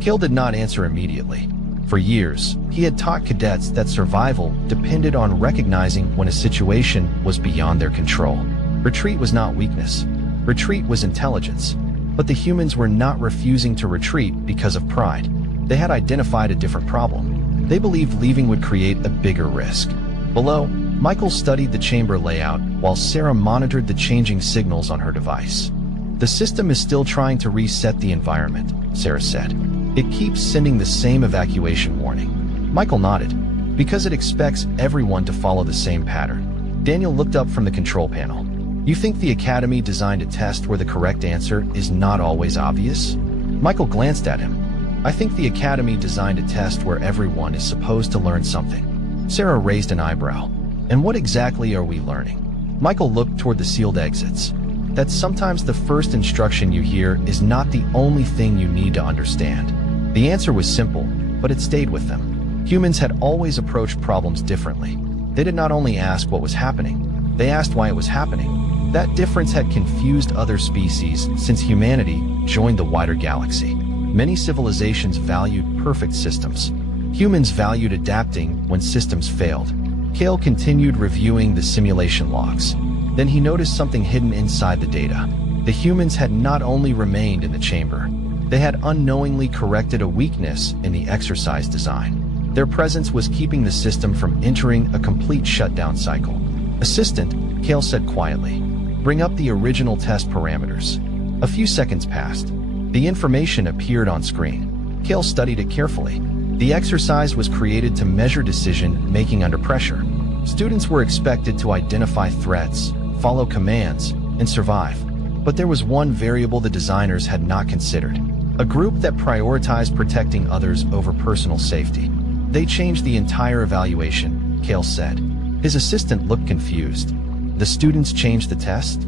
Cale did not answer immediately. For years, he had taught cadets that survival depended on recognizing when a situation was beyond their control. Retreat was not weakness. Retreat was intelligence. But the humans were not refusing to retreat because of pride. They had identified a different problem. They believed leaving would create a bigger risk. Below, Michael studied the chamber layout while Sarah monitored the changing signals on her device. "The system is still trying to reset the environment," Sarah said. "It keeps sending the same evacuation warning." Michael nodded. "Because it expects everyone to follow the same pattern." Daniel looked up from the control panel. "You think the Academy designed a test where the correct answer is not always obvious?" Michael glanced at him. "I think the Academy designed a test where everyone is supposed to learn something." Sarah raised an eyebrow. "And what exactly are we learning?" Michael looked toward the sealed exits. "That sometimes the first instruction you hear is not the only thing you need to understand." The answer was simple, but it stayed with them. Humans had always approached problems differently. They did not only ask what was happening, they asked why it was happening. That difference had confused other species since humanity joined the wider galaxy. Many civilizations valued perfect systems. Humans valued adapting when systems failed. Cale continued reviewing the simulation logs. Then he noticed something hidden inside the data. The humans had not only remained in the chamber, they had unknowingly corrected a weakness in the exercise design. Their presence was keeping the system from entering a complete shutdown cycle. "Assistant," Cale said quietly, "bring up the original test parameters." A few seconds passed. The information appeared on screen. Cale studied it carefully. The exercise was created to measure decision-making under pressure. Students were expected to identify threats, follow commands, and survive. But there was one variable the designers had not considered: a group that prioritized protecting others over personal safety. "They changed the entire evaluation," Cale said. His assistant looked confused. "The students changed the test?"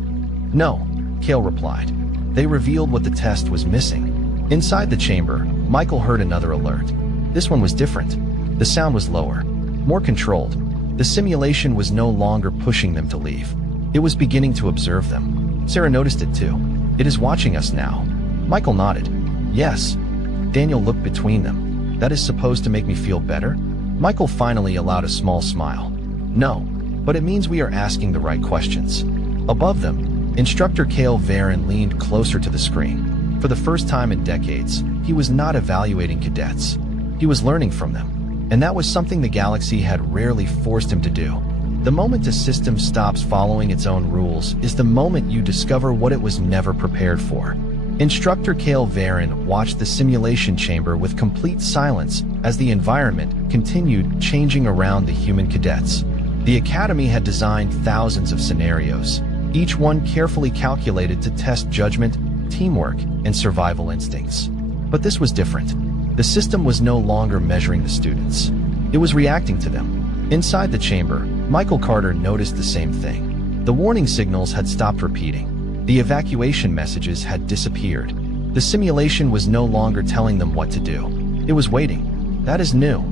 "No," Cale replied. "They revealed what the test was missing." Inside the chamber, Michael heard another alert. This one was different. The sound was lower, more controlled. The simulation was no longer pushing them to leave. It was beginning to observe them. Sarah noticed it too. "It is watching us now." Michael nodded. "Yes." Daniel looked between them. "That is supposed to make me feel better?" Michael finally allowed a small smile. "No, but it means we are asking the right questions." Above them, Instructor Cale Varen leaned closer to the screen. For the first time in decades, he was not evaluating cadets. He was learning from them. And that was something the galaxy had rarely forced him to do. The moment a system stops following its own rules is the moment you discover what it was never prepared for. Instructor Cale Varen watched the simulation chamber with complete silence as the environment continued changing around the human cadets. The Academy had designed thousands of scenarios, each one carefully calculated to test judgment, teamwork, and survival instincts. But this was different. The system was no longer measuring the students. It was reacting to them. Inside the chamber, Michael Carter noticed the same thing. The warning signals had stopped repeating. The evacuation messages had disappeared. The simulation was no longer telling them what to do. It was waiting. "That is new,"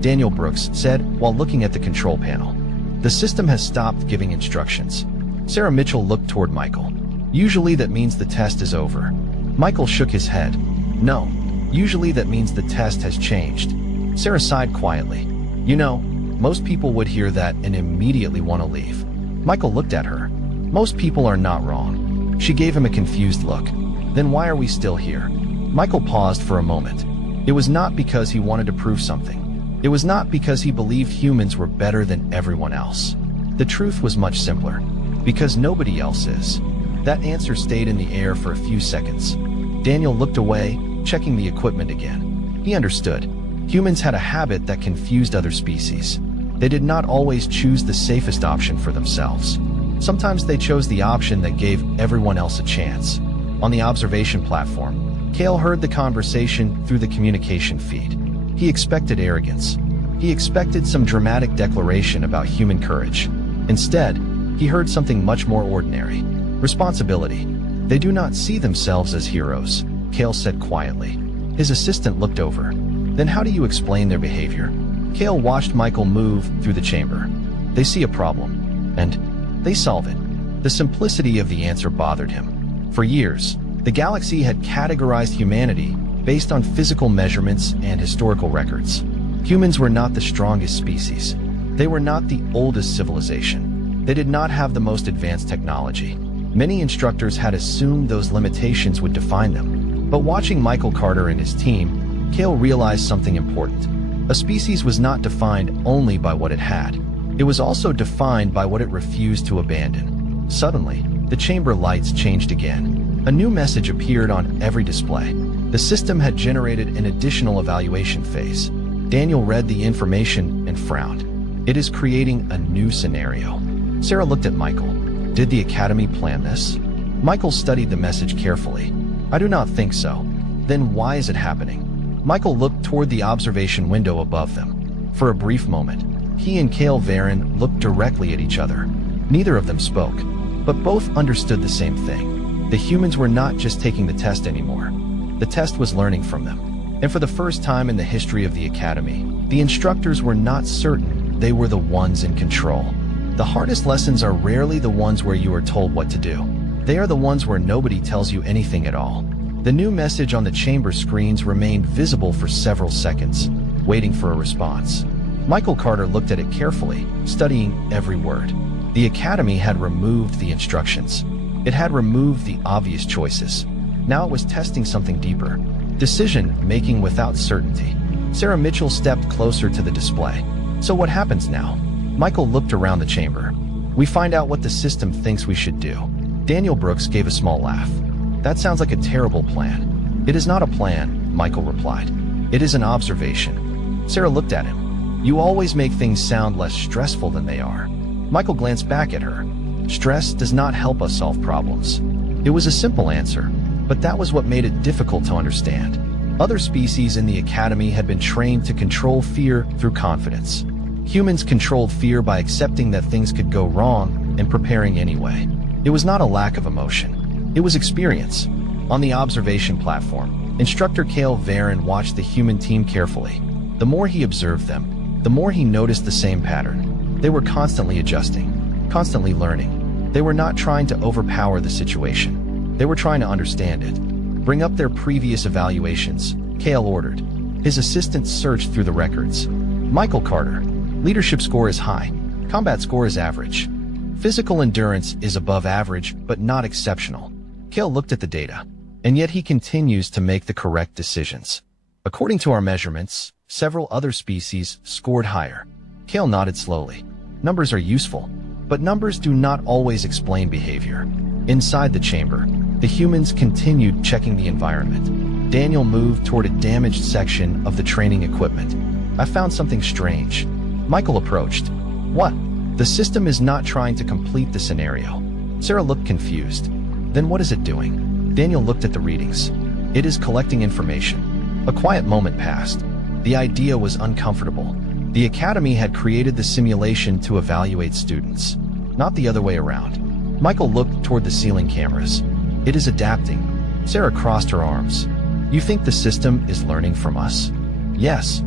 Daniel Brooks said while looking at the control panel. "The system has stopped giving instructions." Sarah Mitchell looked toward Michael. "Usually that means the test is over." Michael shook his head. "No. Usually that means the test has changed." Sarah sighed quietly. "You know, most people would hear that and immediately want to leave." Michael looked at her. "Most people are not wrong." She gave him a confused look. "Then why are we still here?" Michael paused for a moment. It was not because he wanted to prove something. It was not because he believed humans were better than everyone else. The truth was much simpler. Because nobody else is. That answer stayed in the air for a few seconds. Daniel looked away, checking the equipment again. He understood. Humans had a habit that confused other species. They did not always choose the safest option for themselves. Sometimes they chose the option that gave everyone else a chance. On the observation platform, Kale heard the conversation through the communication feed. He expected arrogance. He expected some dramatic declaration about human courage. Instead, he heard something much more ordinary. Responsibility. They do not see themselves as heroes, Kale said quietly. His assistant looked over. Then how do you explain their behavior? Kale watched Michael move through the chamber. They see a problem, and they solve it. The simplicity of the answer bothered him. For years, the galaxy had categorized humanity based on physical measurements and historical records. Humans were not the strongest species. They were not the oldest civilization. They did not have the most advanced technology. Many instructors had assumed those limitations would define them. But watching Michael Carter and his team, Kale realized something important. A species was not defined only by what it had. It was also defined by what it refused to abandon. Suddenly, the chamber lights changed again. A new message appeared on every display. The system had generated an additional evaluation phase. Daniel read the information and frowned. It is creating a new scenario. Sarah looked at Michael. Did the Academy plan this? Michael studied the message carefully. I do not think so. Then why is it happening? Michael looked toward the observation window above them. For a brief moment, he and Kale Varen looked directly at each other. Neither of them spoke, but both understood the same thing. The humans were not just taking the test anymore. The test was learning from them. And for the first time in the history of the Academy, the instructors were not certain they were the ones in control. The hardest lessons are rarely the ones where you are told what to do. They are the ones where nobody tells you anything at all. The new message on the chamber screens remained visible for several seconds, waiting for a response. Michael Carter looked at it carefully, studying every word. The Academy had removed the instructions. It had removed the obvious choices. Now it was testing something deeper. Decision-making without certainty. Sarah Mitchell stepped closer to the display. So what happens now? Michael looked around the chamber. We find out what the system thinks we should do. Daniel Brooks gave a small laugh. That sounds like a terrible plan. It is not a plan, Michael replied. It is an observation. Sarah looked at him. You always make things sound less stressful than they are. Michael glanced back at her. Stress does not help us solve problems. It was a simple answer, but that was what made it difficult to understand. Other species in the Academy had been trained to control fear through confidence. Humans controlled fear by accepting that things could go wrong and preparing anyway. It was not a lack of emotion. It was experience. On the observation platform, instructor Kale Varen watched the human team carefully. The more he observed them, the more he noticed the same pattern. They were constantly adjusting, constantly learning. They were not trying to overpower the situation. They were trying to understand it. Bring up their previous evaluations, Kale ordered. His assistant searched through the records. Michael Carter. Leadership score is high. Combat score is average. Physical endurance is above average, but not exceptional. Kale looked at the data, and yet he continues to make the correct decisions. According to our measurements, several other species scored higher. Kale nodded slowly. Numbers are useful, but numbers do not always explain behavior. Inside the chamber, the humans continued checking the environment. Daniel moved toward a damaged section of the training equipment. I found something strange. Michael approached. What? The system is not trying to complete the scenario. Sarah looked confused. Then what is it doing? Daniel looked at the readings. It is collecting information. A quiet moment passed. The idea was uncomfortable. The Academy had created the simulation to evaluate students, not the other way around. Michael looked toward the ceiling cameras. It is adapting. Sarah crossed her arms. You think the system is learning from us? Yes.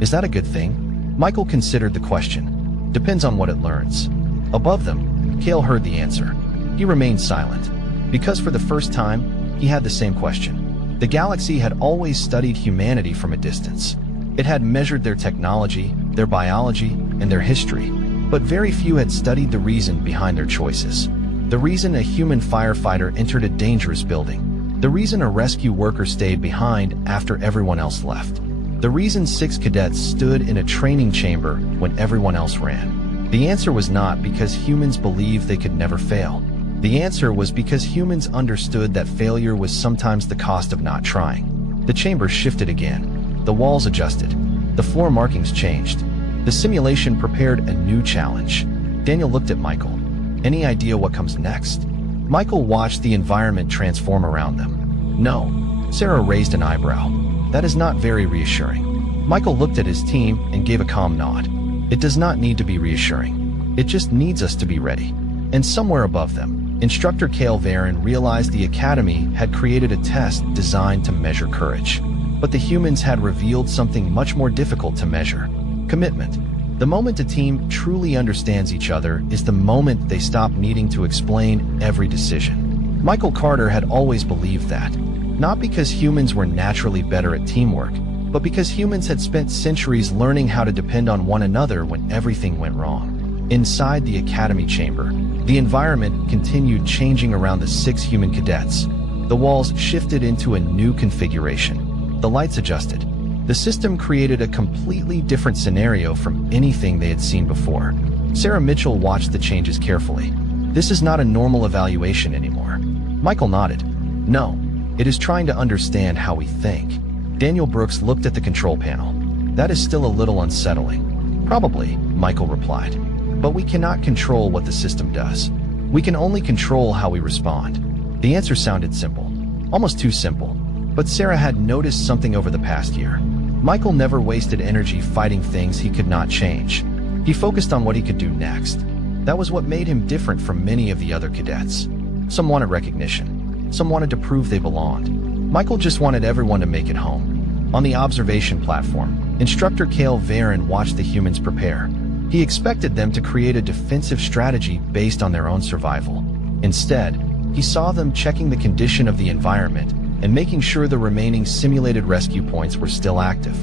Is that a good thing? Michael considered the question. Depends on what it learns. Above them, Kale heard the answer. He remained silent, because for the first time, he had the same question. The galaxy had always studied humanity from a distance. It had measured their technology, their biology, and their history, but very few had studied the reason behind their choices. The reason a human firefighter entered a dangerous building. The reason a rescue worker stayed behind after everyone else left. The reason 6 cadets stood in a training chamber when everyone else ran. The answer was not because humans believed they could never fail. The answer was because humans understood that failure was sometimes the cost of not trying. The chamber shifted again. The walls adjusted. The floor markings changed. The simulation prepared a new challenge. Daniel looked at Michael. Any idea what comes next? Michael watched the environment transform around them. No. Sarah raised an eyebrow. That is not very reassuring. Michael looked at his team and gave a calm nod. It does not need to be reassuring. It just needs us to be ready. And somewhere above them, Instructor Cale Varen realized the Academy had created a test designed to measure courage. But the humans had revealed something much more difficult to measure: commitment. The moment a team truly understands each other is the moment they stop needing to explain every decision. Michael Carter had always believed that, not because humans were naturally better at teamwork, but because humans had spent centuries learning how to depend on one another when everything went wrong. Inside the Academy chamber, the environment continued changing around the 6 human cadets. The walls shifted into a new configuration. The lights adjusted. The system created a completely different scenario from anything they had seen before. Sarah Mitchell watched the changes carefully. This is not a normal evaluation anymore. Michael nodded. No, it is trying to understand how we think. Daniel Brooks looked at the control panel. That is still a little unsettling. Probably, Michael replied. But we cannot control what the system does. We can only control how we respond. The answer sounded simple. Almost too simple. But Sarah had noticed something over the past year. Michael never wasted energy fighting things he could not change. He focused on what he could do next. That was what made him different from many of the other cadets. Some wanted recognition. Some wanted to prove they belonged. Michael just wanted everyone to make it home. On the observation platform, Instructor Cale Varen watched the humans prepare. He expected them to create a defensive strategy based on their own survival. Instead, he saw them checking the condition of the environment and making sure the remaining simulated rescue points were still active.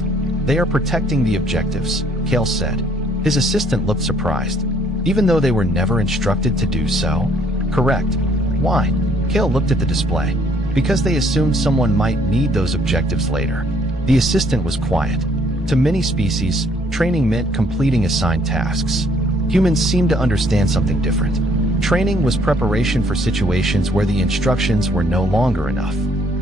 They are protecting the objectives, Cale said. His assistant looked surprised, even though they were never instructed to do so. Correct. Why? Cale looked at the display. Because they assumed someone might need those objectives later. The assistant was quiet. To many species, training meant completing assigned tasks. Humans seemed to understand something different. Training was preparation for situations where the instructions were no longer enough.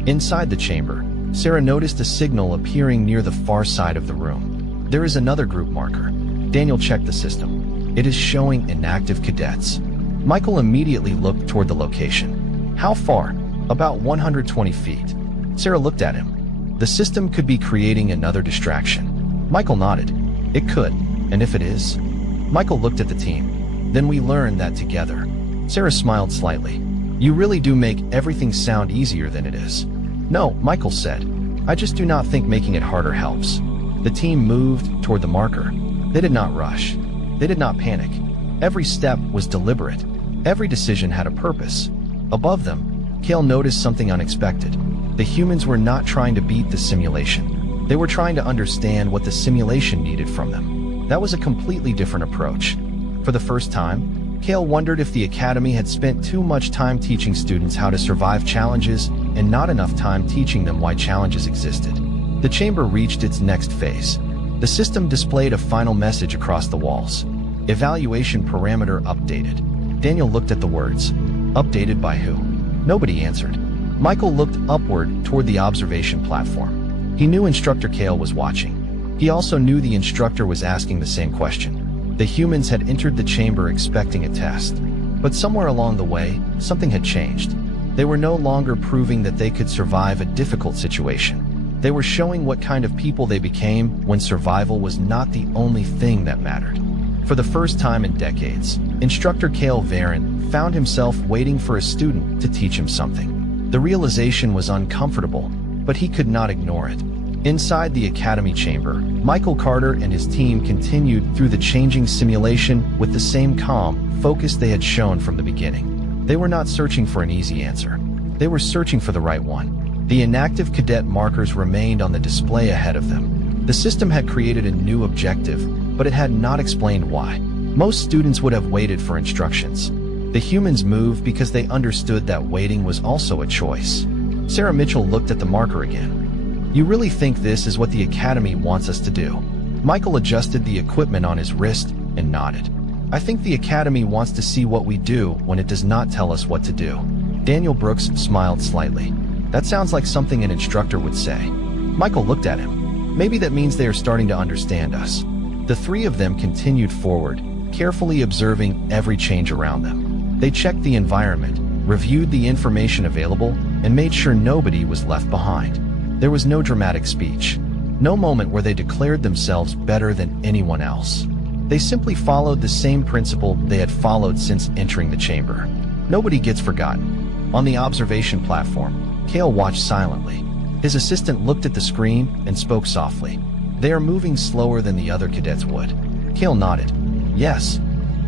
Inside the chamber, Sarah noticed a signal appearing near the far side of the room. There is another group marker. Daniel checked the system. It is showing inactive cadets. Michael immediately looked toward the location. How far? About 120 feet. Sarah looked at him. The system could be creating another distraction. Michael nodded. It could, and if it is? Michael looked at the team. Then we learned that together. Sarah smiled slightly. You really do make everything sound easier than it is. No, Michael said. I just do not think making it harder helps. The team moved toward the marker. They did not rush. They did not panic. Every step was deliberate. Every decision had a purpose. Above them, Cale noticed something unexpected. The humans were not trying to beat the simulation. They were trying to understand what the simulation needed from them. That was a completely different approach. For the first time, Cale wondered if the Academy had spent too much time teaching students how to survive challenges and not enough time teaching them why challenges existed. The chamber reached its next phase. The system displayed a final message across the walls. Evaluation parameter updated. Daniel looked at the words. Updated by who? Nobody answered. Michael looked upward toward the observation platform. He knew Instructor Cale was watching. He also knew the instructor was asking the same question. The humans had entered the chamber expecting a test. But somewhere along the way, something had changed. They were no longer proving that they could survive a difficult situation. They were showing what kind of people they became when survival was not the only thing that mattered. For the first time in decades, Instructor Cale Varen found himself waiting for a student to teach him something. The realization was uncomfortable, but he could not ignore it. Inside the Academy chamber, Michael Carter and his team continued through the changing simulation with the same calm focus they had shown from the beginning. They were not searching for an easy answer. They were searching for the right one. The inactive cadet markers remained on the display ahead of them. The system had created a new objective, but it had not explained why. Most students would have waited for instructions. The humans moved because they understood that waiting was also a choice. Sarah Mitchell looked at the marker again. You really think this is what the Academy wants us to do? Michael adjusted the equipment on his wrist and nodded. I think the Academy wants to see what we do when it does not tell us what to do. Daniel Brooks smiled slightly. That sounds like something an instructor would say. Michael looked at him. Maybe that means they are starting to understand us. The three of them continued forward, carefully observing every change around them. They checked the environment, reviewed the information available, and made sure nobody was left behind. There was no dramatic speech, no moment where they declared themselves better than anyone else. They simply followed the same principle they had followed since entering the chamber. Nobody gets forgotten. On the observation platform, Kale watched silently. His assistant looked at the screen and spoke softly. "They are moving slower than the other cadets would." Kale nodded. "Yes.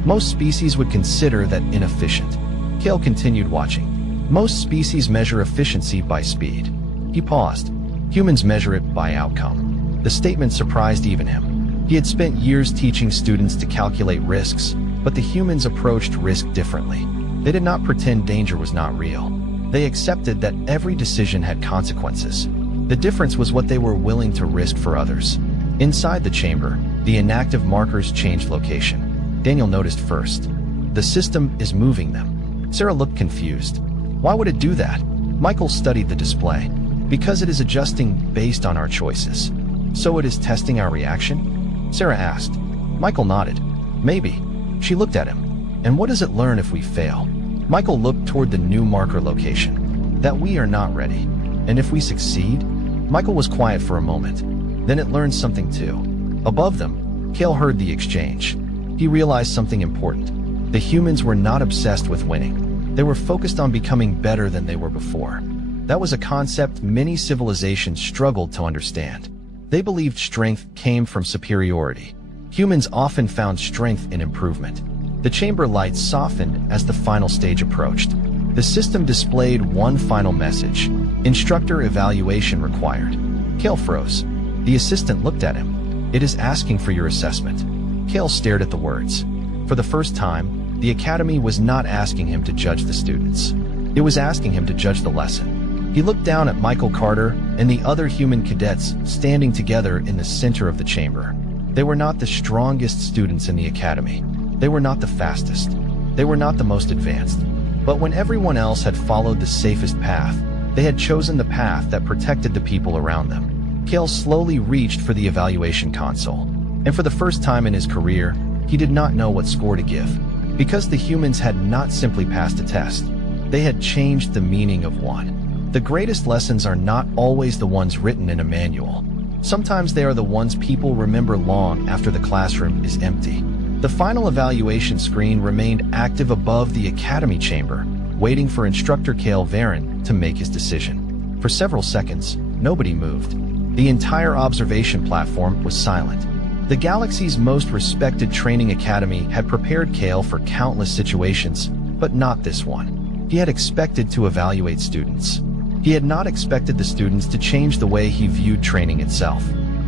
Most species would consider that inefficient." Kale continued watching. "Most species measure efficiency by speed." He paused. "Humans measure it by outcome." The statement surprised even him. He had spent years teaching students to calculate risks, but the humans approached risk differently. They did not pretend danger was not real. They accepted that every decision had consequences. The difference was what they were willing to risk for others. Inside the chamber, the inactive markers changed location. Daniel noticed first. The system is moving them. Sarah looked confused. "Why would it do that?" Michael studied the display. "Because it is adjusting based on our choices." "So it is testing our reaction?" Sarah asked. Michael nodded. "Maybe." She looked at him. "And what does it learn if we fail?" Michael looked toward the new marker location. "That we are not ready. And if we succeed?" Michael was quiet for a moment. Then it learned something too. Above them, Kale heard the exchange. He realized something important. The humans were not obsessed with winning. They were focused on becoming better than they were before. That was a concept many civilizations struggled to understand. They believed strength came from superiority. Humans often found strength in improvement. The chamber lights softened as the final stage approached. The system displayed one final message: instructor evaluation required. Kale froze. The assistant looked at him. "It is asking for your assessment." Kale stared at the words. For the first time, the academy was not asking him to judge the students. It was asking him to judge the lesson. He looked down at Michael Carter and the other human cadets standing together in the center of the chamber. They were not the strongest students in the academy. They were not the fastest. They were not the most advanced. But when everyone else had followed the safest path, they had chosen the path that protected the people around them. Kale slowly reached for the evaluation console. And for the first time in his career, he did not know what score to give. Because the humans had not simply passed a test. They had changed the meaning of one. The greatest lessons are not always the ones written in a manual. Sometimes they are the ones people remember long after the classroom is empty. The final evaluation screen remained active above the academy chamber, waiting for instructor Kale Varon to make his decision. For several seconds, nobody moved. The entire observation platform was silent. The galaxy's most respected training academy had prepared Kale for countless situations, but not this one. He had expected to evaluate students. He had not expected the students to change the way he viewed training itself.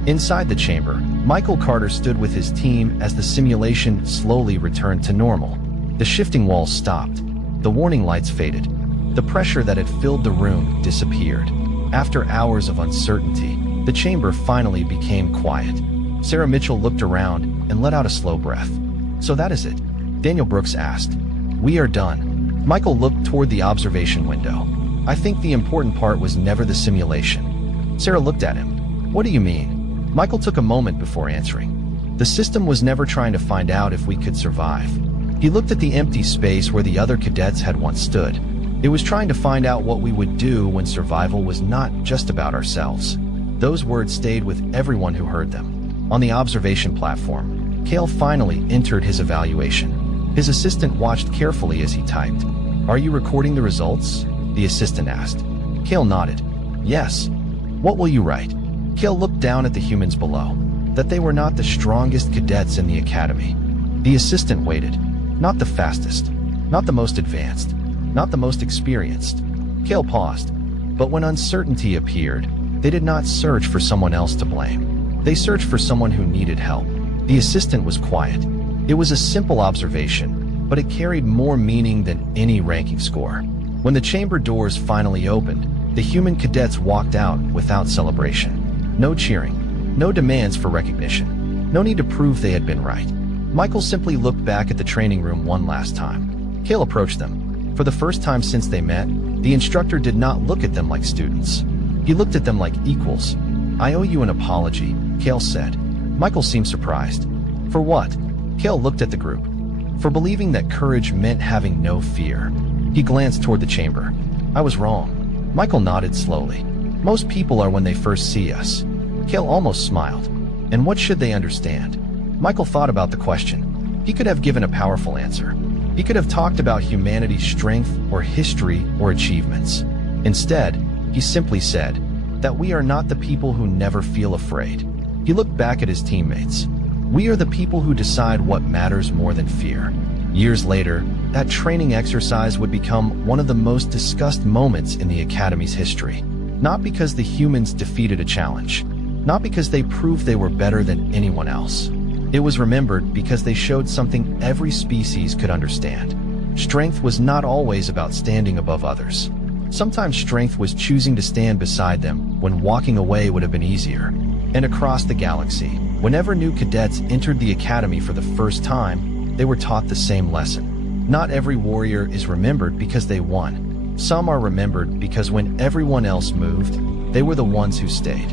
Inside the chamber, Michael Carter stood with his team as the simulation slowly returned to normal. The shifting walls stopped. The warning lights faded. The pressure that had filled the room disappeared. After hours of uncertainty, the chamber finally became quiet. Sarah Mitchell looked around and let out a slow breath. "So that is it?" Daniel Brooks asked. "We are done." Michael looked toward the observation window. "I think the important part was never the simulation." Sarah looked at him. "What do you mean?" Michael took a moment before answering. "The system was never trying to find out if we could survive." He looked at the empty space where the other cadets had once stood. It was trying to find out what we would do when survival was not just about ourselves. Those words stayed with everyone who heard them. On the observation platform, Kale finally entered his evaluation. His assistant watched carefully as he typed. "Are you recording the results?" the assistant asked. Kale nodded. "Yes." "What will you write?" Kale looked down at the humans below. That they were not the strongest cadets in the academy. The assistant waited. Not the fastest. Not the most advanced. Not the most experienced. Kale paused. But when uncertainty appeared, they did not search for someone else to blame. They searched for someone who needed help. The assistant was quiet. It was a simple observation, but it carried more meaning than any ranking score. When the chamber doors finally opened, the human cadets walked out without celebration. No cheering. No demands for recognition. No need to prove they had been right. Michael simply looked back at the training room one last time. Kale approached them. For the first time since they met, the instructor did not look at them like students. He looked at them like equals. "I owe you an apology," Kale said. Michael seemed surprised. "For what?" Kale looked at the group. for believing that courage meant having no fear. He glanced toward the chamber. I was wrong. Michael nodded slowly. Most people are when they first see us. Cale almost smiled. And what should they understand? Michael thought about the question. He could have given a powerful answer. He could have talked about humanity's strength or history or achievements. Instead, he simply said that we are not the people who never feel afraid. He looked back at his teammates. We are the people who decide what matters more than fear. Years later, that training exercise would become one of the most discussed moments in the Academy's history. Not because the humans defeated a challenge, not because they proved they were better than anyone else. It was remembered because they showed something every species could understand. Strength was not always about standing above others. Sometimes strength was choosing to stand beside them when walking away would have been easier. And across the galaxy, whenever new cadets entered the Academy for the first time, they were taught the same lesson. Not every warrior is remembered because they won. Some are remembered because when everyone else moved, they were the ones who stayed.